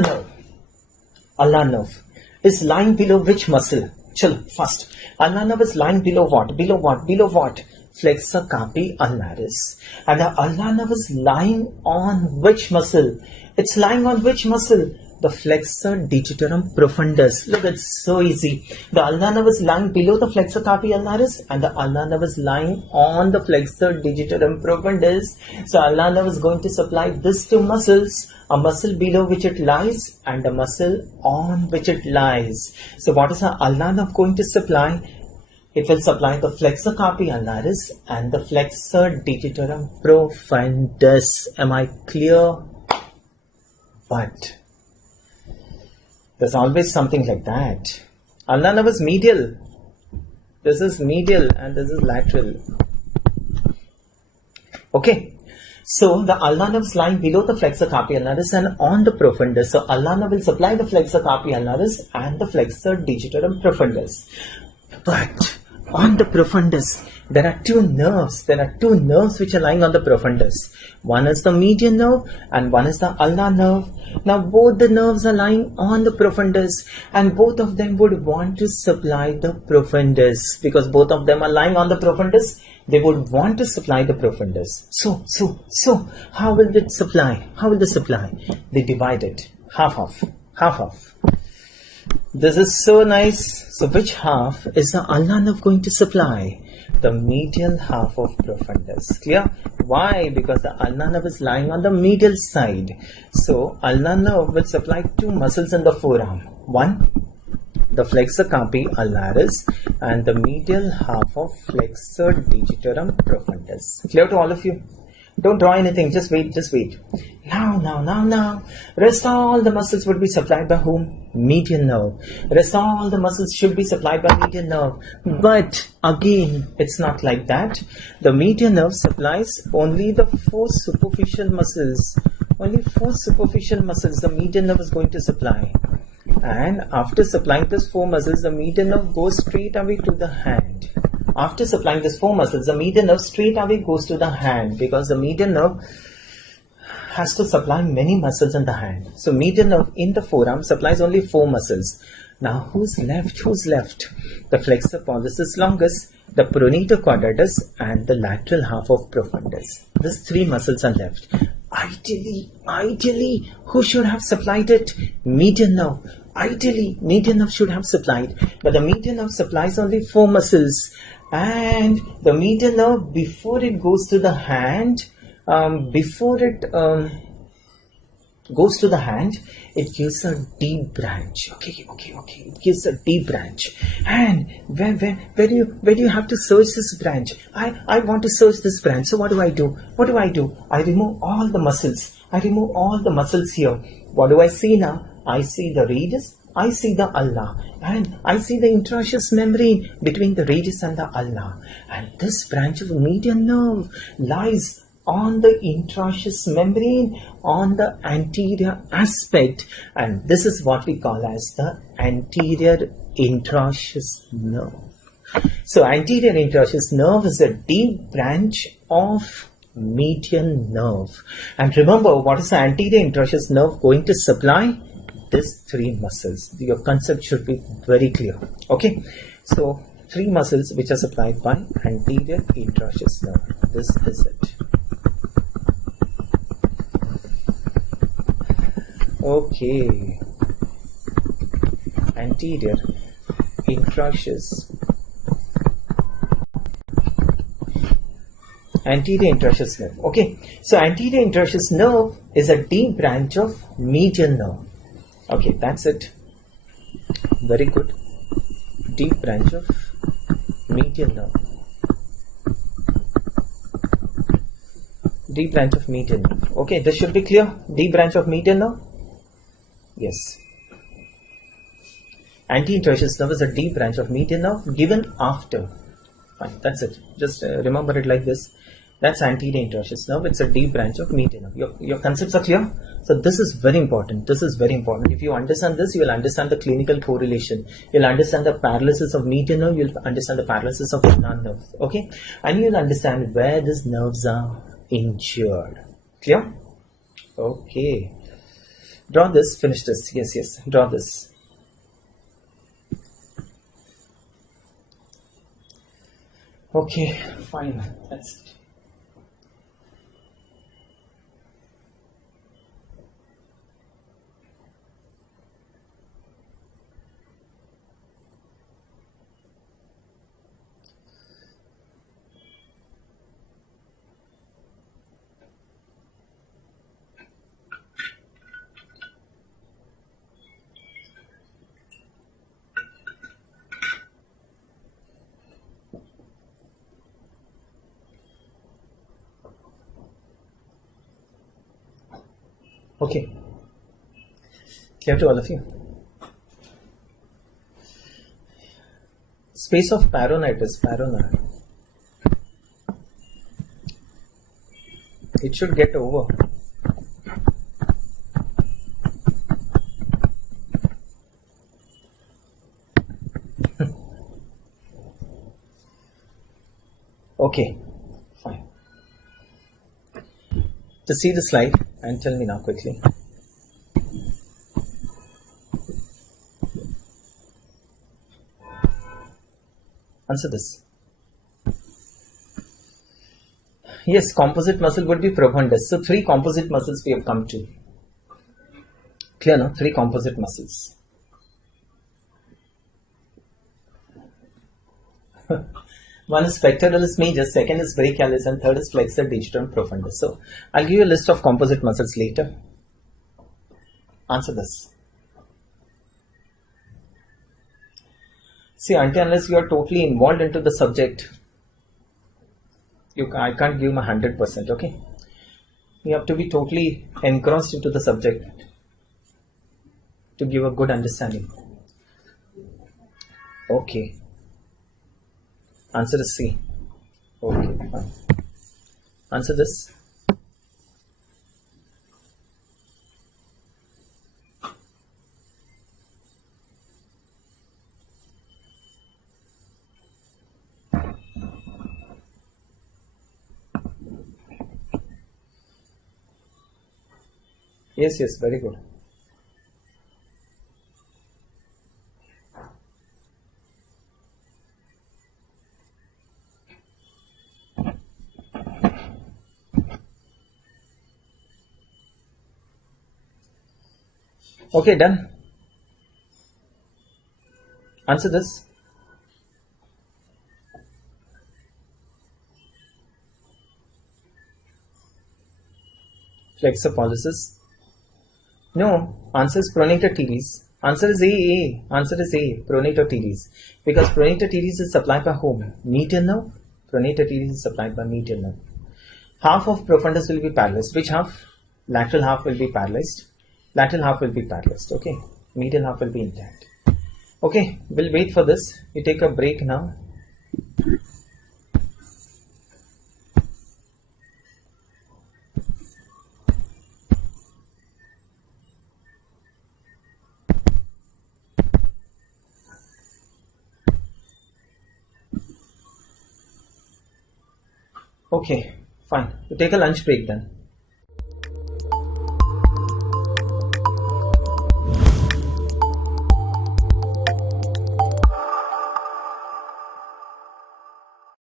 nerve is lying below which muscle? Chill, fast. Ulnar nerve is lying below what? Below what? Flexor carpi ulnaris. And the ulnar nerve is lying on which muscle? It's lying on which muscle? The flexor digitorum profundus. Look, it's so easy. The ulnar nerve is lying below the flexor carpi ulnaris, and the ulnar nerve is lying on the flexor digitorum profundus. So ulnar nerve is going to supply these two muscles, a muscle below which it lies and a muscle on which it lies. So what is the ulnar nerve going to supply? It will supply the flexor carpi ulnaris and the flexor digitorum profundus. Am I clear? But there's always something like that. Ulnar nerve is medial. This is medial and this is lateral. Okay. So the ulnar nerve is lying below the flexor carpi ulnaris and on the profundus. So ulnar nerve will supply the flexor carpi ulnaris and the flexor digitorum profundus. But on the profundus, there are two nerves. There are two nerves which are lying on the profundus. One is the median nerve and one is the ulnar nerve. Now both the nerves are lying on the profundus, and both of them would want to supply the profundus. Because both of them are lying on the profundus, they would want to supply the profundus. So how will it supply? How will they supply? They divide it. Half off. This is so nice. So which half is the ulnar nerve going to supply? The medial half of profundus. Clear? Why? Because the ulnar nerve is lying on the medial side. So ulnar nerve will supply two muscles in the forearm. One, the flexor carpi ulnaris, and the medial half of flexor digitorum profundus. Clear to all of you? Don't draw anything, just wait. Now. Rest all the muscles would be supplied by whom? Median nerve. Rest all the muscles should be supplied by median nerve. But again, it's not like that. The median nerve supplies only the four superficial muscles. Only four superficial muscles the median nerve is going to supply. And after supplying these four muscles, the median nerve goes straight away to the hand. After supplying these four muscles, the median nerve straight away goes to the hand, because the median nerve has to supply many muscles in the hand. So median nerve in the forearm supplies only four muscles. Now who's left? The flexor pollicis longus, the pronator quadratus, and the lateral half of profundus. These three muscles are left. Ideally, who should have supplied it? Median nerve. Ideally, median nerve should have supplied, but the median nerve supplies only four muscles. And the median nerve, before it goes to the hand, it gives a deep branch. Okay. It gives a deep branch. And where do you have to search this branch? I want to search this branch. So what do I do? I remove all the muscles here. What do I see now? I see the radius, I see the ulna, and I see the interosseous membrane between the radius and the ulna. And this branch of median nerve lies on the interosseous membrane on the anterior aspect, and this is what we call as the anterior interosseous nerve. So anterior interosseous nerve is a deep branch of median nerve. And remember, what is the anterior interosseous nerve going to supply? These three muscles. Your concept should be very clear. Okay, so three muscles which are supplied by anterior interosseous nerve. This is it. Okay, anterior interosseous nerve. Okay, so anterior interosseous nerve is a deep branch of median nerve. Okay, that's it. Very good. Deep branch of median nerve. Deep branch of median nerve. Okay, this should be clear. Deep branch of median nerve. Yes. Anterior interosseous nerve is a deep branch of median nerve given after. Fine, that's it. Just remember it like this. That's anterior interosseous nerve. It's a deep branch of median nerve. Your concepts are clear? So this is very important. This is very important. If you understand this, you will understand the clinical correlation. You'll understand the paralysis of median nerve. You'll understand the paralysis of ulnar nerve. Okay? And you'll understand where these nerves are injured. Clear? Okay. Draw this. Finish this. Yes, yes. Draw this. Okay. Fine. That's it. Okay. Clear to all of you? Space of paronitis, parona. It should get over. Okay, fine. To see the slide and tell me now quickly. Answer this. Yes, composite muscle would be profundus. So 3 composite muscles we have come to. Clear, no? 3 composite muscles. One is pectoralis major, second is brachialis, and third is flexor digitorum profundus. So I'll give you a list of composite muscles later. Answer this. See, until unless you are totally involved into the subject, I can't give my 100%, okay? You have to be totally engrossed into the subject to give a good understanding. Okay. Answer is C. Okay, fine. Answer this. Yes, yes, very good. Okay, done. Answer this. Flexor pollicis. No, answer is pronator teres. Answer is A. Answer is A. Pronator teres. Because pronator teres is supplied by whom? Median nerve. Pronator teres is supplied by median nerve. Half of profundus will be paralyzed. Which half? Lateral half will be paralyzed. Lateral half will be paralyzed. Okay. Medial half will be intact. Okay. We'll wait for this. You take a break now. Okay, fine. You take a lunch break then.